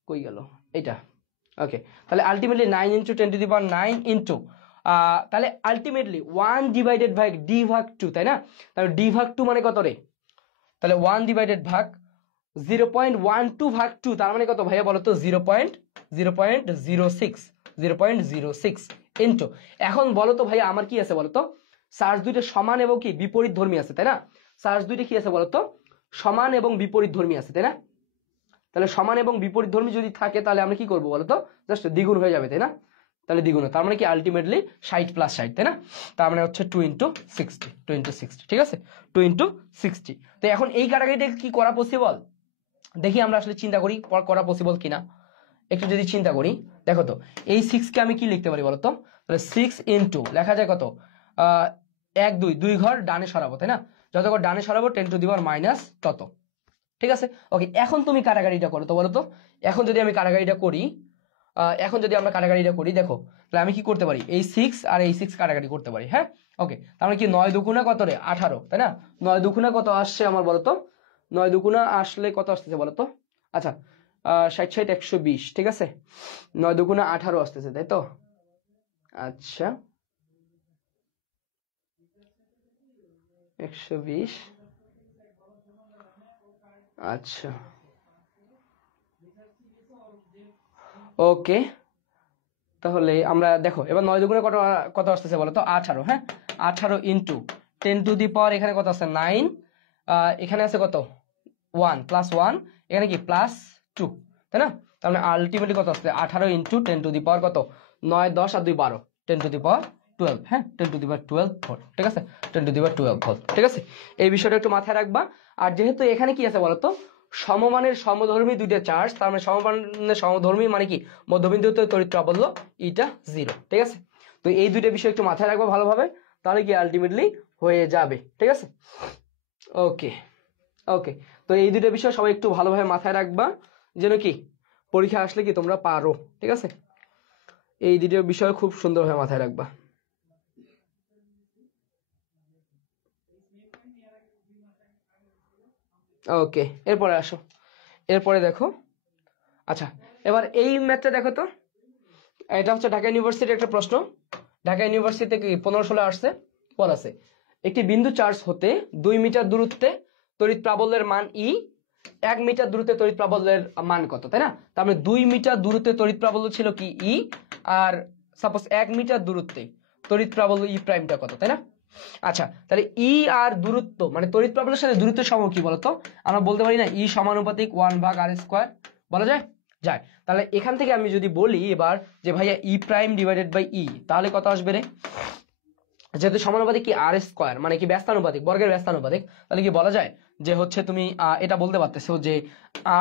কই গেল এটা। ওকে, তাহলে আলটিমেটলি 9 × 10⁹ ইন্টু, তাহলে আলটিমেটলি 1/d/2, তাই না? তাহলে d/2 মানে কত রে, তাহলে 1/0.12/2, তার মানে কত ভাইয়া বলো তো, 0.06 ইন্টু, এখন বলো তো ভাইয়া আমার কি আছে বলো তো, চার্জ দুইটা সমান এবং কি বিপরীত ধর্মী আছে, তাই না? চার্জ দুইটা কি আছে বলো তো, সমান এবং বিপরীত ধর্মী আছে, তাই না? তাহলে সমান এবং বিপরীত ধর্মী যদি থাকে, তাহলে আমরা কি করবো বলতো, জাস্ট দ্বিগুণ হয়ে যাবে, তাই না? তাহলে দ্বিগুণ, তার মানে কি আলটিমেটলি 60 + 60, তাই না? তার মানে হচ্ছে 2 × 60, ঠিক আছে, 2 × 60। তো এখন এই কাটাকাটিটা কি করা পসিবল, দেখি আমরা আসলে চিন্তা করি করা পসিবল কিনা, একটু যদি চিন্তা করি। দেখো তো এই 6 কে আমি কি লিখতে পারি বলতো, তাহলে 6 × লেখা যায় কত, 1 2 2 ঘর ডানে সরাবো, তাই না? যত ঘর ডানে সরাবো 10⁻⁻, তত, ঠিক আছে। ওকে, এখন তুমি কাটাকাটিটা করো তো বলো তো, এখন যদি আমি কাটাকাটিটা করি, এখন যদি আমরা কাটাকাটিটা করি, দেখো তাহলে আমি কি করতে পারি, এই 6 আর এই 6 কাটাকাটি করতে পারি, হ্যাঁ। ওকে, তার মানে কি 9 দুগুণা কত রে, 18, তাই না? 9 দুগুণা কত আসছে আমার বলো তো, 9 দুগুণা আসলে কত আসতেছে বলো তো, আচ্ছা 60 60 120, ঠিক আছে, 9 দুগুণা 18 আসতেছে, তাই তো? আচ্ছা 120, আচ্ছা ওকে, তাহলে আমরা দেখো এবার 9 দুগুণে কত কত আসতেছে বলো তো, 18, হ্যাঁ, 18 × 10⁻, এখানে কত আছে 9, এখানে আছে কত 1 +1, এখানে কি +2, তাই না? তার মানে আলটিমেটলি কত আসছে 18 × 10⁻, কত 9 10 আর 2 12, 10⁻12, হ্যাঁ, 10⁻12 ভোল্ট, ঠিক আছে, 10⁻12 ভোল্ট, ঠিক আছে। এই বিষয়টা একটু মাথায় রাখবা। আর যেহেতু এখানে কি আছে বলতো, সমমানের সমধর্মী দুইটা চার্জ, তার মানে সমমানের সমধর্মী মানে কি মধ্যবিন্দুতে তড়িৎ প্রাবল্য এটা 0, ঠিক আছে। তো এই দুইটা বিষয় একটু মাথায় রাখবা ভালোভাবে, তাহলে কি আলটিমেটলি হয়ে যাবে, ঠিক আছে। ওকে ওকে, তো এই দুইটা বিষয় সবাই একটু ভালোভাবে মাথায় রাখবা, যেন কি পরীক্ষা আসলে কি তোমরা পারো, ঠিক আছে। এই দুইটা বিষয় খুব সুন্দরভাবে মাথায় রাখবা। ওকে, এরপরে আসো, এরপরে দেখো, আচ্ছা এবার এই ম্যাথটা দেখো তো, এটা হচ্ছে ঢাকা ইউনিভার্সিটির একটা প্রশ্ন। ঢাকা ইউনিভার্সিটি থেকে 15 আসছে, বলা আছে একটি বিন্দু চার্জ হতে 2 মিটার দূরত্বে তড়িৎ প্রাবল্যের মান ই 1 মিটার দূরত্বে তড়িৎ প্রাবল্যের মান কত, তাই না? তার মানে 2 মিটার দূরত্বে তড়িৎ প্রাবল্য ছিল কি ই, আর সাপোজ 1 মিটার দূরত্বে তড়িৎ প্রাবল্য ই প্রাইমটা কত, তাই না? আচ্ছা, তাহলে ই আর দূরত্ব মানে তড়িৎ প্রাবল্যের সাথে দূরত্বের সম কি বলতো? আমরা বলতে পারি না ই সমানুপাতিক 1/r², বলা যায়? যায়। তাহলে এখান থেকে আমি যদি বলি এবার যে ভাইয়া ই প্রাইম ডিভাইডেড বাই ই, তাহলে কত আসবে রে? যেহেতু সমানুপাতিক কি r² মানে কি ব্যস্তানুপাতিক, বর্গের ব্যস্তানুপাতিক, তাহলে কি বলা যায় যে হচ্ছে তুমি এটা বলতে পারতেছো যে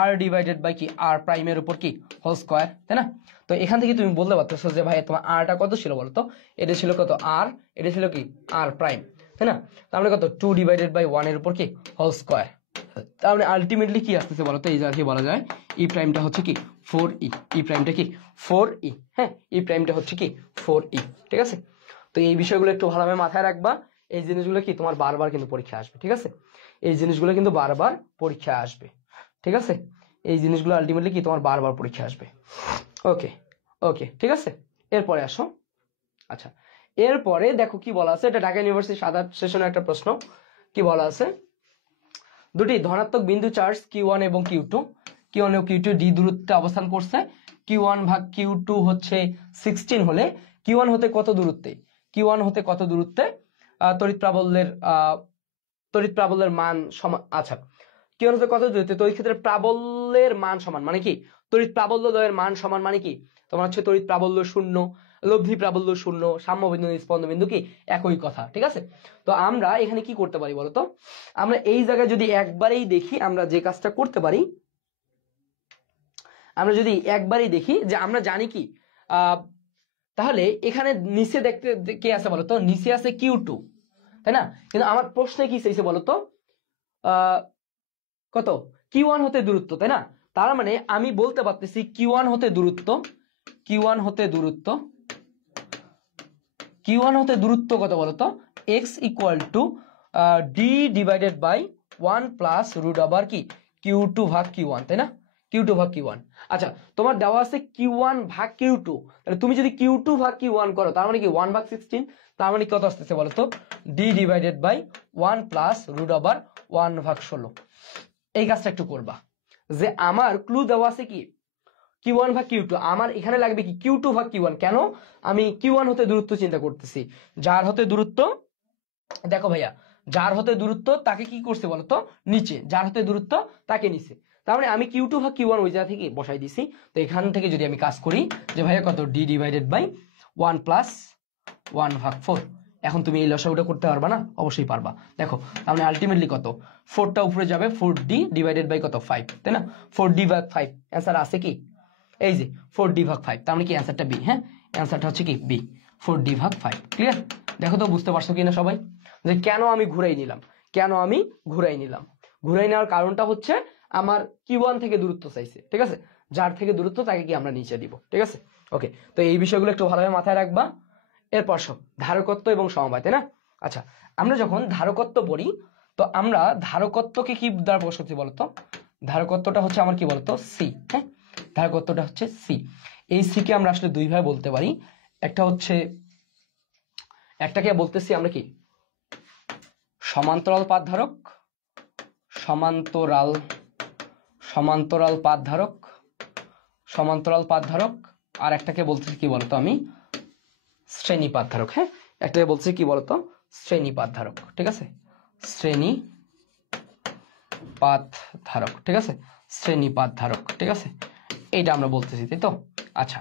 r ডিভাইডেড বাই কি r প্রাইমের উপর কি হোল স্কয়ার, তাই না? তো এখান থেকে তুমি বলতে পারতেছো যে ভাই তোমার rটা কত ছিল বলতো? এটা ছিল কত r, এটা ছিল কি r প্রাইম, তাই না? তাহলে কত 2 ডিভাইডেড বাই 1 এর উপর কি হোল স্কয়ার। তাহলে আলটিমেটলি কি আসতেছে বলতো? এই জায়গায় বলা যায় ই প্রাইমটা হচ্ছে কি 4e, ই প্রাইমটা কি 4e, হ্যাঁ ই প্রাইমটা হচ্ছে কি 4e, ঠিক আছে? তো এই বিষয়গুলো একটু ভালোভাবে মাথায় রাখবা। এই জিনিসগুলো কি তোমার বারবার কিন্তু পরীক্ষা আসবে, ঠিক আছে? এই জিনিসগুলো কিন্তু বারবার পরীক্ষা আসবে, ঠিক আছে? এই জিনিসগুলো আলটিমেটলি কি তোমার বারবার পরীক্ষা আসবে। ওকে ওকে, ঠিক আছে। এরপরে আসো। আচ্ছা, এরপরে দেখো কি বলা আছে, এটা ঢাকা ইউনিভার্সিটি সাদা সেশনের একটা প্রশ্ন। কি বলা আছে? দুটি ধনাত্মক বিন্দু চার্জ Q1 এবং Q2, Q1 ও Q2 ডি দূরত্বে অবস্থান করছে। Q1 ভাগ Q2 হচ্ছে 16 হলে Q1 হতে কত দূরত্বে, Q1 হতে কত দূরত্বে তড়িৎ প্রাবল্যের মান সমান। আচ্ছা, Q1 হতে কত দূরত্বে তড়িৎ ক্ষেত্রের প্রাবল্যের মান সমান মানে কি? তড়িৎ প্রাবল্য দ্বয়ের মান সমান মানে কি? তোমার হচ্ছে তড়িৎ প্রাবল্য 0, লব্ধি প্রাবল্য 0, সাম্য বিন্দু স্পন্দন বিন্দু কি একই কথা, ঠিক আছে? তো আমরা এখানে কি করতে পারি বলতো? আমরা এই জায়গায় যদি একবারেই দেখি, আমরা যে কাজটা করতে পারি, আমরা যদি একবারেই দেখি যে আমরা জানি কি তাহলে এখানে নিচে দেখতে কে আছে বলতো? নিচে আছে Q2, তাই না? কিন্তু আমার প্রশ্নে কি চাইছে বলতো? কত Q1 হতে দূরত্ব, তাই না? তার মানে আমি বলতে পারতেছি Q1 হতে দূরত্ব, Q1 হতে দূরত্ব কত বলতো? x = d divided by 1 plus root over কি Q2 ভাগ Q1, তাই না? Q2 ভাগ Q1। আচ্ছা, তোমার দেওয়া আছে Q1 ভাগ Q2, তাহলে তুমি যদি Q2 ভাগ Q1 করো তার মানে কি 1/16, তার মানে কত আসতেছে বলতো? d divided by 1 plus root over 1/16। এই কাজটা একটু করবা যে আমার ক্লু দেওয়া আছে কি Q1 ভাগ Q2, আমার এখানে লাগবে কি Q2 ভাগ Q1। কেন? আমি Q1 হতে দূরত্ব চিন্তা করতেছি, যার হতে দূরত্ব, দেখো ভাইয়া যার হতে দূরত্ব তাকে কি করছে বলতো? নিচে, যার হতে দূরত্ব তাকে নিচে। তার মানে আমি Q2 ভাগ Q1 ওই জায়গা থেকে বসাই দিছি। তো এখান থেকে যদি আমি কাজ করি যে ভাইয়া কত d ডিভাইডেড বাই 1 প্লাস 1/4। এখন তুমি এই লসাগুটা করতে পারবা না? অবশ্যই পারবা। দেখো তার মানে আলটিমেটলি কত? 4টা উপরে যাবে, 4d ডিভাইডেড বাই কত 5, তাই না? 4d ভাগ 5 অ্যান্সার আছে কি? এই যে 4d ভাগ 5, তার মানে কি অ্যান্সারটা বি। হ্যাঁ, অ্যান্সারটা হচ্ছে কি বি, 4d ভাগ 5। ক্লিয়ার? দেখো তো বুঝতে পারছো কিনা সবাই যে কেন আমি ঘুরাই নিলাম? ঘুরাই নেওয়ার কারণটা হচ্ছে আমার Q1 থেকে দূরত্ব চাইছে, ঠিক আছে? যার থেকে দূরত্ব তাকে কি আমরা নিচে দিব, ঠিক আছে? ওকে, তো এই বিষয়গুলো একটু ভালোভাবে মাথায় রাখবা। এরপর সব ধারকত্ব এবং সমবায়, তাই না? আচ্ছা, আমরা যখন ধারকত্ব পড়ি তো আমরা ধারকত্বকে কি দ্বারা প্রকাশ করছি বলতো? ধারকত্বটা হচ্ছে আমার কি বলতো? সি। হ্যাঁ, ধারকত্বটা হচ্ছে সি। এই সি কে আমরা আসলে দুই ভাবে বলতে পারি। একটা হচ্ছে, একটাকে বলতেছি আমরা কি সমান্তরাল পাতধারক, সমান্তরাল পাতধারক, আর একটাকে বলতেছি কি বলতো আমি শ্রেণী পাতধারক। হ্যাঁ, একটাকে বলতেছি কি বলতো? শ্রেণী পাতধারক, ঠিক আছে? শ্রেণী পাতধারক, ঠিক আছে? শ্রেণী পাতধারক, ঠিক আছে? এইটা আমরা বলতেছি, তাই তো? আচ্ছা,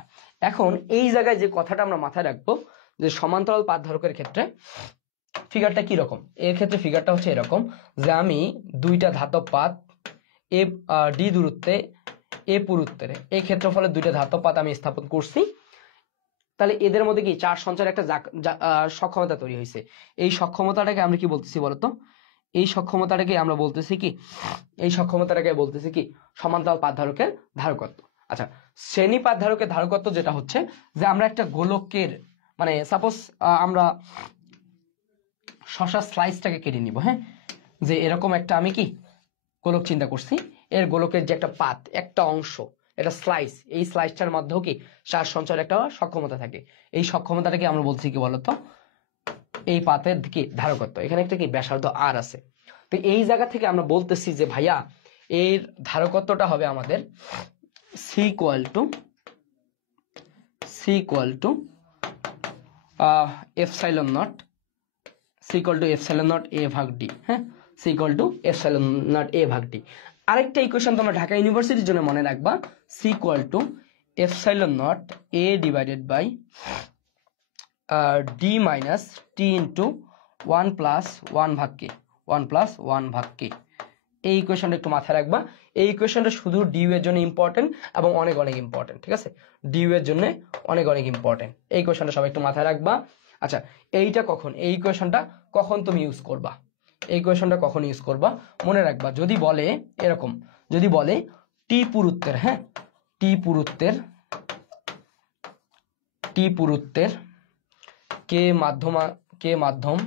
এখন এই জায়গায় যে কথাটা আমরা মাথায় রাখবো যে সমান্তরাল পাতধারকের ক্ষেত্রে ফিগারটা কি রকম? এর ক্ষেত্রে ফিগারটা হচ্ছে এরকম যে আমি দুইটা ধাতব পাত এ ডি দূরত্বে এ পুরুত্বের এই ক্ষেত্রফলে দুইটা ধাতব পাত আমি স্থাপন করছি। তাহলে এদের মধ্যে কি চার্জ সঞ্চারের একটা সক্ষমতা তৈরি হয়েছে। এই সক্ষমতাটাকে আমরা কি বলতেছি বলতো? এই সক্ষমতাটাকে আমরা বলতেছি কি সমান্তরাল পাতধারকের ধারকত্ব। আচ্ছা, শ্রেণী পাতধারকের ধারকত্ব যেটা হচ্ছে যে আমরা একটা গোলকের মানে সাপোজ আমরা শশা স্লাইসটাকে কেটে নিব। হ্যাঁ, যে এরকম একটা আমি কি গোলক চিন্তা করছি, এর গোলকের যে একটা পাত, একটা অংশ, এটা স্লাইস, এই স্লাইসটার মধ্যেও কি চার্জ সঞ্চারের একটা সক্ষমতা থাকে। এই সক্ষমতাটাকে আমরা বলছি কি বলতো? এই পাতের কি ধারকত্ব। এখানে একটা কি ব্যাসার্ধ আর আছে। তো এই জায়গা থেকে আমরা বলতেছি যে ভাইয়া এর ধারকত্বটা হবে আমাদের c equal to epsilon naught a ভাগ d। হ্যাঁ, c equal to epsilon naught a ভাগ d। আরেকটা ইকুয়েশন তোমরা ঢাকা ইউনিভার্সিটির জন্য মনে রাখবা, c equal to epsilon naught a divided by d minus t into 1 প্লাস 1 ভাগ k, 1 প্লাস 1 ভাগ k। এই ইকুয়েশনটা একটু মাথায় রাখবা। এই ইকুয়েশনটা শুধু ডিউ এর জন্য ইম্পর্টেন্ট এবং অনেক অনেক ইম্পর্টেন্ট, ঠিক আছে? ডিউ এর জন্য অনেক অনেক ইম্পর্টেন্ট। এই ইকুয়েশনটা সবাই একটু মাথায় রাখবা। আচ্ছা, এইটা কখন, এই ইকুয়েশনটা কখন তুমি ইউজ করবা, এই ইকুয়েশনটা কখন ইউজ করবা মনে রাখবা। যদি বলে এরকম, যদি বলে টি পুরুত্বের, হ্যাঁ, টি পুরুত্বের কে মাধ্যম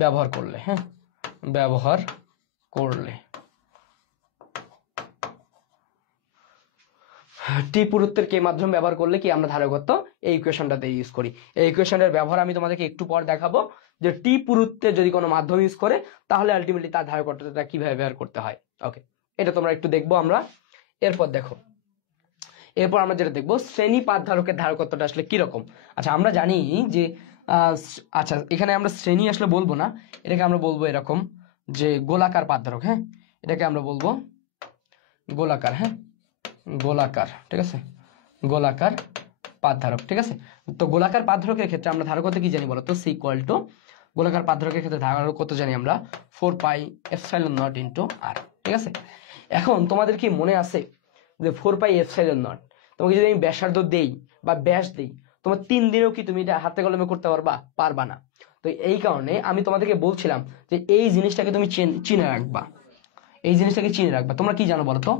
ব্যবহার করলে, হ্যাঁ, ব্যবহার করলে টি পুরুত্বের কে মাধ্যম ব্যবহার করলে কি আমরা ধারকত্ব এই ইকুয়েশনটাতে ইউজ করি। এই ইকুয়েশনটার ব্যবহার আমি তোমাদেরকে একটু পর দেখাবো, যে টি পুরুত্বের যদি কোনো মাধ্যম ইউজ করে তাহলে আলটিমেটলি তার ধারকত্বটা কিভাবে ব্যবহার করতে হয়। ওকে, এটা তোমরা একটু দেখবো আমরা। এরপর দেখো, এরপর আমরা যেটা দেখবো শ্রেণী পাত ধারকের ধারকত্বটা আসলে কিরকম। আচ্ছা, আমরা জানি যে আচ্ছা এখানে আমরা শ্রেণী আসলে বলবো না, এটাকে আমরা বলবো এরকম যে গোলাকার পাত ধারক। হ্যাঁ, এটাকে আমরা বলবো গোলাকার, হ্যাঁ, গোলাকার, ঠিক আছে, গোলাকার পাত ধারক, ঠিক আছে। তো গোলাকার পাত ধারকের ক্ষেত্রে আমরা ধারকত্ব কি জানি বলো তো, c ইকুয়াল টু গোলাকার পাত ধারকের ক্ষেত্রে ধারকত্ব জানি আমরা 4 pi epsilon not into r, ঠিক আছে। এখন তোমাদের কি মনে আছে যে 4 পাই এপসাইলন নট, তোমাকে যদি আমি ব্যাসার্ধ দেই বা ব্যাস দেই, তোমার 3 দিনেও কি তুমি এটা হাতে কলমে করতে পারবা না। তো এই কারণে আমি তোমাদেরকে বলছিলাম যে এই জিনিসটাকে তুমি চিনে রাখবা, এই জিনিসটাকে চিনে রাখবা। তোমরা কি জানো বলো তো,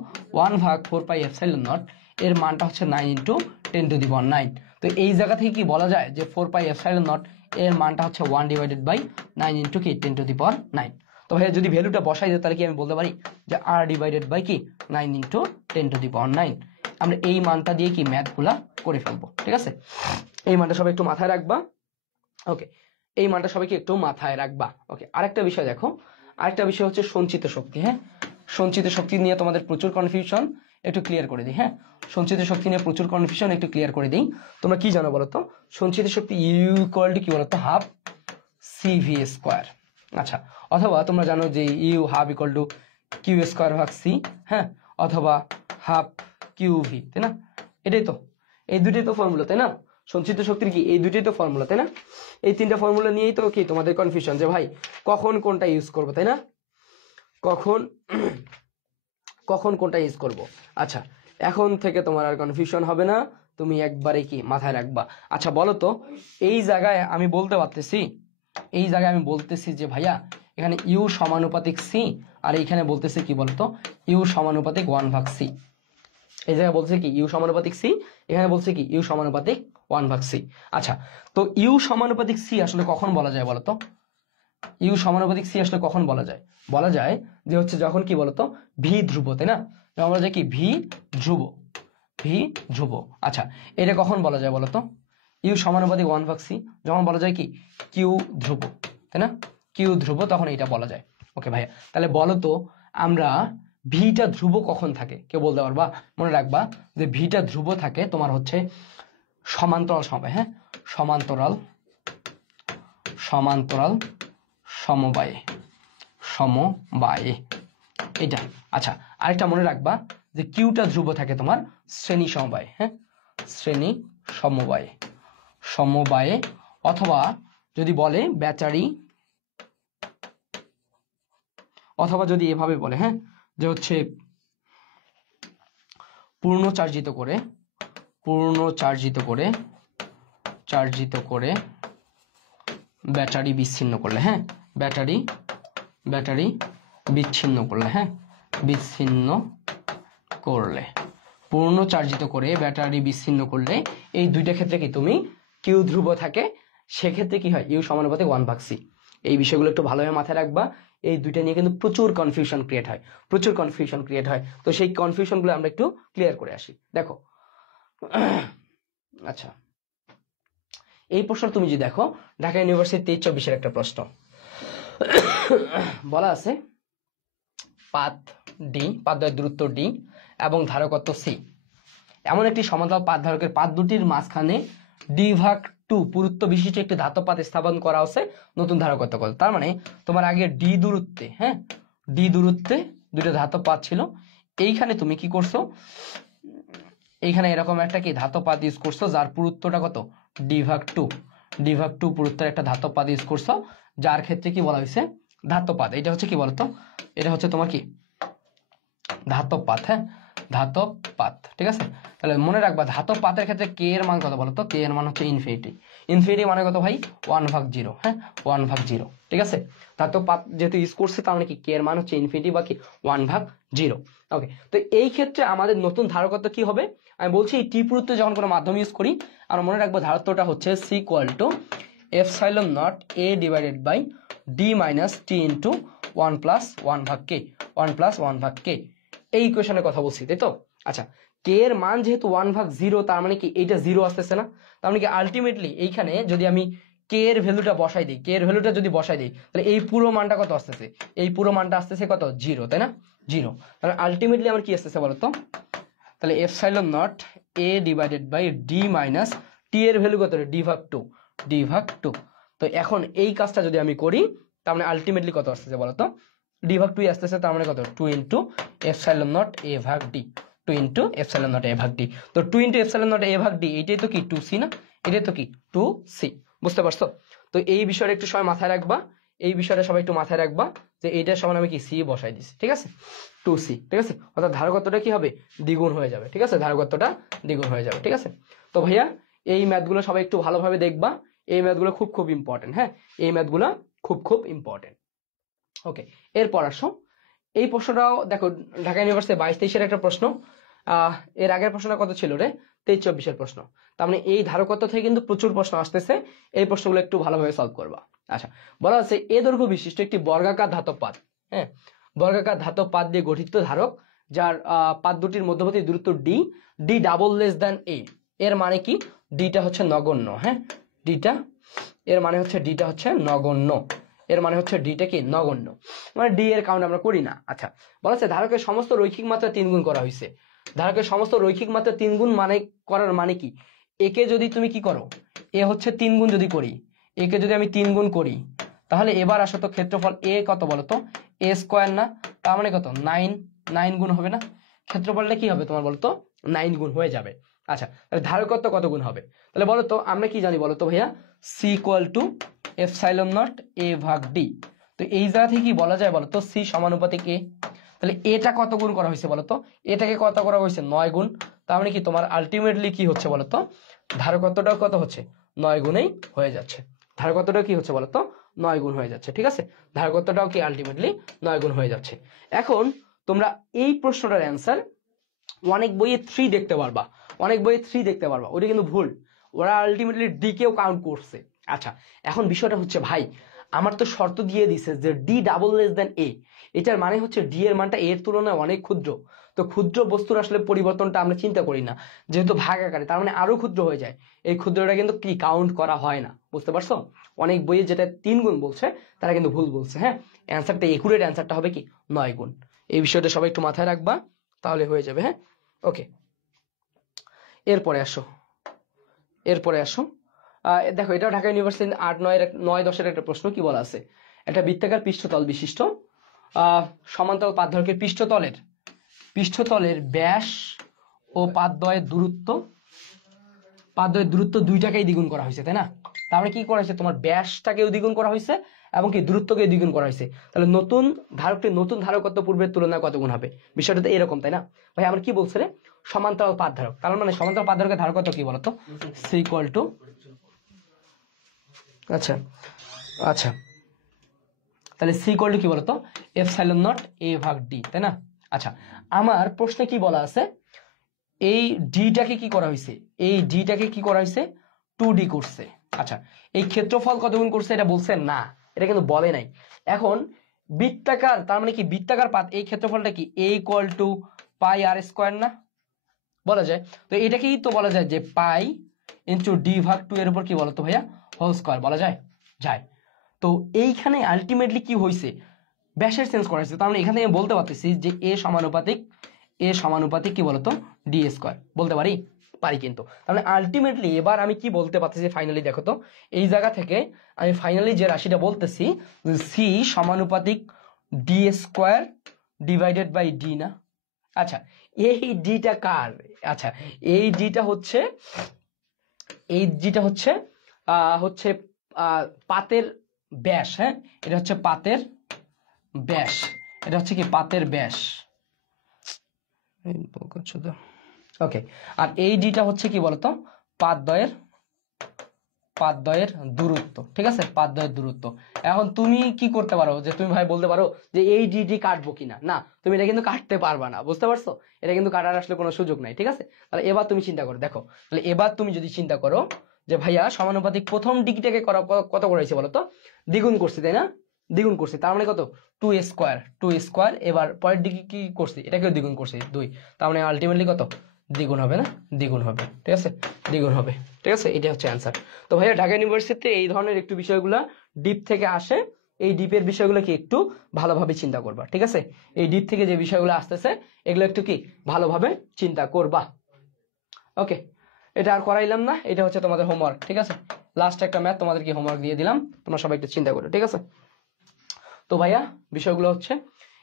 1 ভাগ 4 পাই এপসাইলন নট এর মানটা হচ্ছে 9 ইন্টু 10 টু দি পাওয়ার 9। তো এই জায়গা থেকে কি বলা যায় যে 4 পাই এপসাইলন নট এর মানটা হচ্ছে 1 ডিভাইডেড বাই 9 ইন্টু কি 10 টু দি পাওয়ার 9। তো ভাই যদি ভ্যালুটা বসাই দিই তাহলে কি আমি বলতে পারি যে r ডিভাইডেড বাই কি 9 ইন্টু 10 টু দি পাওয়ার 9। আমরা এই মানটা দিয়ে কি ম্যাথগুলা করে ফেলবো, ঠিক আছে। এই মানটা সবাই একটু মাথায় রাখবা। ওকে, এই মানটা সবাইকে একটু মাথায় রাখবা। ওকে, আরেকটা বিষয় দেখো, আরেকটা বিষয় হচ্ছে সঞ্চিত শক্তি। হ্যাঁ, সঞ্চিত শক্তি নিয়ে তোমাদের প্রচুর কনফিউশন, একটু ক্লিয়ার করে দিই। হ্যাঁ, সঞ্চিত শক্তি নিয়ে প্রচুর কনফিউশন, একটু ক্লিয়ার করে দিই। তোমরা কি জানো বলো তো, সঞ্চিত শক্তি ইউ ইকুয়াল টু কি বলো তো, হাফ CV স্কোয়ার। আচ্ছা, অথবা তোমরা জানো যে U half equal to q square ভাগ সি, হ্যাঁ, অথবা হাফ QV, তাই না? এটাই তো, এই দুটোই তো ফর্মুলা, তাই না? সঞ্চিত শক্তির কি এই দুটোই তো ফর্মুলা, তাই না? এই তিনটা ফর্মুলা নিয়েই তো কি তোমাদের কনফিউশন যে ভাই কখন কোনটা ইউজ করবো, তাই না? কখন কোনটা ইউজ করব। আচ্ছা, এখন থেকে তোমার আর কনফিউশন হবে না, তুমি একবারে কি মাথায় রাখবা। আচ্ছা বলো তো, এই জায়গায় আমি বলতে পারতেছি, এই জায়গায় আমি বলতেছি যে ভাইয়া এখানে ইউ সমানুপাতিক সি, আর এইখানে বলতেছে কি বলতো ইউ সমানুপাতিক 1 ভাগ সি। এই জায়গায় বলছে কি ইউ সমানুপাতিক সি, এখানে বলছে কি ইউ সমানুপাতিক 1 ভাগ সি। আচ্ছা, তো ইউ সমানুপাতিক সি আসলে কখন বলা যায় বলতো, ইউ সমানুপাতিক সি আসলে কখন বলা যায়? বলা যায় যে হচ্ছে যখন কি বলতো ভি ধ্রুব, তাই না? আমরা যে কি ভি ধ্রুব। আচ্ছা, এটা কখন বলা যায় বলতো, ইউ সমানুপাতিক 1 ভাগ সি যখন বলা যায় কি কিউ ধ্রুব, তাই না? কিউ ধ্রুব, তখন এটা বলা যায়। ওকে ভাইয়া, তাহলে বলো তো আমরা ভিটা ধ্রুব কখন থাকে, কেউ বলতে পারবা? মনে রাখবা যে ভিটা ধ্রুব থাকে তোমার হচ্ছে সমান্তরাল সময়, হ্যাঁ, সমান্তরাল সমবায়ে এটা। আচ্ছা, আরেকটা মনে রাখবা যে কিউটা ধ্রুব থাকে তোমার শ্রেণী সমবায়ে, হ্যাঁ, শ্রেণী সমবায়ে, অথবা যদি বলে ব্যাটারি, অথবা যদি এভাবে বলে, হ্যাঁ, যে হচ্ছে পূর্ণ চার্জিত করে ব্যাটারি বিচ্ছিন্ন করলে, হ্যাঁ, ব্যাটারি বিচ্ছিন্ন করলে, হ্যাঁ, পূর্ণ চার্জিত করে ব্যাটারি বিচ্ছিন্ন করলে এই দুইটা ক্ষেত্রে কি তুমি কিউ ধ্রুব থাকে, সেক্ষেত্রে কি হয় ইউ সমানুপাতিক 1 ভাগ সি। এই বিষয়গুলো একটু ভালোভাবে মাথায় রাখবা। এই দুইটা নিয়ে কিন্তু প্রচুর কনফিউশন ক্রিয়েট হয়, তো সেই কনফিউশনগুলো আমরা একটু ক্লিয়ার করে আসি। দেখো, আচ্ছা এই প্রশ্ন তুমি যদি দেখো ঢাকা ইউনিভার্সিটি 23-24 একটা প্রশ্ন বলা আছে পাথ ডি, পাথদ্বয়ের দূরত্ব ডি এবং ধারকত্ব সি। এমন একটি সমান্তরাল পাথ ধারকের পাথ দুটির মাঝখানে d/2 পুরুত্ব বিশিষ্ট একটি ধাতব পাত স্থাপন করা হচ্ছে নতুন ধারকত্ব কত। তার মানে তোমার আগে ডি দূরত্বে, হ্যাঁ ডি দূরত্বে দুটো ধাতব পাত ছিল, এইখানে তুমি কি করছো, এইখানে এরকম একটা কি ধাতব পাত ইউজ করছো যার পুরুত্বটা কত d/2 পুরুত্বের একটা ধাতব পাত ইউজ করছো, যার ক্ষেত্রে কি বলা হয়েছে ধাতব পাত। এটা হচ্ছে কি বলতো, এটা হচ্ছে তোমার কি ধাতব পাত, হ্যাঁ ধাতব পাত, ঠিক আছে। তাহলে মনে রাখবা ধাতব পাতের ক্ষেত্রে কে এর মান কত বলতো, কে এর মান হচ্ছে ইনফিনিটি। ইনফিনিটি মানে কত ভাই 1/0, হ্যাঁ 1/0, ঠিক আছে। ধাতব পাত যেহেতু ইউজ করছে তার মানে কি কে এর মান হচ্ছে ইনফিনিটি বা কি 1/0। ওকে, তো এই ক্ষেত্রে আমাদের নতুন ধারকত্ব কি হবে, আমি বলছি এই টি পুরুত্ব যখন কোনো মাধ্যম ইউজ করি আমরা মনে রাখবো ধারকত্বটা হচ্ছে c = epsilon naught a divided by d minus t into 1+1/k 1+1/k। এই ইকুয়েশনের কথা বলছি, তাই তো। আচ্ছা, কে এর মান যেহেতু 1/0 তার মানে কি এইটা 0 আসতেছে না, তার মানে কি আলটিমেটলি এইখানে যদি আমি কে এর ভ্যালুটা বসাই দিই, কে এর ভ্যালুটা যদি বসাই দিই তাহলে এই পুরো মানটা কত আসতেছে, এই পুরো মানটা আসতেছে কত 0, তাই না 0। তাহলে আলটিমেটলি আমার কি আসতেছে বলতো, তাহলে epsilon naught a divided by d minus t এর ভ্যালু কত d/2। তো এখন এই কাজটা যদি আমি করি তার মানে আলটিমেটলি কত আসতেছে বলতো, d/2 আসতেছে, তার মানে কত 2 into epsilon not a/d, 2 into epsilon not a/d। তো 2 ইন্টু এপসাইলন নট a/d এইটাই তো কি 2c না, এটাই তো কি 2c, বুঝতে পারছো। তো এই বিষয়টা একটু সবাই মাথায় রাখবা, এই বিষয়টা সবাই একটু মাথায় রাখবা যে এইটার সমান আমি কি c বসাই দিছি, ঠিক আছে 2c, ঠিক আছে। অর্থাৎ ধারকত্বটা কি হবে দ্বিগুণ হয়ে যাবে, ঠিক আছে, ধারকত্বটা দ্বিগুণ হয়ে যাবে, ঠিক আছে। তো ভাইয়া এই ম্যাথগুলো সবাই একটু ভালোভাবে দেখবা, এই ম্যাথগুলো খুব খুব ইম্পর্টেন্ট, হ্যাঁ এই ম্যাথগুলো খুব খুব ইম্পর্টেন্ট। ওকে, এরপর আসো এই প্রশ্নটাও দেখো, ঢাকা ইউনিভার্সিটি 22-23-এর একটা প্রশ্ন, এর আগের প্রশ্নটা কত ছিল রে 23-24-এর প্রশ্ন। তার মানে এই ধারকত্ব থেকে কিন্তু প্রচুর প্রশ্ন আসতেছে, এই প্রশ্নগুলো একটু ভালোভাবে সলভ করবা। আচ্ছা, বলা হচ্ছে এ দৈর্ঘ্য বিশিষ্ট একটি বর্গাকার ধাতব পাত, হ্যাঁ বর্গাকার ধাতব পাত দিয়ে গঠিত ধারক যার পাত দুটির মধ্যবর্তী দূরত্ব d d=a। এর মানে কি ডিটা হচ্ছে নগণ্য, হ্যাঁ ডিটা এর মানে হচ্ছে ডিটা হচ্ছে নগণ্য, এর মানে হচ্ছে ডিটা কি নগণ্য, মানে ডি এর কাউন্ট আমরা করি না। আচ্ছা, বলা হচ্ছে ধারকের সমস্ত রৈখিক মাত্রা 3 গুণ করা হয়েছে। ধারকের সমস্ত রৈখিক মাত্রা 3 গুণ মানে করার মানে কি, একে যদি তুমি কি করো, এ হচ্ছে 3 গুণ যদি করি, একে যদি আমি 3 গুণ করি তাহলে এবার আসো তো ক্ষেত্রফল এ কত বলতো a স্কয়ার না, তার মানে কত 9 গুণ হবে না, ক্ষেত্রফলটা কি হবে তোমার বলতো 9 গুণ হয়ে যাবে। আচ্ছা, তাহলে ধারকত্ব কত গুণ হবে, তাহলে বলো তো আমরা কি জানি বলো তো ভাইয়া c = এপসাইলন নট a/d। তো এই জায়গা থেকে কি বলা যায় বলো তো c সমানুপাতিক a। তাহলে এটা কত গুণ করা হয়েছে বলো তো, এটাকে কত করা হয়েছে 9 গুণ, তার মানে কি তোমার আলটিমেটলি কি হচ্ছে বলো তো ধারকত্বটাও কত হচ্ছে 9 গুণেই হয়ে যাচ্ছে, ধারকত্বটাও কি হচ্ছে বলো তো 9 গুণ হয়ে যাচ্ছে, ঠিক আছে ধারকত্বটাও কি আলটিমেটলি 9 গুণ হয়ে যাচ্ছে। এখন তোমরা এই প্রশ্নটার অ্যান্সার অনেক বইয়ে 3 দেখতে পারবা, অনেক বইয়ে 3 দেখতে পারবা, ওটা কিন্তু ভুল, ওরা আলটিমেটলি ডি কেও কাউন্ট করছে। আচ্ছা, এখন বিষয়টা হচ্ছে ভাই আমার তো শর্ত দিয়ে দিছে যে d=a, এটার মানে হচ্ছে ডি এর মানটা এর তুলনায় অনেক ক্ষুদ্র। তো ক্ষুদ্র বস্তুর আসলে পরিবর্তনটা আমরা চিন্তা করি না, যেহেতু ভাগ আকারে তার মানে আরো ক্ষুদ্র হয়ে যায়, এই ক্ষুদ্রটা কিন্তু কি কাউন্ট করা হয় না, বুঝতে পারছো। অনেক বইয়ে যেটা 3 গুণ বলছে তারা কিন্তু ভুল বলছে, হ্যাঁ অ্যান্সারটা একুরেট অ্যান্সারটা হবে কি 9 গুণ। এই বিষয়টা সবাই একটু মাথায় রাখবা তাহলে হয়ে যাবে, হ্যাঁ ওকে। এরপরে আসো, এরপরে আসো দেখো এটাও ঢাকা ইউনিভার্সিটি 8-9-10-এর একটা প্রশ্ন, কি বলা আছে একটা বৃত্তাকার পৃষ্ঠতল বিশিষ্ট সমান্তরাল পাতধারকের পৃষ্ঠতলের ব্যাস ও পাতদ্বয়ের দূরত্ব দুইটাকেই দ্বিগুণ করা হয়েছে, তাই না। তারপরে কি করা হয়েছে তোমার ব্যাসটাকেও দ্বিগুণ করা হয়েছে এবং কি দূরত্বকেও দ্বিগুণ করা হয়েছে, তাহলে নতুন ধারকত্ব পূর্বের তুলনায় কত গুণ হবে, বিষয়টা তো এরকম, তাই না ভাই। আমরা কি বলছে রে সমান্তরাল পাতধারক, তার মানে সমান্তরাল পাতধারকের ধারকত্ব কি বলতো c = আচ্ছা আচ্ছা তাহলে c = কি বলতো এপসাইলন নট a/d, তাই না। আচ্ছা, আমার প্রশ্নে কি বলা আছে এই ডিটাকে কি করা হয়েছে, এই ডিটাকে কি করা হয়েছে 2d করছে। আচ্ছা, এই ক্ষেত্রফল কত গুণ করছে এটা বলছে না, এটা কিন্তু বলে নাই। এখন বৃত্তাকার তার মানে কি বৃত্তাকার পাত, এই ক্ষেত্রফলটা কি a = πr² না বলা যায়, তো এটাকেই তো বলা যায় যে পাই ইন্টু d/2 এর উপর কি বলতো ভাইয়া হোল স্কয়ার বলা যায় যায়। তো এইখানে আলটিমেটলি কি হয়েছে ব্যাসের চেঞ্জ করা হয়েছে, তার মানে এখান থেকে বলতে পারতেছি যে এ সমানুপাতিক কি বলতো ডি স্কোয়ার, বলতে পারি পারি কিন্তু। তাহলে আলটিমেটলি এবার আমি কি বলতে পারতেছি ফাইনালি, দেখো তো এই জায়গা থেকে আমি ফাইনালি যে রাশিটা বলতেছি সি সমানুপাতিক d square divided by d না। আচ্ছা এই ডিটা কার? আচ্ছা এই ডিটা হচ্ছে হচ্ছে পাতের ব্যাস। হ্যাঁ এটা হচ্ছে পাতের ব্যাস, এটা হচ্ছে কি পাতের ব্যাস। ওকে, আর এই ডিটা হচ্ছে কি বলতো পাতদ্বয়ের দূরত্ব, ঠিক আছে, পাতদ্বয়ের দূরত্ব। এখন তুমি কি করতে পারো যে তুমি ভাই বলতে পারো যে এই ডিডি কাটবো কিনা, না তুমি এটা কিন্তু কাটতে পারবা না, বুঝতে পারছো, এটা কিন্তু কাটার আসলে কোনো সুযোগ নাই, ঠিক আছে। তাহলে এবার তুমি চিন্তা করো, দেখো তাহলে এবার তুমি যদি চিন্তা করো যে ভাইয়া সমানুপাতিক প্রথম ডিগ্রিটাকে কত করেছে বলো তো, দ্বিগুণ করছি তাই না, দ্বিগুণ করছি, তার মানে কত 2 স্কোয়ার। এবার পরের ডিগ্রি কি করছি, এটাকেও দ্বিগুণ করছি 2, তার মানে আলটিমেটলি কত দ্বিগুণ হবে না, দ্বিগুণ হবে, ঠিক আছে, দ্বিগুণ হবে, ঠিক আছে, এটা হচ্ছে অ্যান্সার। তো ভাইয়া ঢাকা ইউনিভার্সিটিতে এই ধরনের একটু বিষয়গুলো ডিপ থেকে আসে, এই ডিপের বিষয়গুলো কি একটু ভালোভাবে চিন্তা করবা, ঠিক আছে, এই ডিপ থেকে যে বিষয়গুলো আসতেছে এগুলো একটু কি ভালোভাবে চিন্তা করবা। ওকে, এটা আর করাইলাম না, এটা হচ্ছে তোমাদের হোমওয়ার্ক, ঠিক আছে, লাস্ট একটা ম্যাথ তোমাদের কি হোমওয়ার্ক দিয়ে দিলাম, তোমরা সবাই একটু চিন্তা করো, ঠিক আছে। তো ভাইয়া বিষয়গুলো হচ্ছে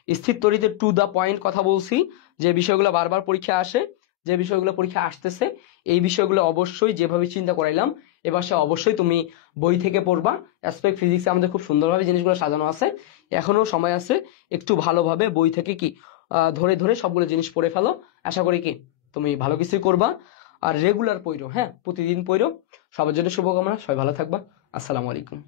স্থির তড়িতে টু দা পয়েন্ট কথা বলছি, যে বিষয়গুলো বারবার পরীক্ষা আসে, যে বিষয়গুলো পরীক্ষা আসতেছে এই বিষয়গুলো অবশ্যই যেভাবে চিন্তা করাইলাম এবার সে অবশ্যই তুমি বই থেকে পড়বা। অ্যাসপেক্ট ফিজিক্সে আমাদের খুব সুন্দরভাবে জিনিসগুলো সাজানো আছে, এখনো সময় আছে, একটু ভালোভাবে বই থেকে কি ধরে ধরে সবগুলো জিনিস পড়ে ফেলো, আশা করি কি তুমি ভালো কিছুই করবা। আর রেগুলার পড়ো, হ্যাঁ প্রতিদিন পড়ো। সবার জন্য শুভকামনা, সবাই ভালো থাকবা, আসসালামু আলাইকুম।